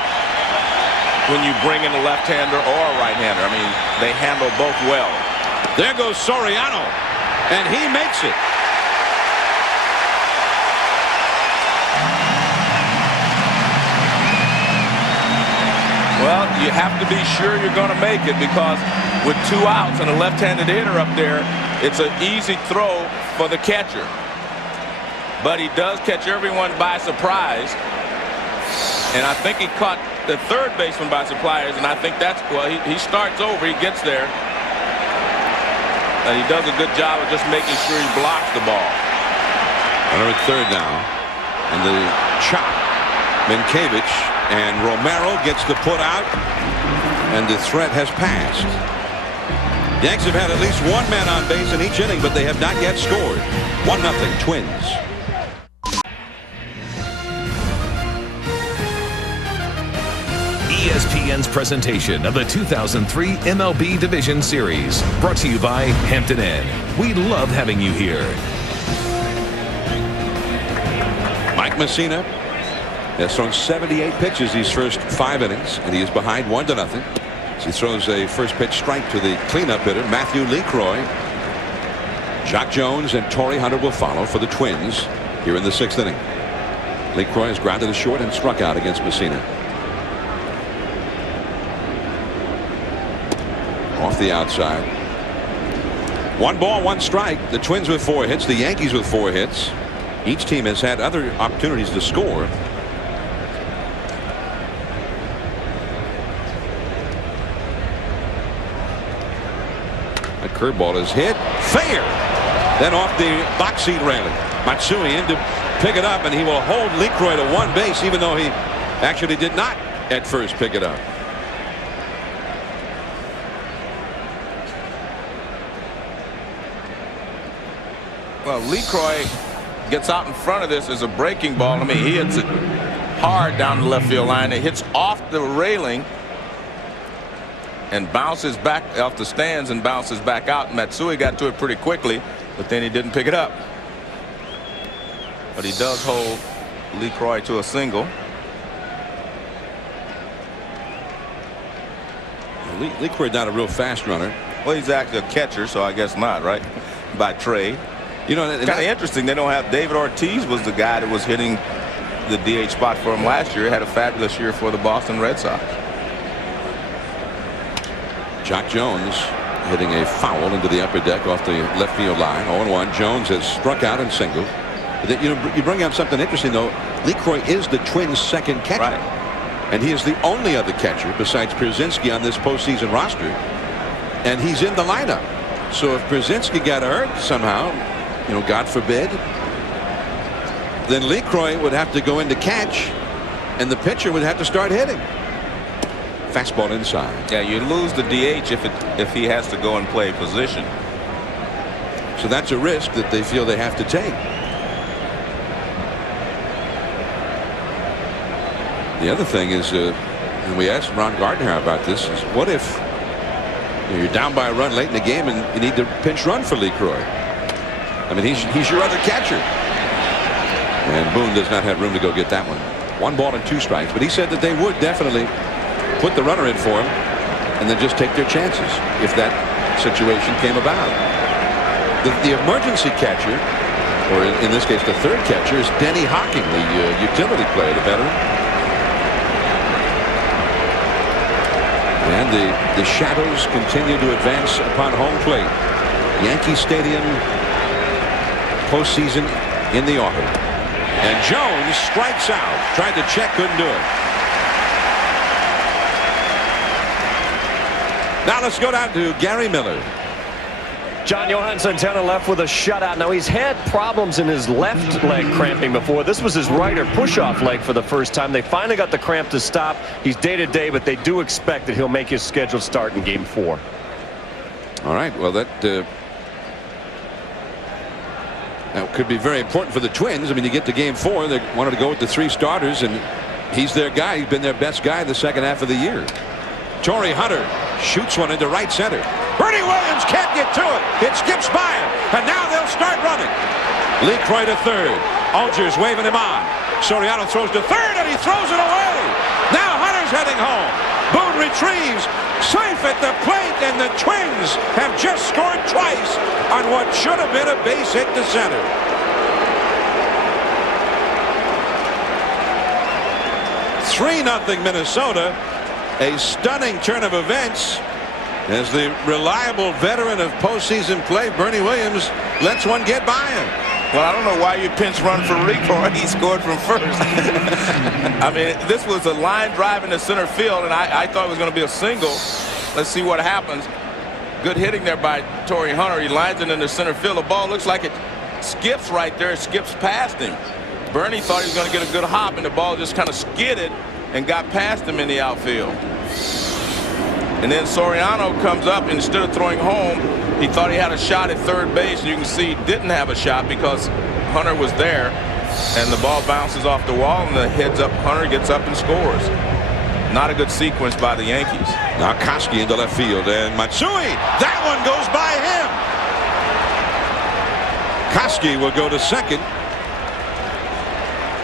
when you bring in a left-hander or a right-hander. I mean, they handle both well. There goes Soriano, and he makes it. Well, you have to be sure you're going to make it, because with 2 outs and a left-handed hitter up there, it's an easy throw for the catcher. But he does catch everyone by surprise. And I think he caught the third baseman by surprise, and I think that's, well, he starts over, he gets there. And he does a good job of just making sure he blocks the ball. Runner at third now. And the chop. Minkiewicz, and Romero gets the put out, and the threat has passed. The Yankees have had at least 1 man on base in each inning, but they have not yet scored. 1-0 Twins. ESPN's presentation of the 2003 MLB Division Series, brought to you by Hampton Inn. We love having you here. Messina has thrown 78 pitches these first 5 innings, and he is behind 1-0. So he throws a first pitch strike to the cleanup hitter, Matthew LeCroy. Jock Jones and Torrey Hunter will follow for the Twins here in the 6th inning. LeCroy has grounded to short and struck out against Messina. Off the outside. 1 ball, 1 strike. The Twins with 4 hits. The Yankees with 4 hits. Each team has had other opportunities to score. A curveball is hit. Fair. Then off the box seat railing. Matsui in to pick it up, and he will hold LeCroy to 1 base, even though he actually did not at first pick it up. Well, LeCroy gets out in front of this as a breaking ball. I mean, he hits it hard down the left field line. It hits off the railing and bounces back off the stands and bounces back out. Matsui got to it pretty quickly, but then he didn't pick it up. But he does hold LeCroy to a single. LeCroy not a real fast runner. Well, he's actually a catcher, so I guess not, right? By trade. You know, kind of interesting. They don't have David Ortiz was the guy that was hitting the DH spot for him last year. He had a fabulous year for the Boston Red Sox. Jock Jones hitting a foul into the upper deck off the left field line. 0-1. Jones has struck out and singled. But, you know, you bring out something interesting though. LeCroy is the Twins' second catcher, right, and he is the only other catcher besides Pierzynski on this postseason roster, and he's in the lineup. So if Pierzynski got hurt somehow, you know, God forbid, then LeCroy would have to go in to catch, and the pitcher would have to start hitting. Fastball inside. Yeah, you lose the DH if he has to go and play position. So that's a risk that they feel they have to take. The other thing is, and we asked Ron Gardner about this, is what if you're down by a run late in the game and you need to pinch run for LeCroy? I mean, he's your other catcher. And Boone does not have room to go get that one. 1 ball and 2 strikes. But he said that they would definitely put the runner in for him and then just take their chances if that situation came about. The emergency catcher, or in this case the third catcher, is Denny Hocking, the utility player, the veteran. And the shadows continue to advance upon home plate. Yankee Stadium, postseason in the autumn. And Jones strikes out. Tried to check, couldn't do it. Now let's go down to Gary Miller. John Johan Santana left with a shutout. Now he's had problems in his left leg cramping before. This was his right or push-off leg for the first time. They finally got the cramp to stop. He's day-to-day, but they do expect that he'll make his scheduled start in Game 4. All right, well, that could be very important for the Twins. I mean, you get to Game 4, they wanted to go with the 3 starters, and he's their guy. He's been their best guy the second half of the year. Torrey Hunter shoots one into right center. Bernie Williams can't get to it. It skips by him, and now they'll start running. LeCroy to third. Alger's waving him on. Soriano throws to third, and he throws it away. Now Hunter's heading home. Boone retrieves. Safe at the plate, and the Twins have just scored twice on what should have been a base hit to center. "3-0 Minnesota. A stunning turn of events as the reliable veteran of postseason play, Bernie Williams, lets one get by him. Well, I don't know why you pinch run for LeCroy. He scored from first. I mean, this was a line drive into center field, and I thought it was going to be a single. Let's see what happens. Good hitting there by Torrey Hunter. He lines it into center field. The ball looks like it skips right there. It skips past him. Bernie thought he was going to get a good hop, and the ball just kind of skidded and got past him in the outfield. And then Soriano comes up. Instead of throwing home, he thought he had a shot at third base, and you can see he didn't have a shot because Hunter was there, and the ball bounces off the wall, and the heads up Hunter gets up and scores. Not a good sequence by the Yankees. Now Koski into left field, and Matsui, that one goes by him. Koski will go to second.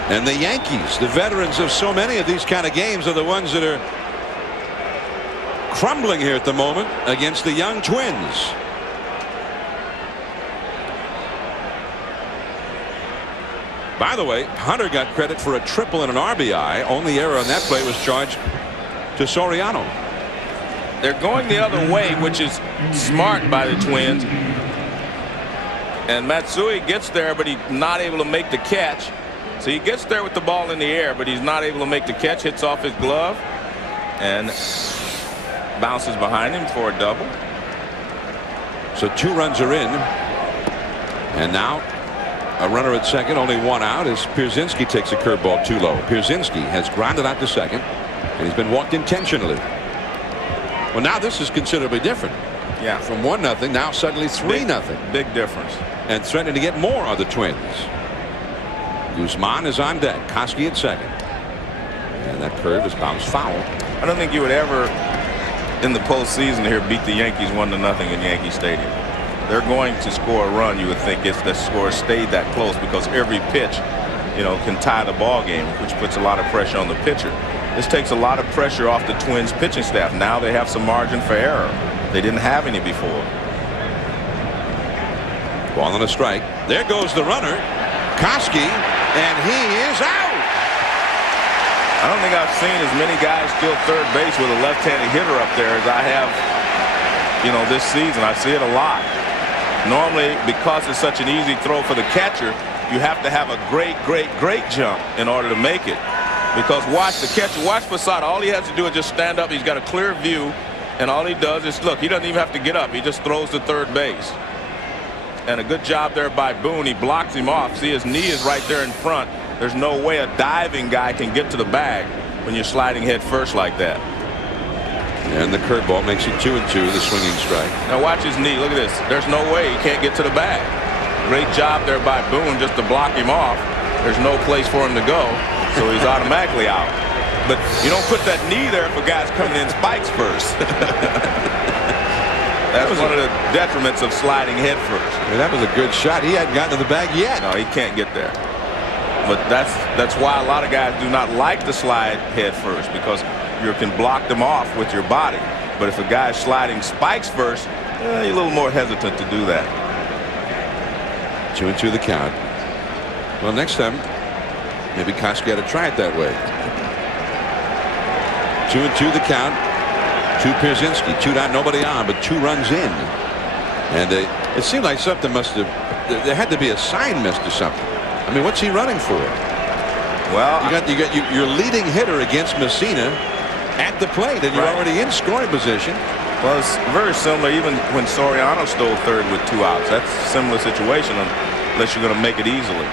And the Yankees, the veterans of so many of these kind of games, are the ones that are crumbling here at the moment against the young Twins. By the way, Hunter got credit for a triple and an RBI. Only error on that play was charged to Soriano. They're going the other way, which is smart by the Twins. And Matsui gets there, but he's not able to make the catch. So he gets there with the ball in the air, but he's not able to make the catch. Hits off his glove and bounces behind him for a double. So 2 runs are in. And now a runner at second, only 1 out, as Pierzynski takes a curveball too low. Pierzynski has grounded out to second, and he's been walked intentionally. Well, now this is considerably different. Yeah. From 1-0, now suddenly 3-0. Big difference. And threatening to get more on the Twins. Guzman is on deck. Koski at second. And that curve is bounced foul. I don't think you would ever, in the postseason here, beat the Yankees 1-0 in Yankee Stadium. They're going to score a run, you would think, if the score stayed that close, because every pitch, can tie the ball game, which puts a lot of pressure on the pitcher. This takes a lot of pressure off the Twins pitching staff. Now they have some margin for error. They didn't have any before. Ball on a strike. There goes the runner, Koski, and he is out. I don't think I've seen as many guys steal third base with a left-handed hitter up there as I have, this season. I see it a lot. Normally, because it's such an easy throw for the catcher, you have to have a great jump in order to make it. Because watch the catcher, watch Posada. All he has to do is just stand up. He's got a clear view, and all he does is look. He doesn't even have to get up. He just throws to third base. And a good job there by Boone. He blocks him off. See, his knee is right there in front. There's no way a diving guy can get to the bag when you're sliding head first like that. And the curveball makes it 2-2, the swinging strike. Now watch his knee. Look at this. There's no way he can't get to the bag. Great job there by Boone just to block him off. There's no place for him to go, so he's automatically out. But you don't put that knee there for guys coming in spikes first. That was one of the detriments of sliding head first. I mean, that was a good shot. He hadn't gotten to the bag yet. No, he can't get there. But that's why a lot of guys do not like to slide head first, because you can block them off with your body. But if a guy's sliding spikes first, you're a little more hesitant to do that. 2-2 the count. Well, next time, maybe Koski had to try it that way. 2-2 the count. To Pierzynski. 2 down, nobody on, but 2 runs in. And it seemed like something there had to be a sign missed or something. I mean, what's he running for? Well, you got your leading hitter against Messina at the plate, and you're already in scoring position. Well, it's very similar even when Soriano stole third with 2 outs. That's a similar situation unless you're going to make it easily.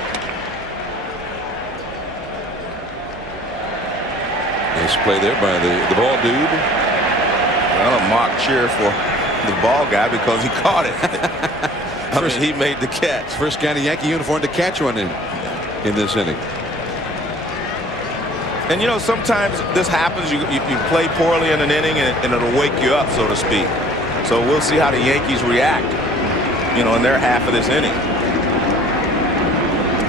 Nice play there by the ball dude. Well, a mock cheer for the ball guy because he caught it. He made the catch. First guy in a Yankee uniform to catch one in this inning. And sometimes this happens. You play poorly in an inning and it'll wake you up, so to speak. So we'll see how the Yankees react, in their half of this inning.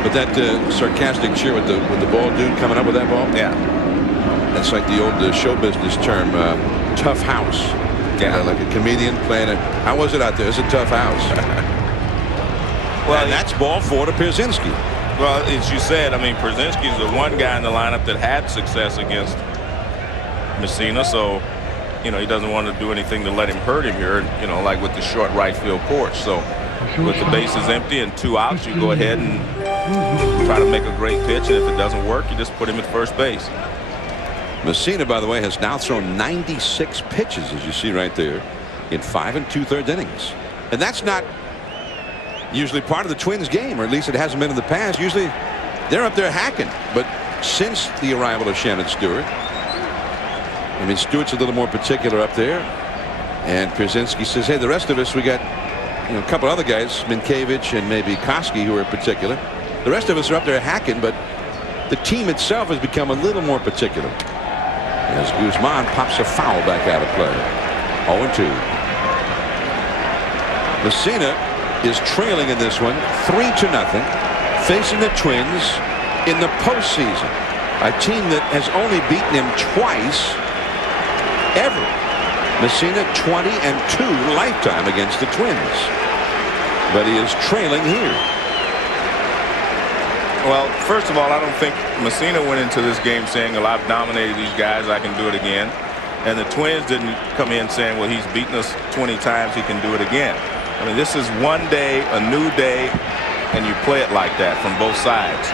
But that sarcastic cheer with the ball dude coming up with that ball. Yeah. That's like the old show business term, tough house. Yeah, like a comedian playing it. How was it out there? It's a tough house. Well, and that's ball 4 to Pierzynski. Well, as you said, Pierzynski's the one guy in the lineup that had success against Messina, so he doesn't want to do anything to let him hurt him here. Like with the short right field porch. So with the bases empty and 2 outs, you go ahead and try to make a great pitch, and if it doesn't work, you just put him at first base. Messina, by the way, has now thrown 96 pitches, as you see right there, in 5 2/3 innings. And that's not usually part of the Twins game, or at least it hasn't been in the past. Usually they're up there hacking. But since the arrival of Shannon Stewart, Stewart's a little more particular up there. And Pierzynski says, hey, the rest of us, we got a couple other guys, Minkiewicz and maybe Koski, who are particular. The rest of us are up there hacking, but the team itself has become a little more particular. As Guzman pops a foul back out of play. 0-2. Messina is trailing in this one 3-0, facing the Twins in the postseason. A team that has only beaten him twice ever. Messina 20-2 lifetime against the Twins. But he is trailing here. Well, first of all, I don't think Messina went into this game saying, well, I've dominated these guys, I can do it again. And the Twins didn't come in saying, well, he's beaten us 20 times, he can do it again. I mean, this is one day, a new day, and you play it like that from both sides.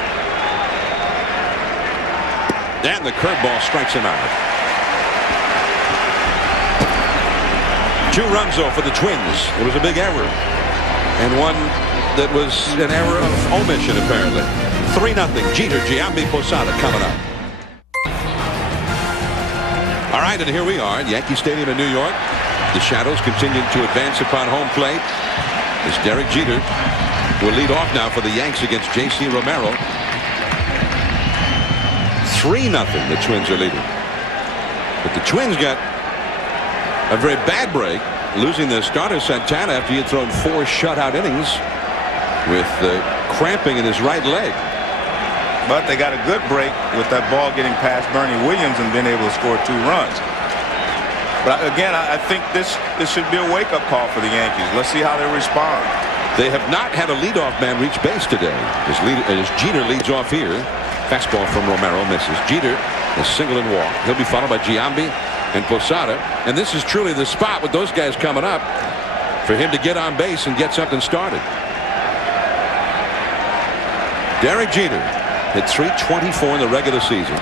And the curveball strikes him out. 2 runs though for the Twins. It was a big error, and one that was an error of omission apparently. 3-0. Jeter, Giambi, Posada coming up. All right, and here we are at Yankee Stadium in New York. The Shadows continue to advance upon home plate as Derek Jeter will lead off now for the Yanks against J.C. Romero. 3-0 the Twins are leading. But the Twins got a very bad break, losing their starter Santana after he had thrown 4 shutout innings with cramping in his right leg. But they got a good break with that ball getting past Bernie Williams and being able to score 2 runs. But again, I think this should be a wake-up call for the Yankees. Let's see how they respond. They have not had a leadoff man reach base today. As Jeter leads off here. Fastball from Romero misses. Jeter is single and walk. He'll be followed by Giambi and Posada. And this is truly the spot with those guys coming up for him to get on base and get something started. Derek Jeter hit .324 in the regular season.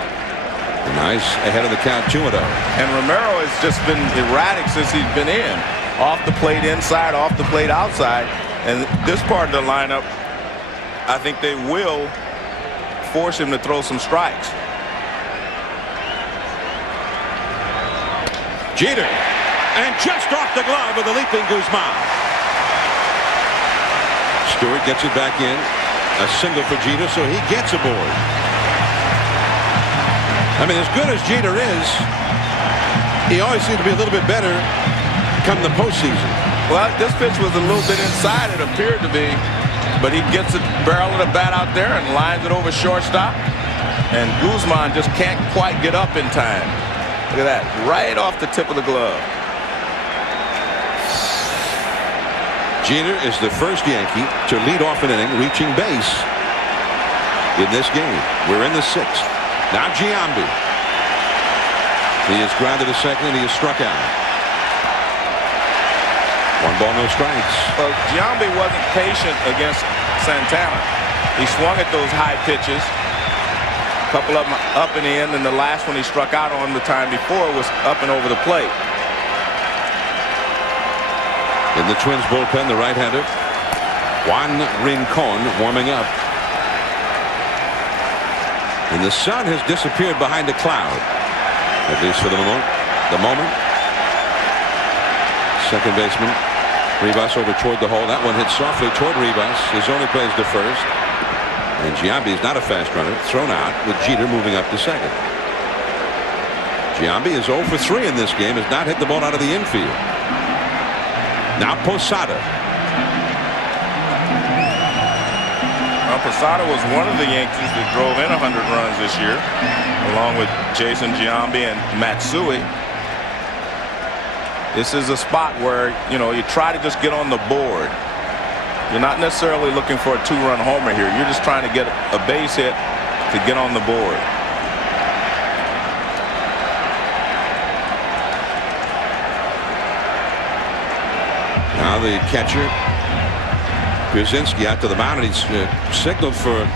Nice ahead of the count 2-0. And Romero has just been erratic since he's been in. Off the plate inside, off the plate outside. And this part of the lineup, I think they will force him to throw some strikes. Jeter, and just off the glove of the leaping Guzman. Stewart gets it back in. A single for Jeter, so he gets aboard. I mean, as good as Jeter is, he always seems to be a little bit better come the postseason. Well, this pitch was a little bit inside, it appeared to be. But he gets the barrel of the bat out there and lines it over shortstop. And Guzman just can't quite get up in time. Look at that. Right off the tip of the glove. Jeter is the first Yankee to lead off an inning reaching base in this game. We're in the 6th. Now Giambi. He is grounded to second and he is struck out. 1 ball, no strikes. Well, Giambi wasn't patient against Santana. He swung at those high pitches. A couple of them up and in, and the last one he struck out on the time before was up and over the plate. In the Twins bullpen, the right-hander Juan Rincon warming up. And the sun has disappeared behind a cloud, at least for the moment. Second baseman Rivas over toward the hole. That one hit softly toward Rivas. His only plays to first. And Giambi is not a fast runner. Thrown out with Jeter moving up to second. Giambi is 0 for 3 in this game. Has not hit the ball out of the infield. Now Posada. Well, Posada was one of the Yankees that drove in 100 runs this year, along with Jason Giambi and Matsui. This is a spot where, you try to just get on the board. You're not necessarily looking for a 2-run homer here. You're just trying to get a base hit to get on the board. Now the catcher, Pierzynski, out to the mound, and he's signaled for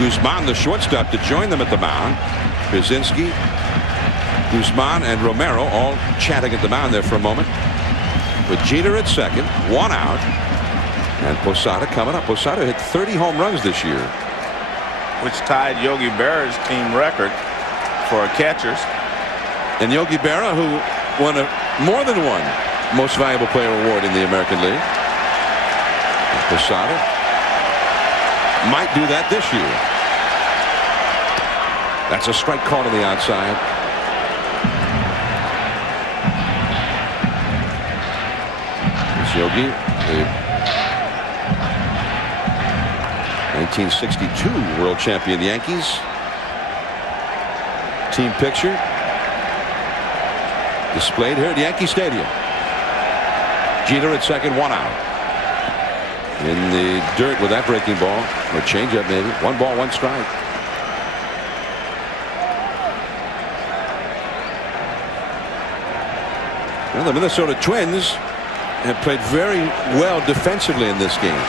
Guzman, the shortstop, to join them at the mound. Pierzynski, Guzman, and Romero all chatting at the mound there for a moment. With Jeter at second, 1 out. And Posada coming up. Posada hit 30 home runs this year, which tied Yogi Berra's team record for catchers. And Yogi Berra, who won more than one Most Valuable Player award in the American League. And Posada might do that this year. That's a strike caught on the outside. It's Yogi, the 1962 world champion Yankees. Team picture displayed here at Yankee Stadium. Jeter at second, 1 out. In the dirt with that breaking ball, or changeup maybe. 1 ball, 1 strike. Well, the Minnesota Twins have played very well defensively in this game.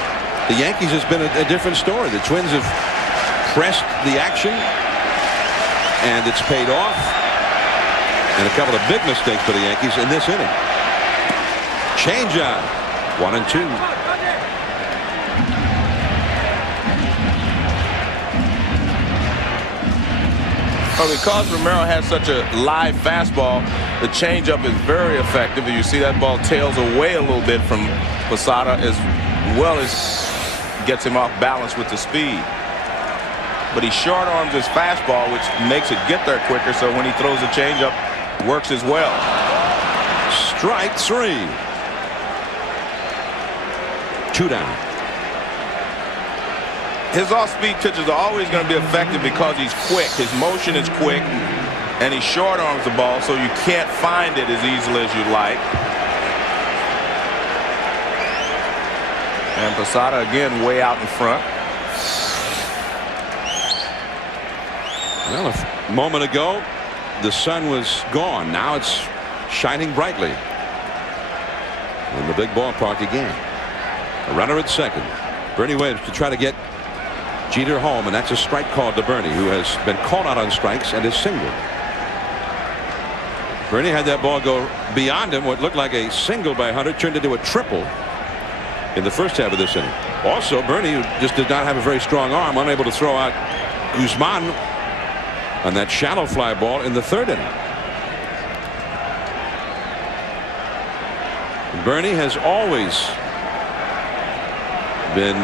The Yankees has been a different story. The Twins have pressed the action, and it's paid off. And a couple of big mistakes for the Yankees in this inning. Changeup, 1-2. Well, because Romero has such a live fastball, the changeup is very effective. And you see that ball tails away a little bit from Posada, as well as gets him off balance with the speed. But he short arms his fastball, which makes it get there quicker. So when he throws a changeup, it works as well. Strike 3. 2 down. His off-speed pitches are always going to be effective because he's quick. His motion is quick, and he short arms the ball, so you can't find it as easily as you'd like. And Posada again way out in front. Well, a moment ago, the sun was gone. Now it's shining brightly in the big ballpark again. A runner at second. Bernie Williams to try to get Jeter home, and that's a strike called to Bernie, who has been called out on strikes and is single. Bernie had that ball go beyond him. What looked like a single by Hunter turned into a triple in the first half of this inning. Also, Bernie, who just did not have a very strong arm, unable to throw out Guzman on that shallow fly ball in the third inning. Bernie has always been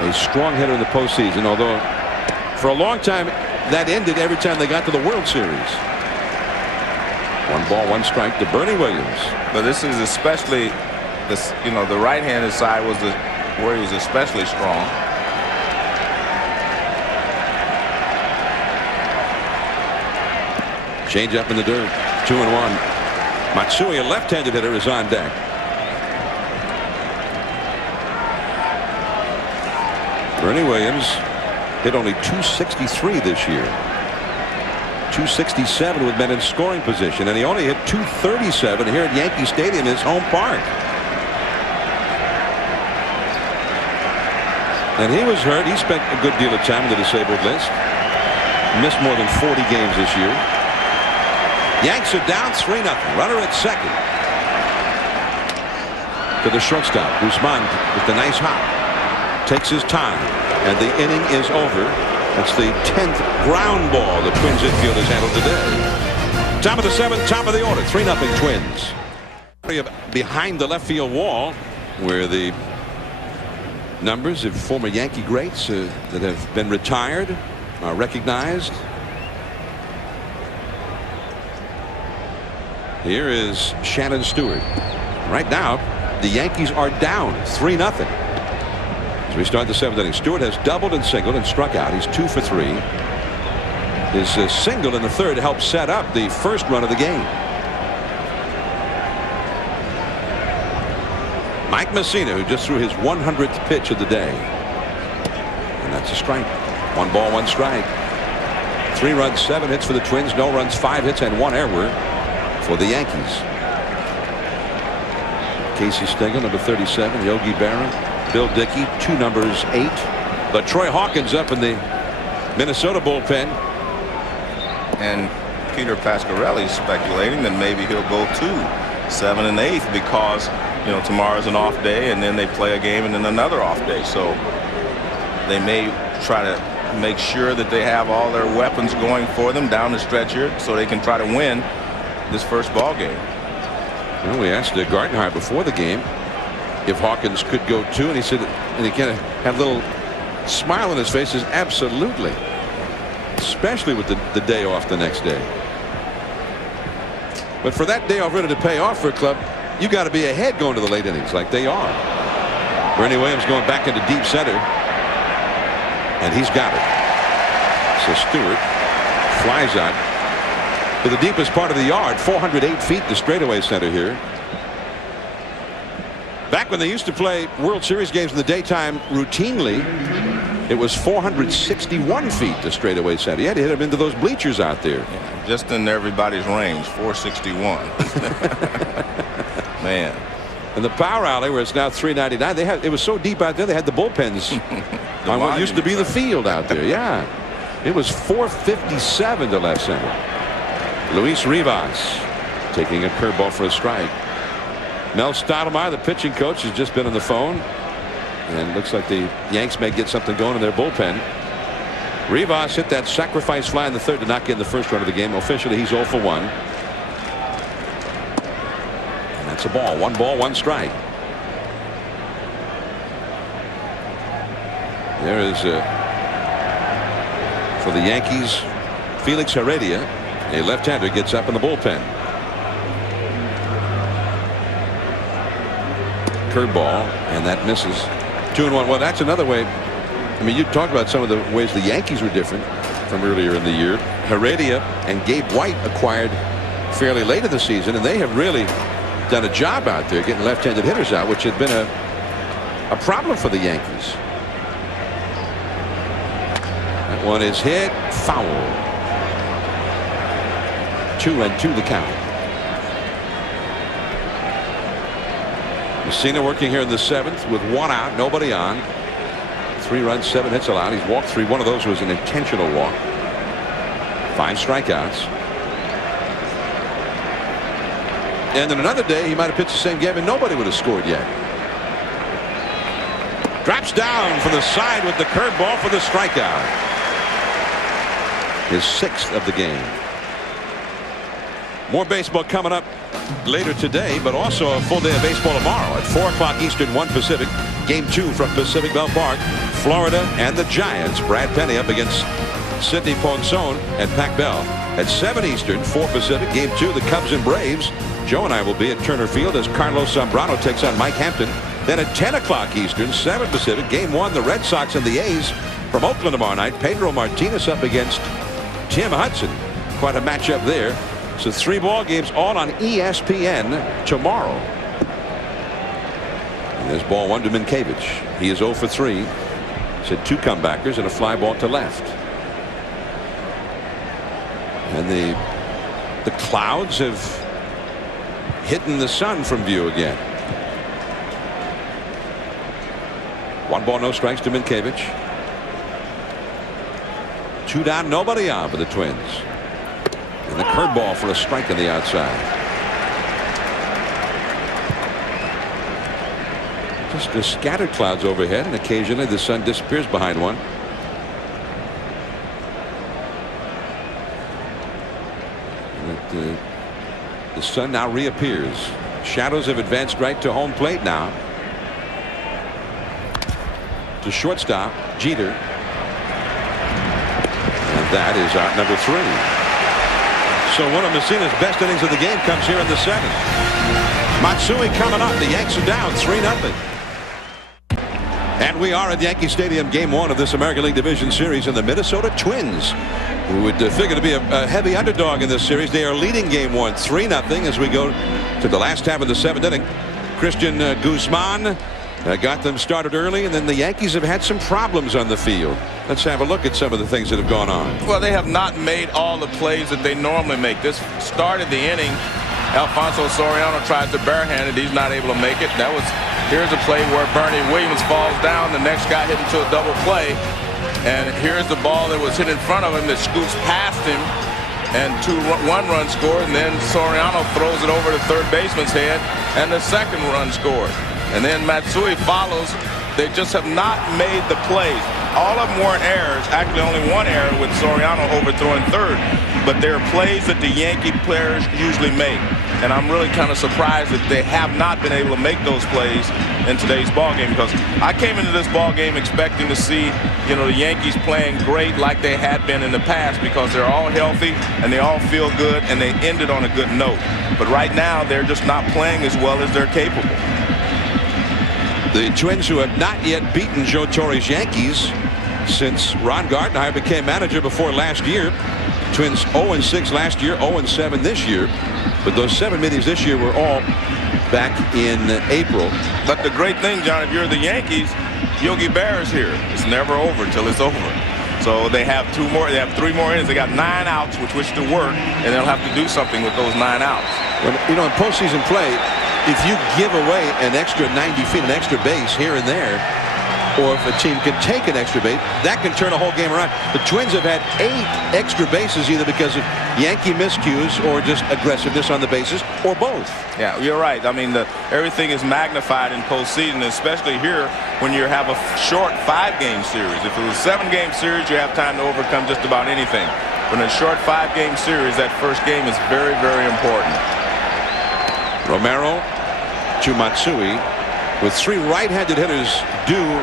a strong hitter in the postseason, although for a long time that ended every time they got to the World Series. 1 ball, 1 strike to Bernie Williams. But this is especially this, you know, the right-handed side was where he was especially strong. Change up in the dirt. 2-1. Matsui, a left-handed hitter, is on deck. Bernie Williams hit only .263 this year. .267 with men in scoring position, and he only hit .237 here at Yankee Stadium, his home park. And he was hurt. He spent a good deal of time on the disabled list. Missed more than 40 games this year. Yanks are down 3-0. Runner at second. To the shortstop. Guzman with the nice hop. Takes his time, and the inning is over. That's the 10th ground ball the Twins infield has handled today. Top of the 7th, top of the order. 3-0 Twins. Behind the left field wall, where the numbers of former Yankee greats that have been retired are recognized. Here is Shannon Stewart. Right now, the Yankees are down 3-0. As we start the 7th inning, Stewart has doubled and singled and struck out. He's 2 for 3. His single in the third helped set up the first run of the game. Mike Messina, who just threw his 100th pitch of the day. And that's a strike. 1 ball, 1 strike. 3 runs, 7 hits for the Twins. No runs, 5 hits, and 1 error for the Yankees. Casey Stengel, number 37. Yogi Berra. Bill Dickey, 2 numbers 8. But Troy Hawkins up in the Minnesota bullpen. And Peter Pasquarelli is speculating that maybe he'll go to 7 and 8 because, you know, tomorrow's an off day and then they play a game and then another off day. So they may try to make sure that they have all their weapons going for them down the stretch here so they can try to win this first ball game. Well, we asked Gardenhire before the game if Hawkins could go 2, and he said, and he kind of had a little smile on his face, says absolutely, especially with the day off the next day. But for that day off really to pay off for a club, you got to be ahead going to the late innings like they are. Bernie Williams going back into deep center. And he's got it. So Stewart flies out to the deepest part of the yard, 408 feet to straightaway center here. Back when they used to play World Series games in the daytime routinely, it was 461 feet to straightaway center. You had to hit him into those bleachers out there. Yeah, just in everybody's range, 461. Man. And the power alley, where it's now 399, it was so deep out there they had the bullpens on what used to be the field out there. Yeah, it was 457 to left center. Luis Rivas taking a curveball for a strike. Mel Stottlemyre, the pitching coach, has just been on the phone, and looks like the Yanks may get something going in their bullpen. Rivas hit that sacrifice fly in the third to not get in the first run of the game. Officially, he's 0 for 1. And that's a ball. 1 ball, 1 strike. There is for the Yankees, Felix Heredia, a left-hander, gets up in the bullpen. Curveball, and that misses. 2-1. Well, that's another way. I mean, you talked about some of the ways the Yankees were different from earlier in the year. Heredia and Gabe White acquired fairly late in the season, and they have really done a job out there getting left-handed hitters out, which had been a problem for the Yankees. That one is hit, foul. 2-2 the count. Messina working here in the 7th with 1 out, nobody on. 3 runs, 7 hits allowed. He's walked 3. One of those was an intentional walk. 5 strikeouts. And then another day he might have pitched the same game and nobody would have scored yet. Drops down from the side with the curveball for the strikeout. His 6th of the game. More baseball coming up later today, but also a full day of baseball tomorrow at 4 o'clock Eastern, 1 Pacific. Game 2 from Pacific Bellpark. Florida and the Giants. Brad Penny up against Sidney Ponson and Pac Bell. At 7 Eastern, 4 Pacific. Game 2, the Cubs and Braves. Joe and I will be at Turner Field as Carlos Zambrano takes on Mike Hampton. Then at 10 o'clock Eastern, 7 Pacific. Game 1, the Red Sox and the A's from Oakland tomorrow night. Pedro Martinez up against Tim Hudson. Quite a matchup there. So 3 ball games all on ESPN tomorrow. And there's ball 1 to Minkiewicz. He is 0 for 3. He's had 2 comebackers and a fly ball to left. And the clouds have hidden the sun from view again. 1 ball, no strikes to Minkiewicz. 2 down, nobody on for the Twins. And the curveball for a strike on the outside. Just the scattered clouds overhead, and occasionally the sun disappears behind one. And the sun now reappears. Shadows have advanced right to home plate now. To shortstop, Jeter. And that is out number 3. So one of Messina's best innings of the game comes here in the 7th. Matsui coming up. The Yanks are down 3-0. And we are at Yankee Stadium, game 1 of this American League Division Series, and the Minnesota Twins, who would figure to be a heavy underdog in this series. They are leading game 1 3-0 as we go to the last half of the 7th inning. Christian Guzman got them started early, and then the Yankees have had some problems on the field. Let's have a look at some of the things that have gone on. Well, they have not made all the plays that they normally make. This started the inning. Alfonso Soriano tries to barehand it. He's not able to make it. Here's a play where Bernie Williams falls down. The next guy hit into a double play. And here's the ball that was hit in front of him that scoots past him. And 1 run scored. And then Soriano throws it over the third baseman's head. And the 2nd run scored. And then Matsui follows. They just have not made the plays. All of them weren't errors. Actually, only 1 error with Soriano overthrowing third. But they're plays that the Yankee players usually make. And I'm really kind of surprised that they have not been able to make those plays in today's ball game, because I came into this ball game expecting to see, the Yankees playing great like they had been in the past, because they're all healthy and they all feel good and they ended on a good note. But right now they're just not playing as well as they're capable. The Twins, who have not yet beaten Joe Torre's Yankees, since Ron Gardenhire became manager before last year. Twins 0-6 last year, 0-7 this year. But those 7 meetings this year were all back in April. But the great thing, John, if you're the Yankees, Yogi Berra is here. It's never over until it's over. So they have 3 more innings. They got 9 outs with which to work, and they'll have to do something with those 9 outs. When, you know, in postseason play, if you give away an extra 90 feet, an extra base here and there, or if a team can take an extra base, that can turn a whole game around. The Twins have had 8 extra bases, either because of Yankee miscues or just aggressiveness on the bases, or both. Yeah, you're right. I mean, everything is magnified in postseason, especially here when you have a short 5-game series. If it was a 7-game series, you have time to overcome just about anything. But in a short 5-game series, that first game is very, very important. Romero to Matsui, with 3 right-handed hitters due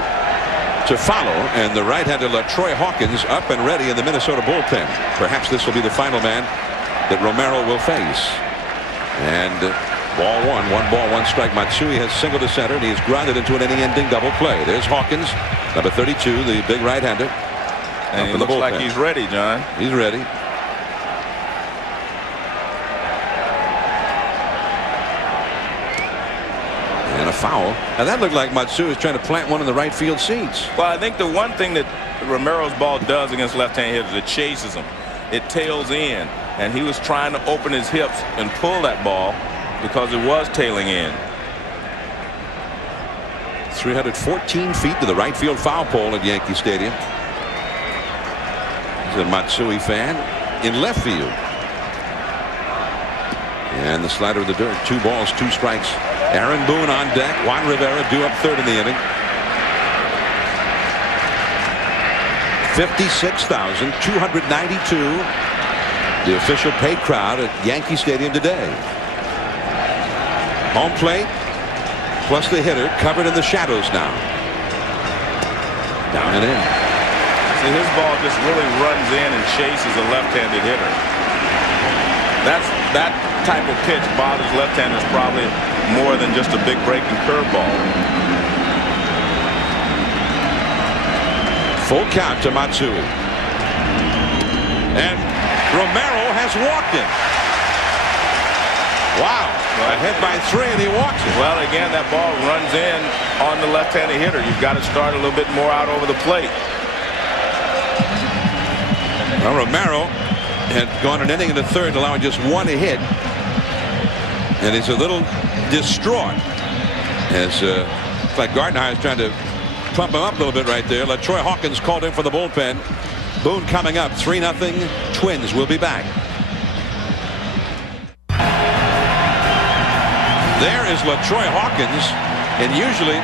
to follow, and the right-hander LaTroy Hawkins up and ready in the Minnesota bullpen. Perhaps this will be the final man that Romero will face. And ball 1 ball, 1 strike. Matsui has singled to center, and he's grounded into an inning-ending double play. There's Hawkins, number 32, the big right-hander. And he looks like he's ready, John. He's ready. And a foul. Now that looked like Matsui was trying to plant one in the right field seats. Well, I think the one thing that Romero's ball does against left-handed hitters, it chases them. It tails in. And he was trying to open his hips and pull that ball because it was tailing in. 314 feet to the right field foul pole at Yankee Stadium. He's a Matsui fan in left field. And the slider of the dirt. 2 balls, 2 strikes. Aaron Boone on deck. Juan Rivera due up 3rd in the inning. 56,292. The official paid crowd at Yankee Stadium today. Home plate plus the hitter covered in the shadows now. Down and in. See, his ball just really runs in and chases a left-handed hitter. That type of pitch bothers left-handers probably more than just a big breaking curveball. Full count to Matsui. And Romero has walked him. Wow. Ahead by 3, and he walks it. Well, again, that ball runs in on the left-handed hitter. You've got to start a little bit more out over the plate. Well, Romero had gone an inning in the 3rd, allowing just 1 hit. And he's a little distraught. As like Gardenhire is trying to pump him up a little bit right there. LaTroy Hawkins called in for the bullpen. Boone coming up. 3-0. Twins will be back. There is LaTroy Hawkins. And usually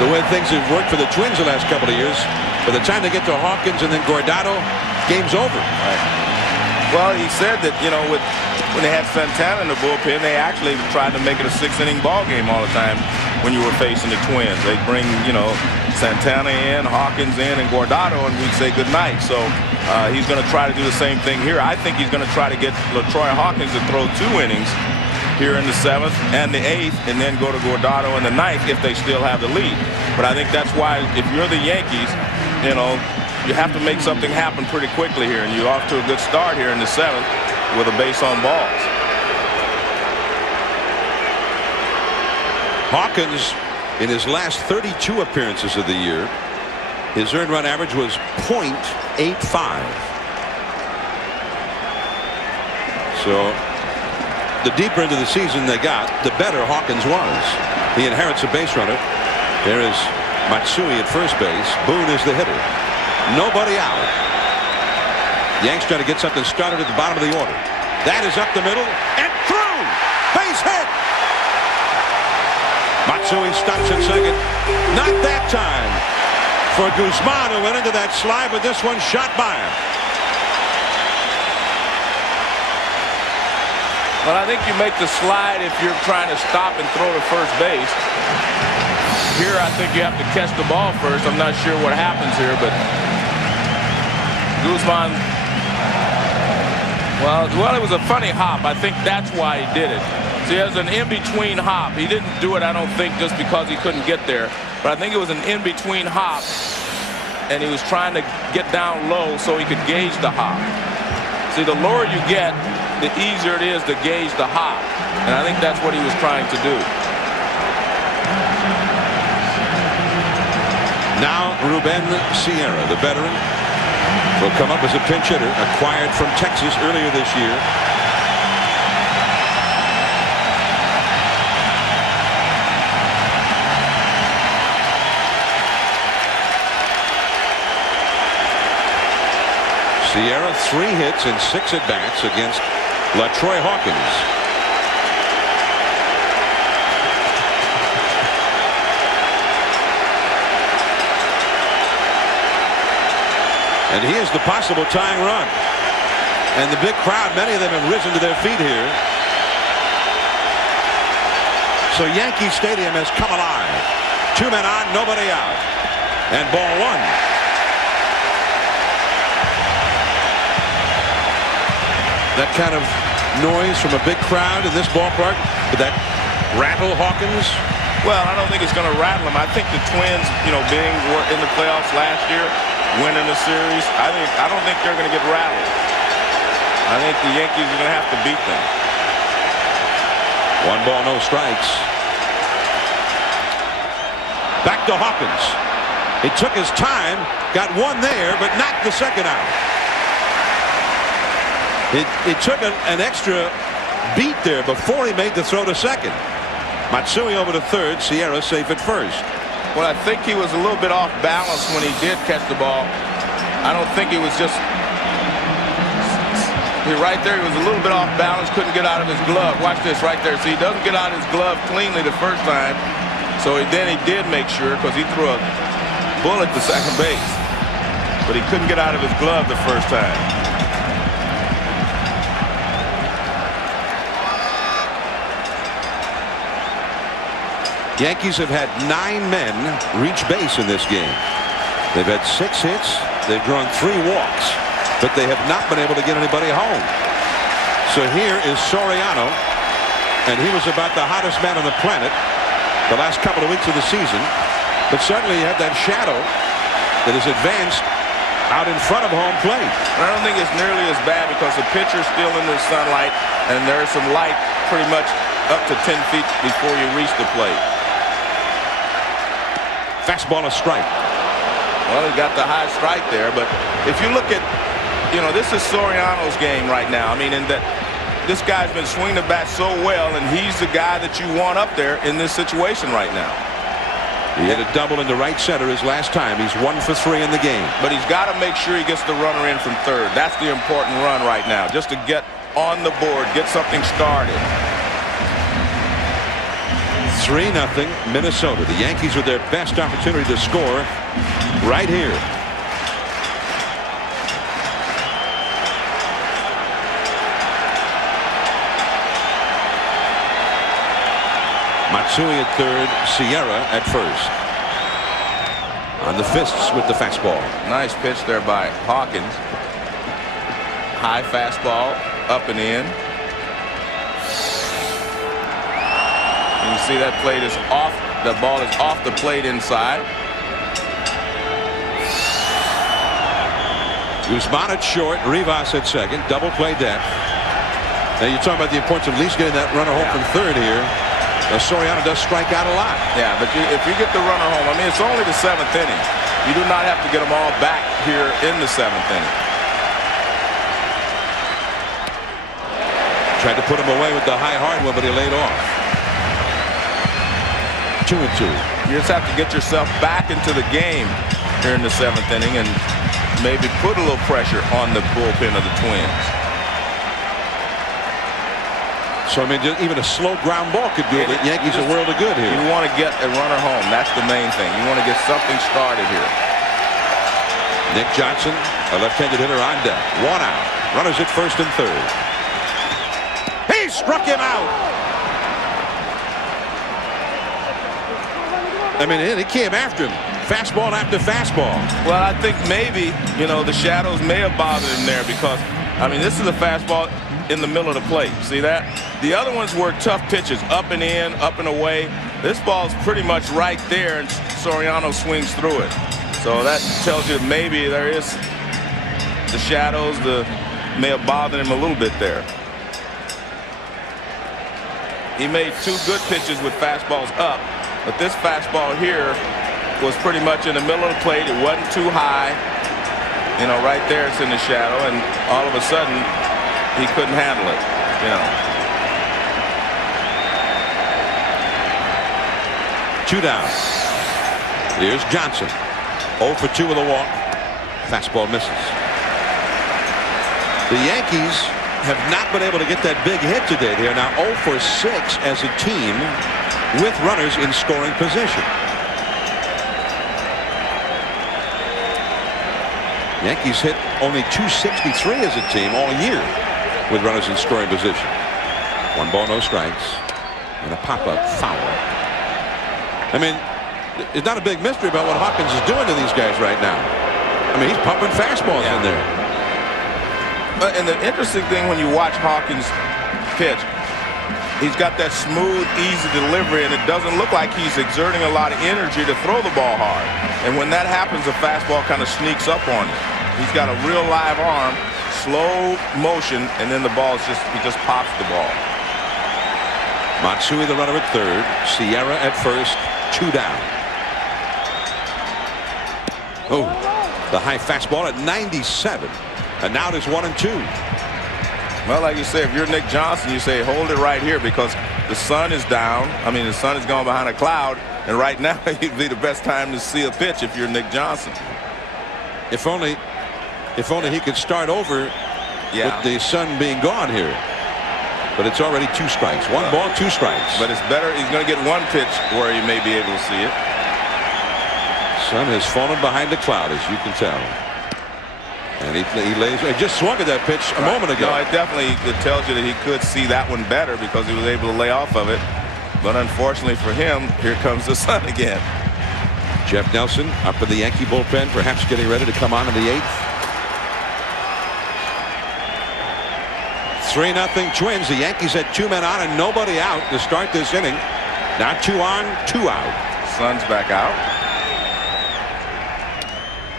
the way things have worked for the Twins the last couple of years, by the time they get to Hawkins and then Guardado, game's over. Right. Well, he said that, you know, when they had Santana in the bullpen, they actually tried to make it a 6-inning ball game all the time when you were facing the Twins. They'd bring, you know, Santana in, Hawkins in, and Guardado, and we'd say goodnight. So he's going to try to do the same thing here. I think he's going to try to get LaTroy Hawkins to throw 2 innings here in the 7th and the 8th, and then go to Guardado in the 9th if they still have the lead. But I think that's why, if you're the Yankees, you know, you have to make something happen pretty quickly here, and you're off to a good start here in the 7th with a base on balls. Hawkins, in his last 32 appearances of the year, his earned run average was .85. So the deeper into the season they got, the better Hawkins was. He inherits a base runner. There is Matsui at first base. Boone is the hitter. Nobody out. Yanks trying to get something started at the bottom of the order. That is up the middle and through. Base hit. Matsui stops at second. Not that time for Guzman, who went into that slide, but this one shot by him. Well, I think you make the slide if you're trying to stop and throw to first base. Here, I think you have to catch the ball first. I'm not sure what happens here, but Guzman, well, it was a funny hop. I think that's why he did it. See, there's an in-between hop. He didn't do it, I don't think, just because he couldn't get there. But I think it was an in-between hop. and he was trying to get down low so he could gauge the hop. See, the lower you get, the easier it is to gauge the hop, and I think that's what he was trying to do. Now Ruben Sierra, the veteran, will come up as a pinch hitter, acquired from Texas earlier this year. Sierra 3 hits and 6 at-bats against LaTroy Hawkins. And he is the possible tying run. And the big crowd, many of them have risen to their feet here. So Yankee Stadium has come alive. 2 men on, nobody out. And ball 1. That kind of noise from a big crowd in this ballpark, would that rattle Hawkins? Well, I don't think it's going to rattle him. I think the Twins, being in the playoffs last year, winning the series, I don't think they're going to get rattled. I think the Yankees are going to have to beat them. 1 ball, no strikes. Back to Hawkins. He took his time, got 1 there, but knocked the second out. It took an extra beat there before he made the throw to second. Matsui over to third. Sierra safe at first. Well, I think he was a little bit off balance when he did catch the ball. I don't think he was just right there. He was a little bit off balance. Couldn't get out of his glove. Watch this right there. See, he doesn't get out of his glove cleanly the first time. So then he did make sure, because he threw a bullet to second base. But he couldn't get out of his glove the first time. Yankees have had 9 men reach base in this game. They've had 6 hits. They've drawn 3 walks, but they have not been able to get anybody home. So here is Soriano, and he was about the hottest man on the planet the last couple of weeks of the season. But certainly you have that shadow that is advanced out in front of home plate. I don't think it's nearly as bad because the pitcher's still in the sunlight, and there is some light pretty much up to 10 feet before you reach the plate. Fastball, a strike. Well, he got the high strike there, but if you look at, this is Soriano's game right now. I mean, in that this guy's been swinging the bat so well, and he's the guy that you want up there in this situation right now. He hit a double into right center his last time. He's 1 for 3 in the game. But he's got to make sure he gets the runner in from third. That's the important run right now, just to get on the board, get something started. 3-0 Minnesota. The Yankees with their best opportunity to score right here. Matsui at third, Sierra at first. On the fists with the fastball. Nice pitch there by Hawkins. High fastball, up and in. You see that plate is off. The ball is off the plate inside. Guzman at short, Rivas at second. Double play depth. Now you're talking about the importance of at least getting that runner home from third here. Soriano does strike out a lot. Yeah, but if you get the runner home, I mean, it's only the 7th inning. You do not have to get them all back here in the 7th inning. Tried to put him away with the high hard one, but he laid off. 2-2. You just have to get yourself back into the game here in the 7th inning and maybe put a little pressure on the bullpen of the Twins. So, I mean, even a slow ground ball could do the Yankees a world of good here. You want to get a runner home. That's the main thing. You want to get something started here. Nick Johnson, a left-handed hitter on deck. 1 out. Runners at first and third. He struck him out. I mean, he came after him. Fastball after fastball. Well, I think maybe, the shadows may have bothered him there because, I mean, this is a fastball in the middle of the plate. See that? The other ones were tough pitches, up and in, up and away. This ball's pretty much right there, and Soriano swings through it. So that tells you maybe there is the shadows may have bothered him a little bit there. He made 2 good pitches with fastballs up, but this fastball here was pretty much in the middle of the plate. It wasn't too high. You know, right there it's in the shadow, and all of a sudden he couldn't handle it. You know. 2 down. Here's Johnson. 0 for 2 with a walk. Fastball misses. The Yankees have not been able to get that big hit today. They are now 0 for 6 as a team with runners in scoring position. Yankees hit only .263 as a team all year with runners in scoring position. 1 ball, no strikes, and a pop-up foul. I mean, it's not a big mystery about what Hawkins is doing to these guys right now. I mean, he's pumping fastballs in there. And the interesting thing when you watch Hawkins pitch, he's got that smooth, easy delivery, and it doesn't look like he's exerting a lot of energy to throw the ball hard. And when that happens, the fastball kind of sneaks up on him. He's got a real live arm, slow motion, and then the ball is he just pops the ball. Matsui the runner at third, Sierra at first, 2 down. Oh, the high fastball at 97. And now there's 1 and 2. Well, like you say, if you're Nick Johnson, you say hold it right here because the sun is down. I mean, the sun is gone behind a cloud, and right now it'd be the best time to see a pitch if you're Nick Johnson. If only he could start over with the sun being gone here. But it's already 2 strikes. 1 ball, 2 strikes. But it's better. He's going to get 1 pitch where he may be able to see it. Sun has fallen behind the cloud, as you can tell. And he just swung at that pitch a moment ago. No, it tells you that he could see that one better because he was able to lay off of it. But unfortunately for him, here comes the sun again. Jeff Nelson up in the Yankee bullpen, perhaps getting ready to come on in the 8th. 3-0 Twins. The Yankees had 2 men on and nobody out to start this inning. Now 2 on, 2 out. Sun's back out.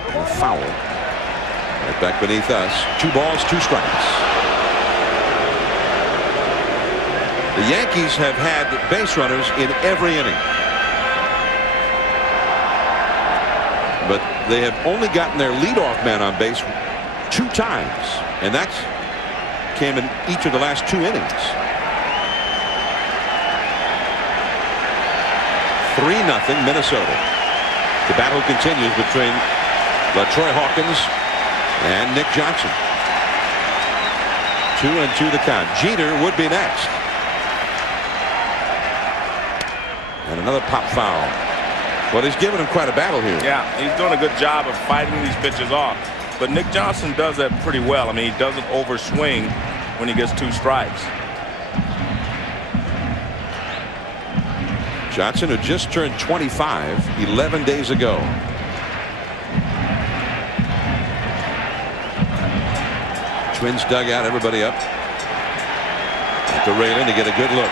And a foul. Right back beneath us. 2 balls, 2 strikes. The Yankees have had base runners in every inning. But they have only gotten their leadoff man on base 2 times. And that's came in each of the last 2 innings. 3-0 Minnesota. The battle continues between LaTroy Hawkins and Nick Johnson. 2-2 the count. Jeter would be next. And another pop foul. Well, he's given him quite a battle here. Yeah, he's doing a good job of fighting these pitches off. But Nick Johnson does that pretty well. I mean, he doesn't overswing when he gets 2 strikes. Johnson, who just turned 25 11 days ago. Twins dugout, everybody up at the railing to get a good look.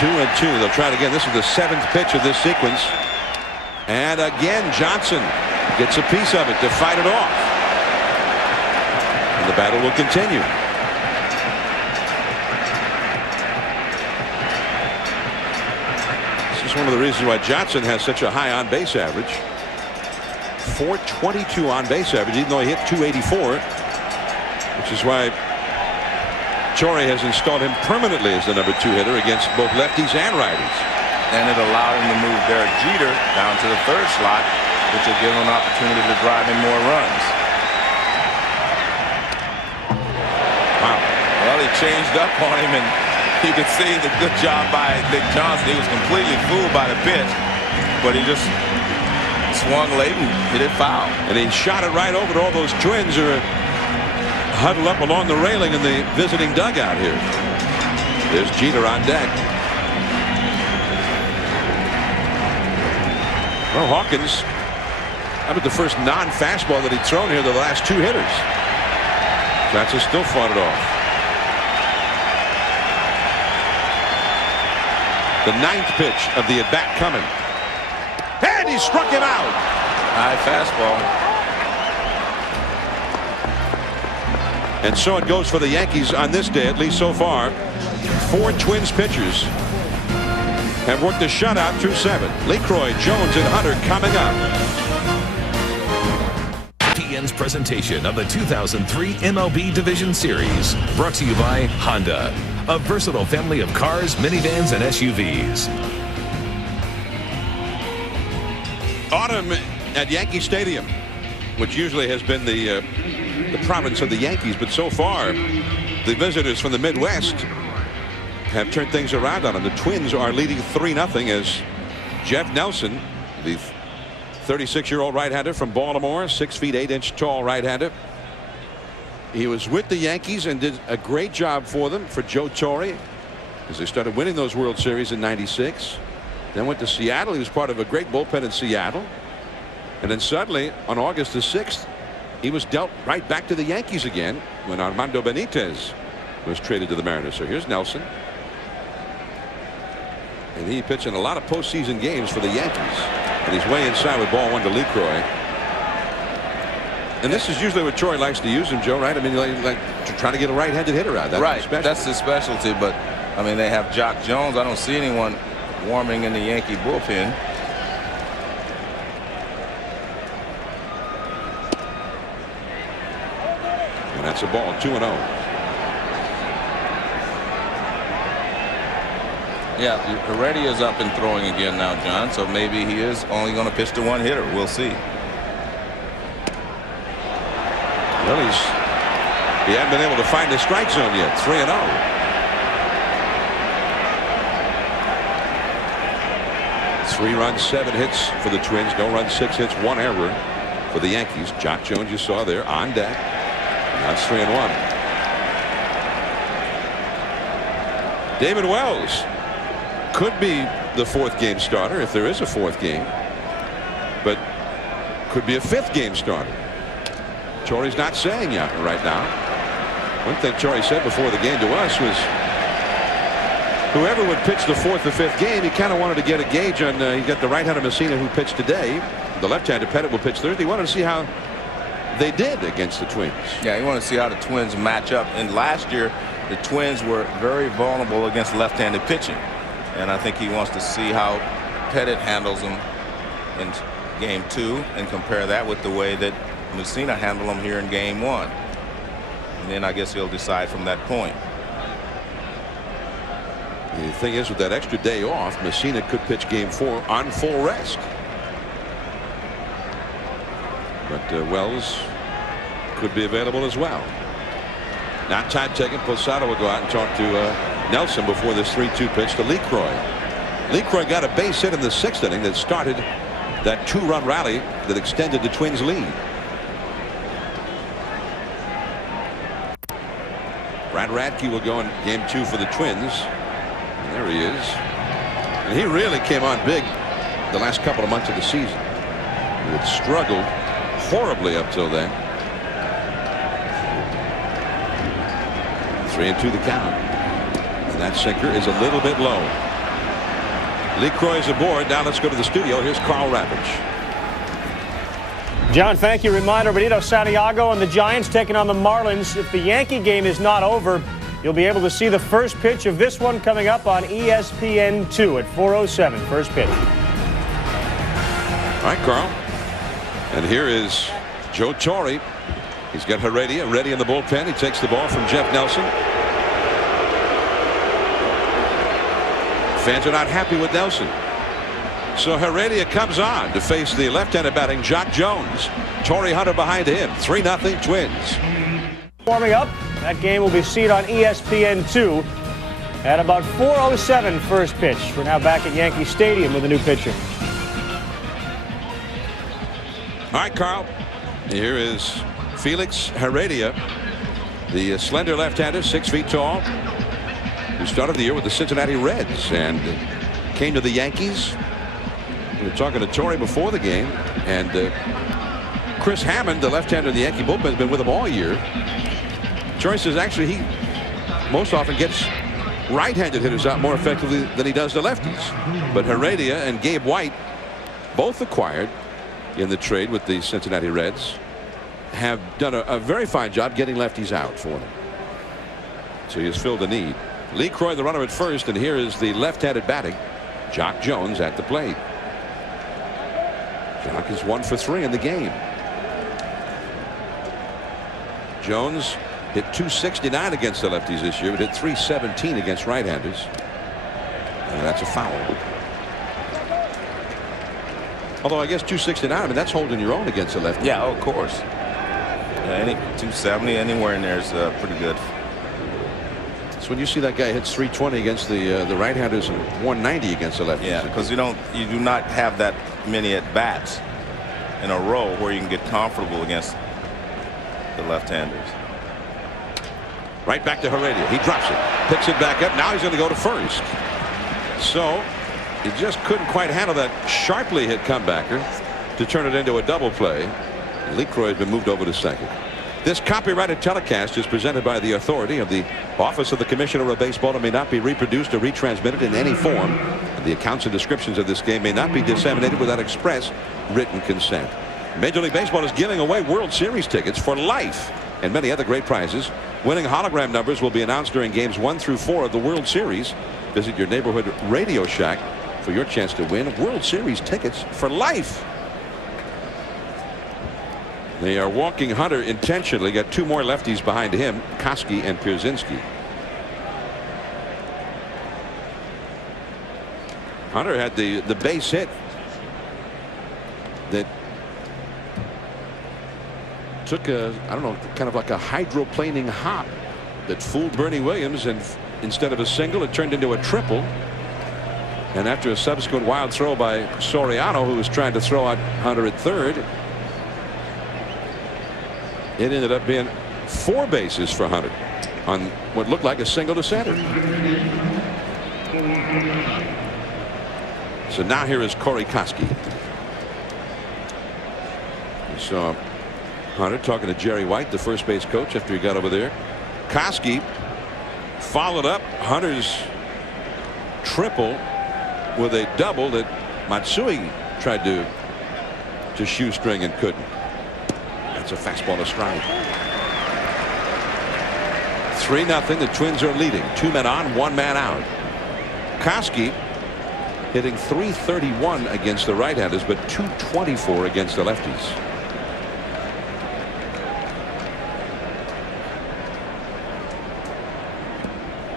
2-2. They'll try it again. This is the 7th pitch of this sequence. And again, Johnson gets a piece of it to fight it off. And the battle will continue. This is one of the reasons why Johnson has such a high on-base average. .422 on-base average, even though he hit .284, which is why Torrey has installed him permanently as the #2 hitter against both lefties and righties. And it allowed him to move Derek Jeter down to the 3rd slot, which will give him an opportunity to drive in more runs. Wow. Well, he changed up on him, and you can see the good job by Nick Johnson. He was completely fooled by the pitch, but he just swung late and hit it foul. And he shot it right over to all those Twins who are huddled up along the railing in the visiting dugout here. There's Jeter on deck. Well, Hawkins, that was the first non-fastball that he'd thrown here to the last 2 hitters. Johnson still fought it off. The 9th pitch of the at-bat coming. And he struck him out. High fastball. And so it goes for the Yankees on this day, at least so far. 4 Twins pitchers have worked a shutout through 7. LeCroy, Jones, and Hunter coming up. PN's presentation of the 2003 MLB Division Series, brought to you by Honda, a versatile family of cars, minivans, and SUVs. Autumn at Yankee Stadium, which usually has been the province of the Yankees, but so far the visitors from the Midwest have turned things around on them. The Twins are leading 3-0 as Jeff Nelson, the 36-year-old right-hander from Baltimore, 6 feet 8 inch tall right-hander. He was with the Yankees and did a great job for them, for Joe Torre, as they started winning those World Series in '96. Then went to Seattle. He was part of a great bullpen in Seattle. And then suddenly, on August the 6th, he was dealt right back to the Yankees again when Armando Benitez was traded to the Mariners. So here's Nelson. And he pitched in a lot of postseason games for the Yankees. And he's way inside with ball 1 to LeCroy. And this is usually what Torre likes to use him, Joe, right? I mean, like to try to get a right-handed hitter out. That's right. That's his specialty. But, I mean, they have Jock Jones. I don't see anyone warming in the Yankee bullpen. And that's a ball, 2-0. Yeah, Heredia's up and throwing again now, John. So maybe he is only going to pitch to 1 hitter. We'll see. Well, he hasn't been able to find the strike zone yet. 3-0. Three runs, 7 hits for the Twins. No runs, 6 hits, 1 error for the Yankees. Jock Jones, you saw there, on deck. That's 3-1. David Wells could be the 4th game starter if there is a 4th game, but could be a 5th game starter. Torre's not saying yet right now. One thing Torre said before the game to us was whoever would pitch the 4th or 5th game, he kind of wanted to get a gauge on. He got the right-hander Messina who pitched today. The left-hander Pettit will pitch Thursday. He wanted to see how they did against the Twins. Yeah, he wanted to see how the Twins match up. And last year, the Twins were very vulnerable against left-handed pitching. And I think he wants to see how Pettit handles them in game 2 and compare that with the way that Messina handled them here in game 1. And then I guess he'll decide from that point. The thing is, with that extra day off, Messina could pitch game 4 on full rest. But Wells could be available as well. Now time taken. Posada will go out and talk to Nelson before this 3-2 pitch to LeCroy. LeCroy got a base hit in the 6th inning that started that 2-run rally that extended the Twins' lead. Brad Radke will go in game 2 for the Twins. And there he is. And he really came on big the last couple of months of the season. He had struggled horribly up till then. 3-2 the count. And that sinker is a little bit low. LeCroy is aboard. Now let's go to the studio. Here's Carl Ravitch. John, thank you. Reminder, Benito Santiago and the Giants taking on the Marlins. If the Yankee game is not over, you'll be able to see the first pitch of this one coming up on ESPN2 at 4:07. First pitch. All right, Carl. And here is Joe Torre. He's got Heredia ready in the bullpen. He takes the ball from Jeff Nelson. Fans are not happy with Nelson. So Heredia comes on to face the left-handed batting Jock Jones. Torre Hunter behind him. 3-0 Twins. Warming up. That game will be seen on ESPN2 at about 4:07 first pitch. We're now back at Yankee Stadium with a new pitcher. All right, Carl. Here is Felix Heredia, the slender left-hander, 6 feet tall, who started the year with the Cincinnati Reds and came to the Yankees. We were talking to Torre before the game, and Chris Hammond, the left-hander of the Yankee bullpen, has been with him all year. Torre says actually he most often gets right-handed hitters out more effectively than he does the lefties. But Heredia and Gabe White, both acquired in the trade with the Cincinnati Reds, have done a very fine job getting lefties out for them. So he has filled a need. Lee Croy, the runner at first, and here is the left-handed batting, Jock Jones at the plate. Jock is 1 for 3 in the game. Jones hit .269 against the lefties this year, but hit .317 against right-handers. And that's a foul. Although I guess .269, I mean, that's holding your own against the lefty. Yeah, of course. Any 270 anywhere in there is pretty good. So when you see that guy hits .320 against the right-handers and .190 against the lefties. Yeah, because you do not have that many at bats in a row where you can get comfortable against the left-handers. Right back to Heredia. He drops it, picks it back up. Now he's going to go to first. So he just couldn't quite handle that sharply hit comebacker to turn it into a double play. Lee Croy has been moved over to second. This copyrighted telecast is presented by the authority of the Office of the Commissioner of Baseball and may not be reproduced or retransmitted in any form. And the accounts and descriptions of this game may not be disseminated without express written consent. Major League Baseball is giving away World Series tickets for life and many other great prizes. Winning hologram numbers will be announced during games 1 through 4 of the World Series. Visit your neighborhood Radio Shack for your chance to win World Series tickets for life. They are walking Hunter intentionally. Got 2 more lefties behind him, Koski and Pierzynski. Hunter had the base hit that took a, I don't know, kind of like a hydroplaning hop that fooled Bernie Williams, and instead of a single it turned into a triple. And after a subsequent wild throw by Soriano, who was trying to throw out Hunter at third, it ended up being 4 bases for Hunter on what looked like a single to center. So now here is Corey Koski. You saw Hunter talking to Jerry White, the first base coach, after he got over there. Koski followed up Hunter's triple with a double that Matsui tried to shoestring and couldn't. That's a fastball to strike. 3-0. The Twins are leading. 2 men on, 1 man out. Koski hitting .331 against the right-handers, but .224 against the lefties.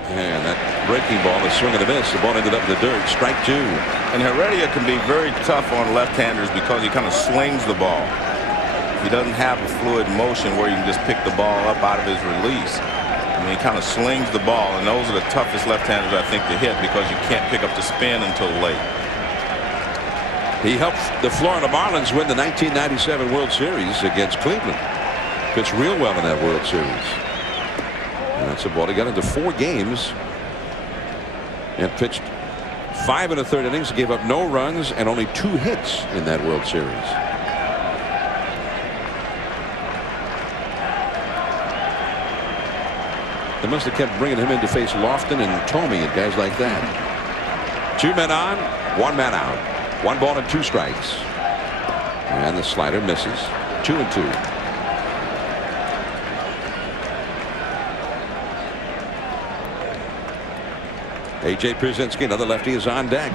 And that breaking ball, a swing and a miss. The ball ended up in the dirt. Strike 2. And Heredia can be very tough on left-handers because he kind of swings the ball. He doesn't have a fluid motion where you can just pick the ball up out of his release. I mean, he kind of slings the ball, and those are the toughest left-handers, I think, to hit because you can't pick up the spin until late. He helped the Florida Marlins win the 1997 World Series against Cleveland. Pitched real well in that World Series. And that's a ball. He got into 4 games and pitched 5 1/3 innings, gave up no runs and only 2 hits in that World Series. They must have kept bringing him in to face Lofton and Tomey and guys like that. 2 men on, 1 man out. 1 ball and 2 strikes. And the slider misses. 2-2. A.J. Pierzynski, another lefty, is on deck.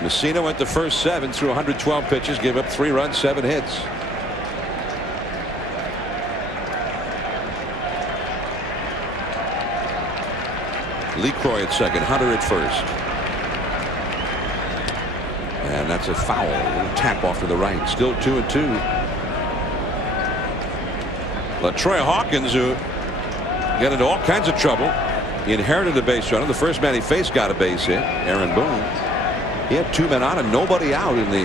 Messina went the first 7 through 112 pitches, gave up 3 runs, 7 hits. Lee Croy at second, Hunter at first. And that's a foul. A little tap off to the right. Still 2-2. LaTroy Hawkins, who got into all kinds of trouble, inherited a base runner. The first man he faced got a base hit, Aaron Boone. He had 2 men on and nobody out in the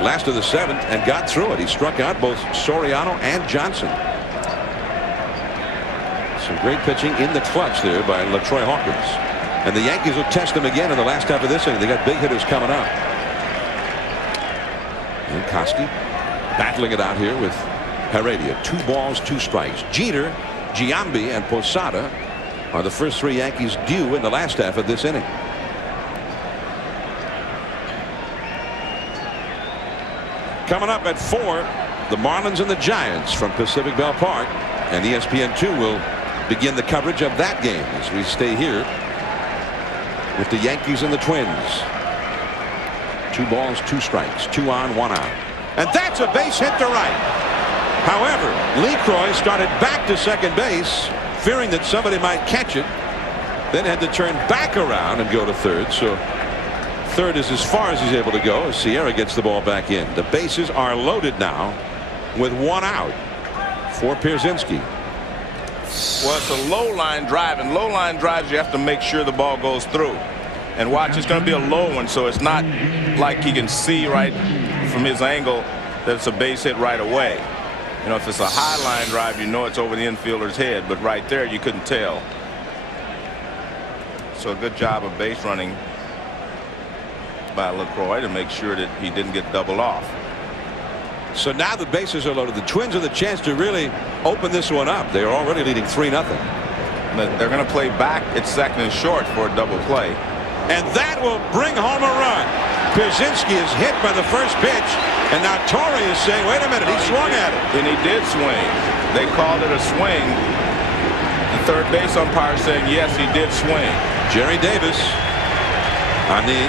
last of the 7th and got through it. He struck out both Soriano and Johnson. Some great pitching in the clutch there by LaTroy Hawkins. And the Yankees will test him again in the last half of this inning. They got big hitters coming up. And Koski battling it out here with Heredia. 2 balls, 2 strikes. Jeter, Giambi, and Posada are the first 3 Yankees due in the last half of this inning. Coming up at 4, the Marlins and the Giants from Pacific Bell Park, and ESPN2 will begin the coverage of that game as we stay here with the Yankees and the Twins. 2 balls, 2 strikes, 2 on, 1 out, and that's a base hit to right. However, LeCroy started back to second base, fearing that somebody might catch it, then had to turn back around and go to third. So third is as far as he's able to go as Sierra gets the ball back in. The bases are loaded now with 1 out for Pierzynski. Well, it's a low line drive, and low line drives you have to make sure the ball goes through. And watch, it's going to be a low one, so it's not like he can see right from his angle that it's a base hit right away. You know, if it's a high line drive, you know it's over the infielder's head, but right there you couldn't tell. So a good job of base running by LeCroy to make sure that he didn't get doubled off. So now the bases are loaded. The Twins have the chance to really open this one up. They are already leading 3-0. They're going to play back at second and short for a double play. And that will bring home a run. Pierzynski is hit by the first pitch, and now Torrey is saying, wait a minute, he swung at it. And he did swing. They called it a swing. The third base umpire saying, yes, he did swing. Jerry Davis on the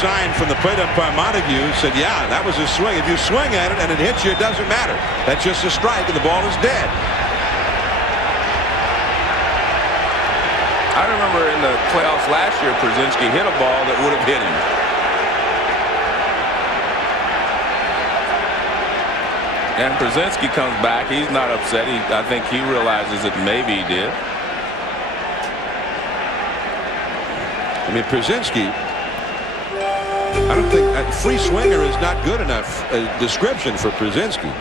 sign from the plate umpire Montague said, yeah, that was a swing. If you swing at it and it hits you, it doesn't matter. That's just a strike, and the ball is dead. I remember in the playoffs last year, Pierzynski hit a ball that would have hit him. And Pierzynski comes back. He's not upset. I think he realizes that maybe he did. I mean, Pierzynski, I don't think a free swinger is not good enough description for Pierzynski.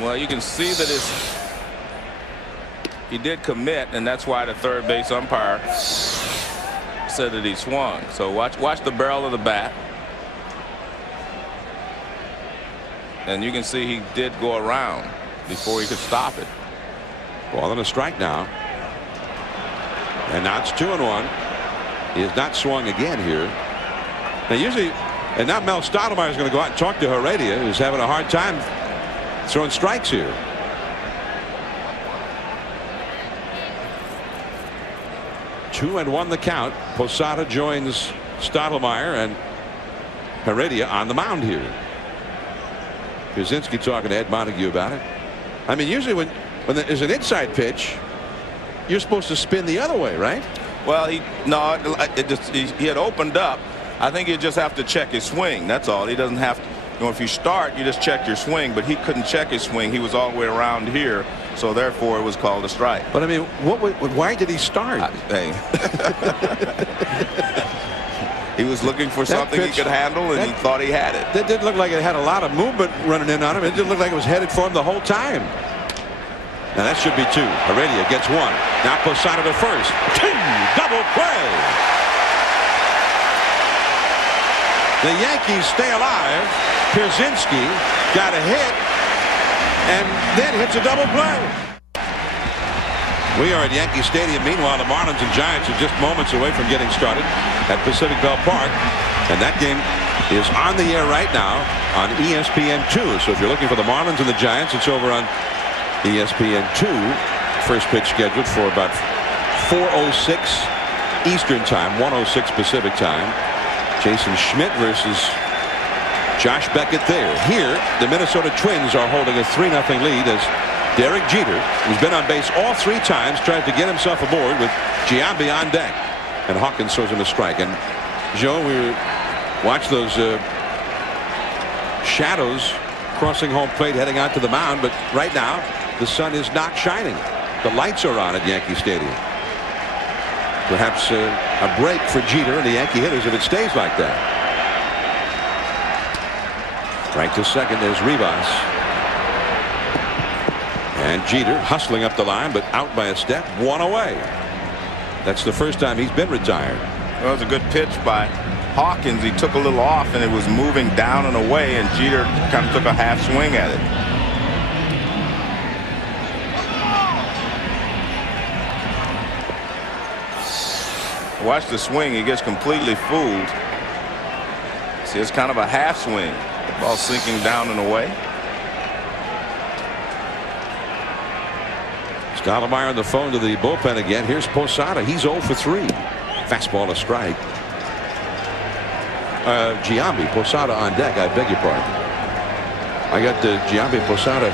Well, you can see that he did commit, and that's why the third base umpire said that he swung. So watch the barrel of the bat, and you can see he did go around before he could stop it. Ball and a strike now. And now it's 2-1. He has not swung again here. Now usually, and now Mel Stottlemyre is going to go out and talk to Heredia, who's having a hard time throwing strikes here. Two and 1 the count. Posada joins Stottlemyre and Heredia on the mound here. Pierzynski talking to Ed Montague about it. I mean, usually when there's an inside pitch, you're supposed to spin the other way, right? Well, he had opened up. I think you just have to check his swing. That's all. He doesn't have to. You know, if you start, you just check your swing, but he couldn't check his swing. He was all the way around here, so therefore it was called a strike. But I mean, why did he start? He was looking for something he could handle, and he thought he had it. That didn't look like it had a lot of movement running in on him. It didn't look like it was headed for him the whole time. Now that should be 2. Heredia gets 1. Now Posada to first. 2, double play. The Yankees stay alive. Pierzynski got a hit and then hits a double play. We are at Yankee Stadium. Meanwhile, the Marlins and Giants are just moments away from getting started at Pacific Bell Park. And that game is on the air right now on ESPN2. So if you're looking for the Marlins and the Giants, it's over on ESPN2. First pitch scheduled for about 4:06 Eastern Time, 1:06 Pacific Time. Jason Schmidt versus Josh Beckett there. Here, the Minnesota Twins are holding a 3-0 lead as Derek Jeter, who's been on base all 3 times, tried to get himself aboard with Giambi on deck. And Hawkins throws him a strike. And, Joe, we watched those shadows crossing home plate heading out to the mound. But right now, the sun is not shining. The lights are on at Yankee Stadium. Perhaps a break for Jeter and the Yankee hitters if it stays like that. Right to second, there's Rivas. And Jeter hustling up the line, but out by a step, 1 away. That's the first time he's been retired. Well, it was a good pitch by Hawkins, he took a little off and it was moving down and away, and Jeter kind of took a half swing at it. Watch the swing. He gets completely fooled. See, it's kind of a half swing. The ball sinking down and away. Stottlemyre on the phone to the bullpen again. Here's Posada. He's 0 for 3. Fastball, a strike. Giambi, Posada on deck. I beg your pardon. I got the Giambi, Posada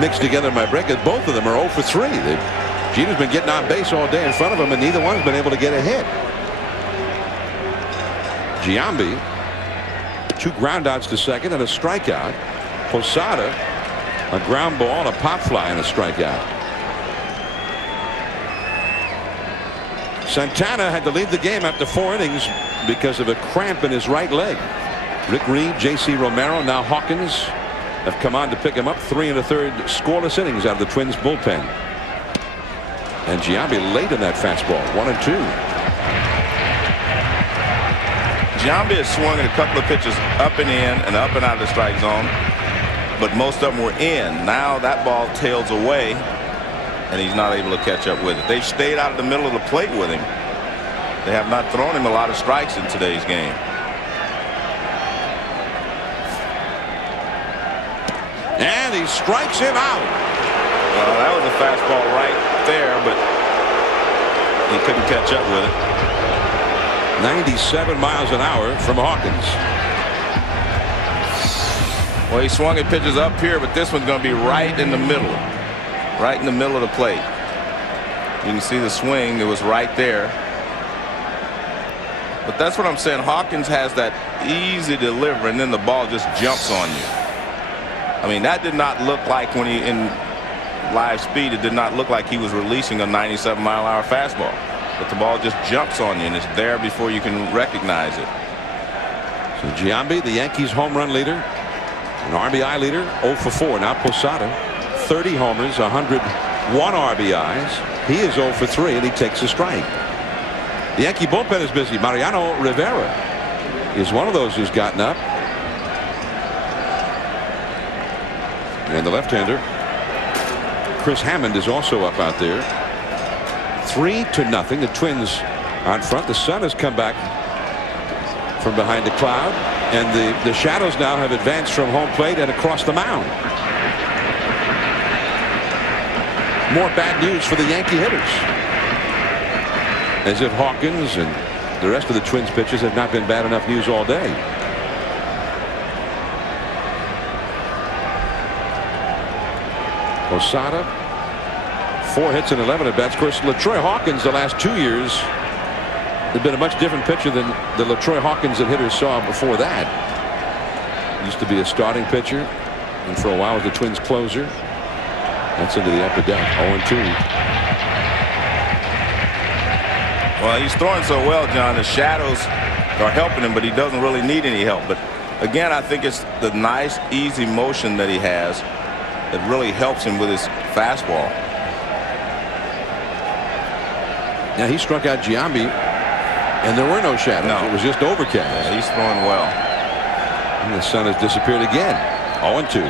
mixed together in my bracket. Both of them are 0 for 3. Jeter's been getting on base all day in front of him, and neither one's been able to get a hit. Giambi, 2 groundouts to second and a strikeout. Posada, a ground ball and a pop fly and a strikeout. Santana had to leave the game after 4 innings because of a cramp in his right leg. Rick Reed, J.C. Romero, now Hawkins have come on to pick him up. 3 1/3 scoreless innings out of the Twins bullpen. And Giambi late in that fastball. 1-2. Giambi has swung at a couple of pitches up and in and up and out of the strike zone, but most of them were in. Now that ball tails away, and he's not able to catch up with it. They've stayed out of the middle of the plate with him. They have not thrown him a lot of strikes in today's game. And he strikes him out. Well, that was a fastball right there, but he couldn't catch up with it. 97 miles an hour from Hawkins. Well, he swung at pitches up here, but this one's going to be right in the middle. Right in the middle of the plate. You can see the swing. It was right there. But that's what I'm saying. Hawkins has that easy delivery, and then the ball just jumps on you. I mean, that did not look like, when he in live speed, it did not look like he was releasing a 97-mile-an-hour fastball. But the ball just jumps on you, and it's there before you can recognize it. So Giambi, the Yankees home run leader, an RBI leader, 0 for 4. Now Posada, 30 homers, 101 RBIs. He is 0 for 3, and he takes a strike. The Yankee bullpen is busy. Mariano Rivera is one of those who's gotten up. And the left-hander, Chris Hammond, is also up out there. 3-0. The Twins on front. The sun has come back from behind the cloud, and the shadows now have advanced from home plate and across the mound. More bad news for the Yankee hitters, as if Hawkins and the rest of the Twins pitchers have not been bad enough news all day. Posada, 4 hits and 11 at bats. Of course, LaTroy Hawkins the last 2 years has been a much different pitcher than the LaTroy Hawkins that hitters saw before that. Used to be a starting pitcher, and for a while was the Twins closer. That's into the upper deck. 0-2. Well, he's throwing so well, John. The shadows are helping him, but he doesn't really need any help. But again, I think it's the nice, easy motion that he has that really helps him with his fastball. Now he struck out Giambi, and there were no shadows. No. It was just overcast. Yeah, he's throwing well. And the sun has disappeared again. 0-2.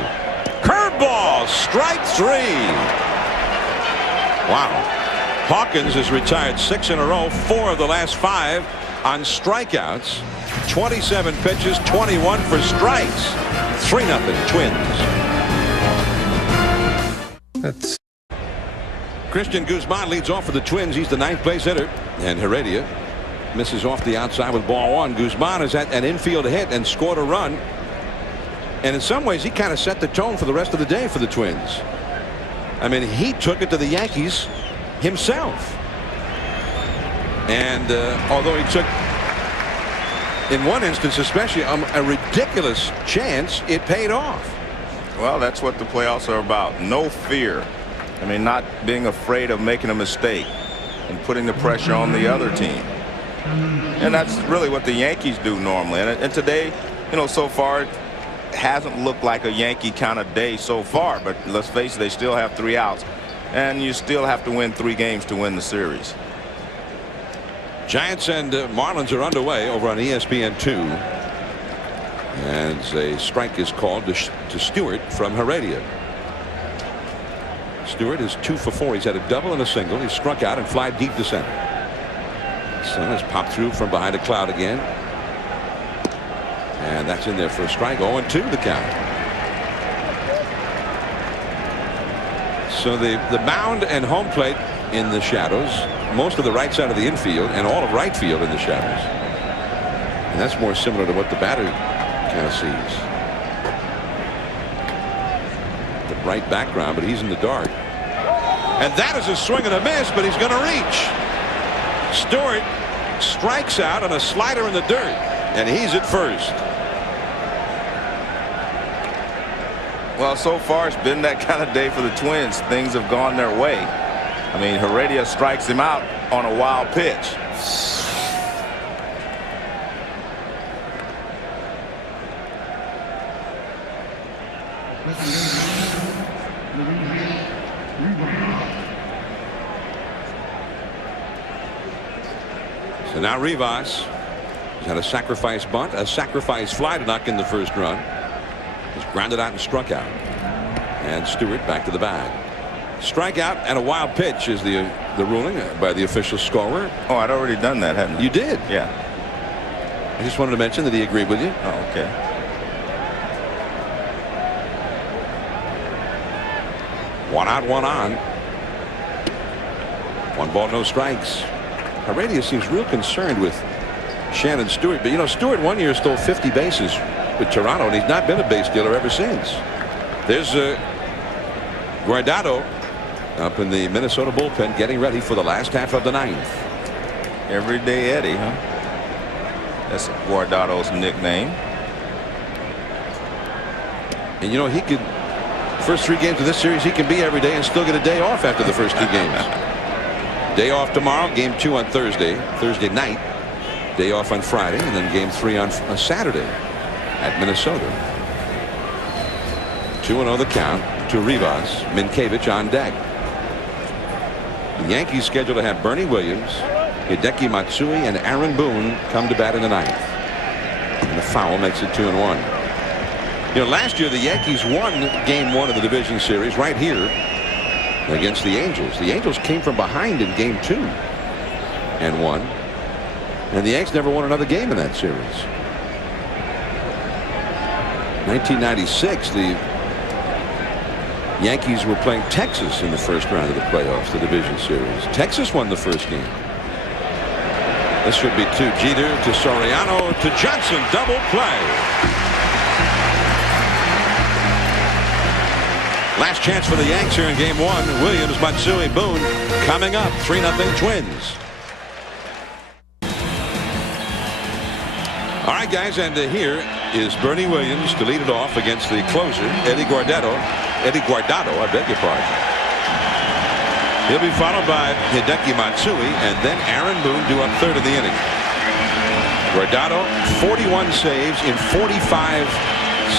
Curveball, strike 3. Wow. Hawkins has retired 6 in a row, 4 of the last 5 on strikeouts. 27 pitches, 21 for strikes. 3-0 Twins. That's Christian Guzman leads off for the Twins. He's the 9th place hitter, and Heredia misses off the outside with ball 1. Guzman has had an infield hit and scored a run, and in some ways he kind of set the tone for the rest of the day for the Twins. I mean, he took it to the Yankees himself, and although he took, in one instance especially, a ridiculous chance, it paid off. Well, that's what the playoffs are about. No fear. I mean, not being afraid of making a mistake and putting the pressure on the other team. And that's really what the Yankees do normally. And today, you know, so far it hasn't looked like a Yankee kind of day so far. But let's face it, they still have 3 outs. And you still have to win 3 games to win the series. Giants and Marlins are underway over on ESPN2. And a strike is called to Stewart from Heredia. Stewart is 2 for 4. He's had a double and a single. He's struck out and fly deep to center. Sun has popped through from behind a cloud again. And that's in there for a strike. 0-2 the count. So the mound and home plate in the shadows. Most of the right side of the infield and all of right field in the shadows. And that's more similar to what the batter kind of sees. The bright background, but he's in the dark. And that is a swing and a miss, but he's going to reach. Stewart strikes out on a slider in the dirt, and he's at first. Well, so far it's been that kind of day for the Twins. Things have gone their way. I mean, Heredia strikes him out on a wild pitch. So now Rivas has had a sacrifice bunt, a sacrifice fly to knock in the first run. He's grounded out and struck out. And Stewart back to the bag. Strikeout and a wild pitch is the ruling by the official scorer. Oh, I'd already done that, hadn't I? You did? Yeah. I just wanted to mention that he agreed with you. Oh, okay. One out, one on. 1 ball, no strikes. Heredia seems real concerned with Shannon Stewart. But, you know, Stewart one year stole 50 bases with Toronto, and he's not been a base stealer ever since. There's Guardado up in the Minnesota bullpen getting ready for the last half of the 9th. Everyday Eddie, huh? That's Guardado's nickname. And, you know, he could, first 3 games of this series, he can be every day and still get a day off after the first 2 games. Day off tomorrow, game 2 on Thursday night. Day off on Friday, and then game 3 on Saturday at Minnesota. 2-0 the count to Rivas. Minkiewicz on deck. The Yankees scheduled to have Bernie Williams, Hideki Matsui, and Aaron Boone come to bat in the 9th. And the foul makes it 2-1. You know, last year the Yankees won game 1 of the division series right here against the Angels. The Angels came from behind in game 2 and won. And the Yanks never won another game in that series. 1996, the Yankees were playing Texas in the first round of the playoffs, the division series. Texas won the first game. This should be to Jeter, to Soriano, to Johnson. Double play. Last chance for the Yanks here in game 1. Williams, Matsui, Boone coming up. 3-0 Twins. All right, guys, and here is Bernie Williams to lead it off against the closer, Eddie Guardado, I beg your pardon. He'll be followed by Hideki Matsui, and then Aaron Boone due up 3rd of the inning. Guardado, 41 saves in 45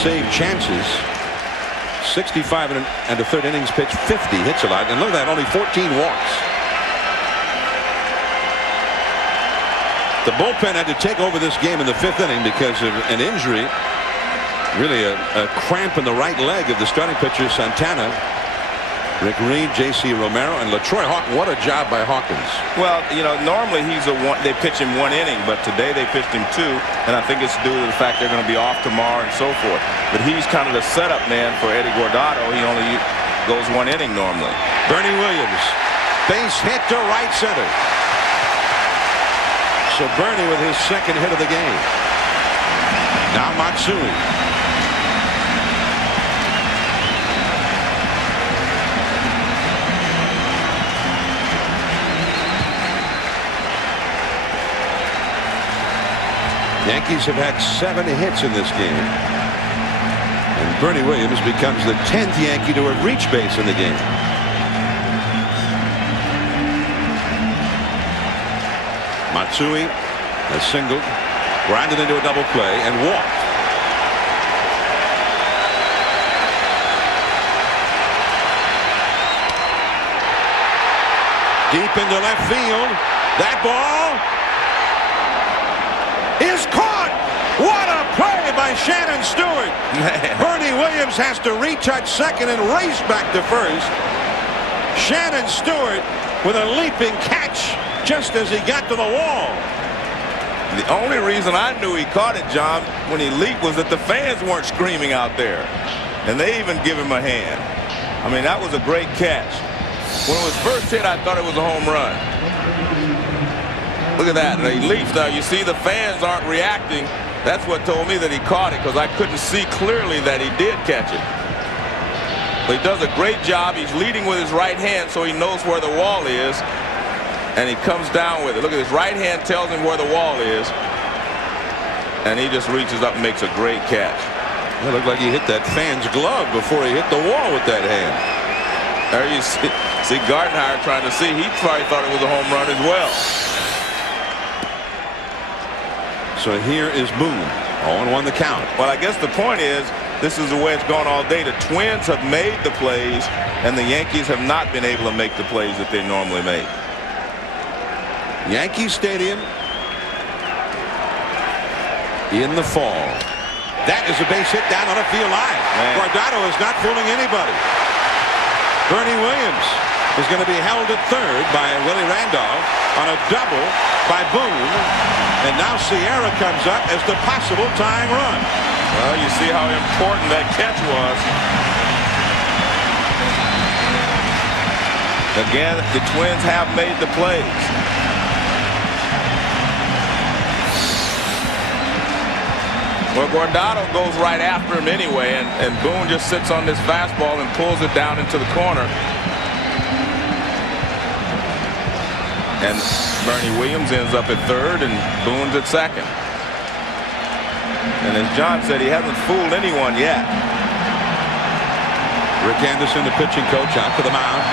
save chances. 65 and a third innings pitch, 50 hits a lot, and look at that, only 14 walks. The bullpen had to take over this game in the 5th inning because of an injury, really a cramp in the right leg of the starting pitcher Santana. Rick Reed, J.C. Romero, and LaTroy Hawkins. What a job by Hawkins. Well, you know, normally they pitch him 1 inning, but today they pitched him 2, and I think it's due to the fact they're going to be off tomorrow and so forth. But he's kind of the setup man for Eddie Guardado. He only goes 1 inning normally. Bernie Williams, base hit to right center. So Bernie with his 2nd hit of the game. Now Matsui. Yankees have had 7 hits in this game. And Bernie Williams becomes the 10th Yankee to have reached base in the game. Matsui has singled, grounded into a double play, and walked. Deep into left field. That ball Shannon Stewart. Bernie Williams has to retouch second and race back to first. Shannon Stewart with a leaping catch just as he got to the wall. The only reason I knew he caught it, John, when he leaped was that the fans weren't screaming out there. And they even give him a hand. I mean, that was a great catch. When it was first hit, I thought it was a home run. Look at that. And he leaps now. You see the fans aren't reacting. That's what told me that he caught it, because I couldn't see clearly that he did catch it. But he does a great job. He's leading with his right hand so he knows where the wall is. And he comes down with it. Look at his right hand tells him where the wall is. And he just reaches up and makes a great catch. It looked like he hit that fan's glove before he hit the wall with that hand. There you see Gardenhire trying to see. He probably thought it was a home run as well. So here is Boone. 0-1 the count. Well, I guess the point is, this is the way it's gone all day. The Twins have made the plays, and the Yankees have not been able to make the plays that they normally make. Yankee Stadium in the fall. That is a base hit down on a field line. Guardado is not fooling anybody. Bernie Williams is going to be held at third by Willie Randolph on a double by Boone. And now Sierra comes up as the possible tying run. Well, you see how important that catch was. Again, the Twins have made the plays. Well, Guardado goes right after him anyway, and Boone just sits on this fastball and pulls it down into the corner. And Bernie Williams ends up at third, and Boone's at second. And as John said, he hasn't fooled anyone yet. Rick Anderson, the pitching coach, out to the mound.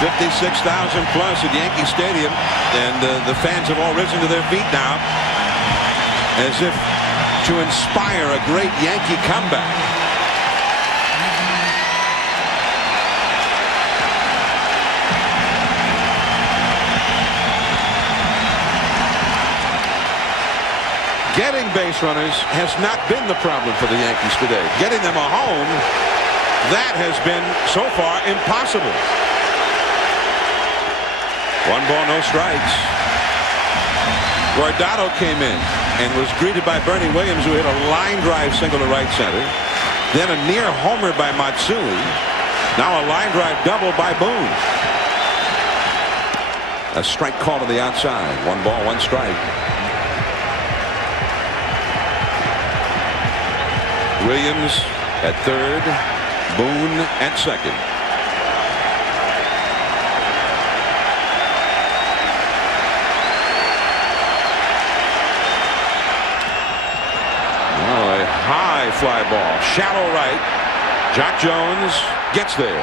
56,000 plus at Yankee Stadium, and the fans have all risen to their feet now as if to inspire a great Yankee comeback. Getting base runners has not been the problem for the Yankees today. Getting them a home, that has been so far impossible. 1 ball, no strikes. Guardado came in and was greeted by Bernie Williams, who hit a line drive single to right center. Then a near homer by Matsui. Now a line drive double by Boone. A strike call to the outside. 1 ball, 1 strike. Williams at third. Boone at second. High fly ball, shallow right. Jock Jones gets there.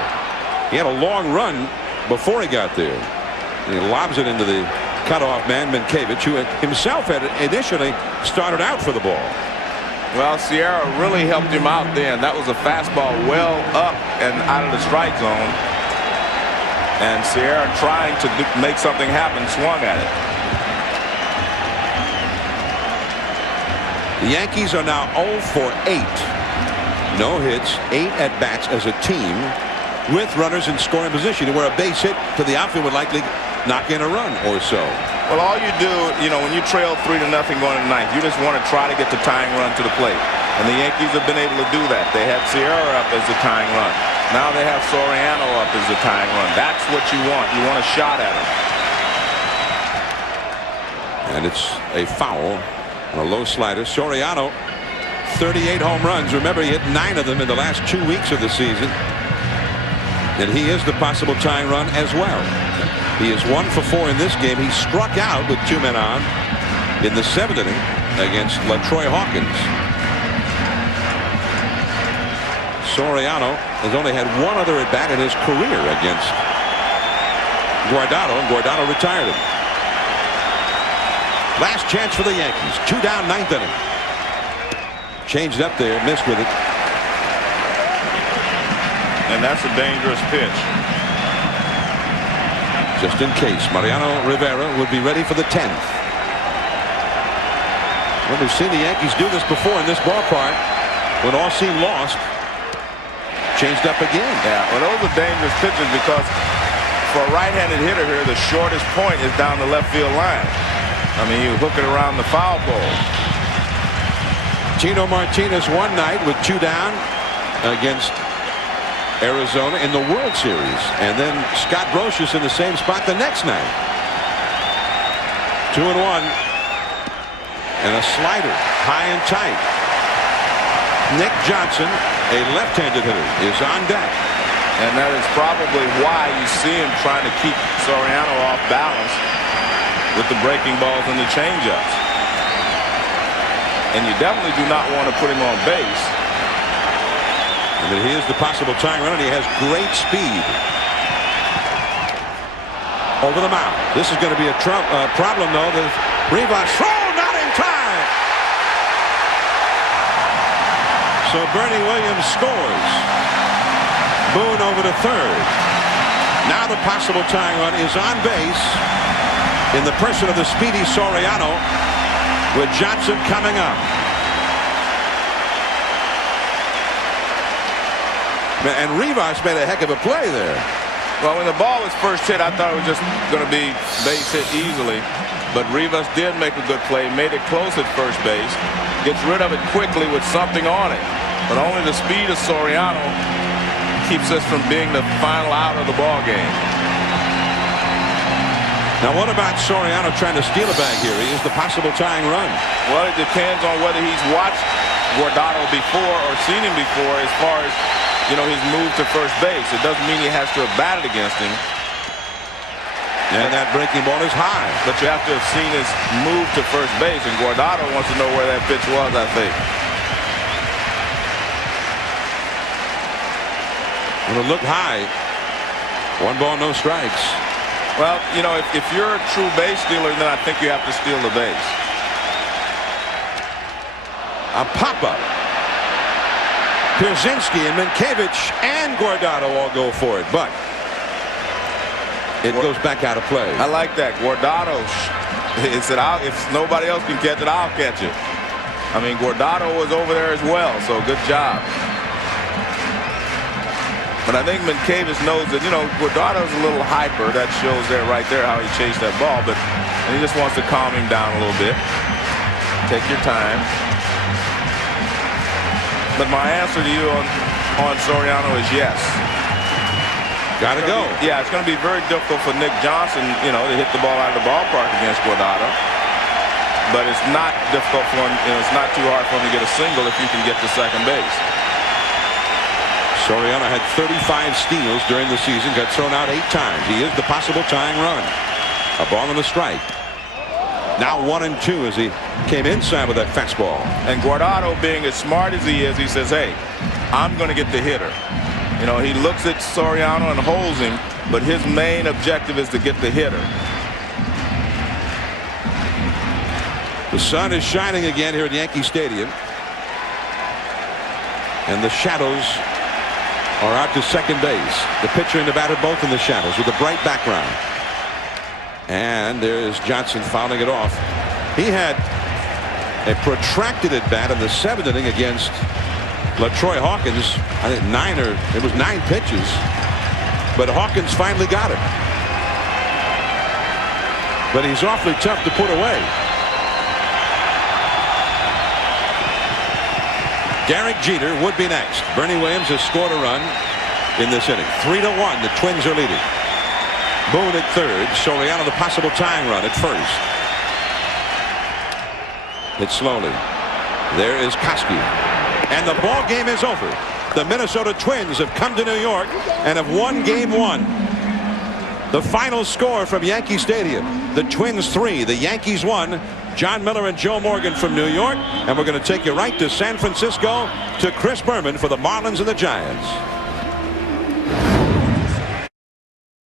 He had a long run before he got there. And he lobs it into the cutoff man, Minkiewicz, who himself had initially started out for the ball. Well, Sierra really helped him out then. That was a fastball well up and out of the strike zone. And Sierra, trying to make something happen, swung at it. The Yankees are now 0 for 8. No hits, 8 at-bats as a team with runners in scoring position, where a base hit to the outfield would likely knock in a run or so. Well, all you do, when you trail 3-0 going into the ninth, you just want to try to get the tying run to the plate. And the Yankees have been able to do that. They had Sierra up as the tying run. Now they have Soriano up as the tying run. That's what you want. You want a shot at him. And it's a foul. On a low slider. Soriano, 38 home runs. Remember, he hit 9 of them in the last 2 weeks of the season. And he is the possible tying run as well. He is 1 for 4 in this game. He struck out with 2 men on in the 7th inning against LaTroy Hawkins. Soriano has only had 1 other at bat in his career against Guardado, and Guardado retired him. Last chance for the Yankees. 2 down, 9th inning. Changed up there, missed with it. And that's a dangerous pitch. Just in case, Mariano Rivera would be ready for the 10th. Well, we've seen the Yankees do this before in this ballpark when all seemed lost. Changed up again. Yeah, well, those are dangerous pitches because for a right-handed hitter here, the shortest point is down the left field line. I mean, you hook it around the foul pole. Tino Martinez one night with 2 down against Arizona in the World Series, and then Scott Brocious in the same spot the next night. 2-1, and a slider high and tight. Nick Johnson, a left-handed hitter, is on deck. And that is probably why you see him trying to keep Soriano off balance with the breaking balls and the changeups. And you definitely do not want to put him on base. And here's the possible tying run, and he has great speed. Over the mound. This is going to be a problem, though. The Rivas throw, not in time. So Bernie Williams scores. Boone over to third. Now the possible tying run is on base in the person of the speedy Soriano, with Johnson coming up. And Rivas made a heck of a play there. Well, when the ball was first hit, I thought it was just going to be base hit easily. But Rivas did make a good play, made it close at first base, gets rid of it quickly with something on it. But only the speed of Soriano keeps us from being the final out of the ball game. Now, what about Soriano trying to steal a bag here? He is the possible tying run. Well, it depends on whether he's watched Guardado before or seen him before as far as, you know, his move to first base. It doesn't mean he has to have batted against him. And that breaking ball is high. But you have to have seen his move to first base, and Guardado wants to know where that pitch was, I think. It'll look high. 1 ball, no strikes. Well, you know, if you're a true base stealer, then I think you have to steal the base. A pop-up. Pierzynski and Minkiewicz and Guardado all go for it, but it goes back out of play. I like that. Guardado, he said, if nobody else can catch it, I'll catch it. I mean, Guardado was over there as well, so good job. But I think Minkiewicz knows that, you know, Guardado's a little hyper. That shows there right there how he chased that ball. But he just wants to calm him down a little bit. Take your time. But my answer to you on Soriano is yes. Got to go. Yeah, it's going to be very difficult for Nick Johnson, you know, to hit the ball out of the ballpark against Guardado. But it's not difficult for him, you know, it's not too hard for him to get a single if you can get to second base. Soriano had 35 steals during the season, got thrown out 8 times. He is the possible tying run. A ball and a strike. Now 1-2 as he came inside with that fastball. And Guardado, being as smart as he is, he says, hey, I'm going to get the hitter. You know, he looks at Soriano and holds him, but his main objective is to get the hitter. The sun is shining again here at Yankee Stadium. And the shadows are out to second base. The pitcher and the batter both in the shadows with a bright background. And there's Johnson fouling it off. He had a protracted at bat in the 7th inning against LaTroy Hawkins. I think it was 9 pitches. But Hawkins finally got it. But he's awfully tough to put away. Derek Jeter would be next. Bernie Williams has scored a run in this inning. 3-1. The Twins are leading. Boone at third. Soriano the possible tying run at first. Hit slowly. There is Koski. And the ball game is over. The Minnesota Twins have come to New York and have won Game 1. The final score from Yankee Stadium. The Twins 3, the Yankees 1. John Miller and Joe Morgan from New York. And we're going to take you right to San Francisco to Chris Berman for the Marlins and the Giants.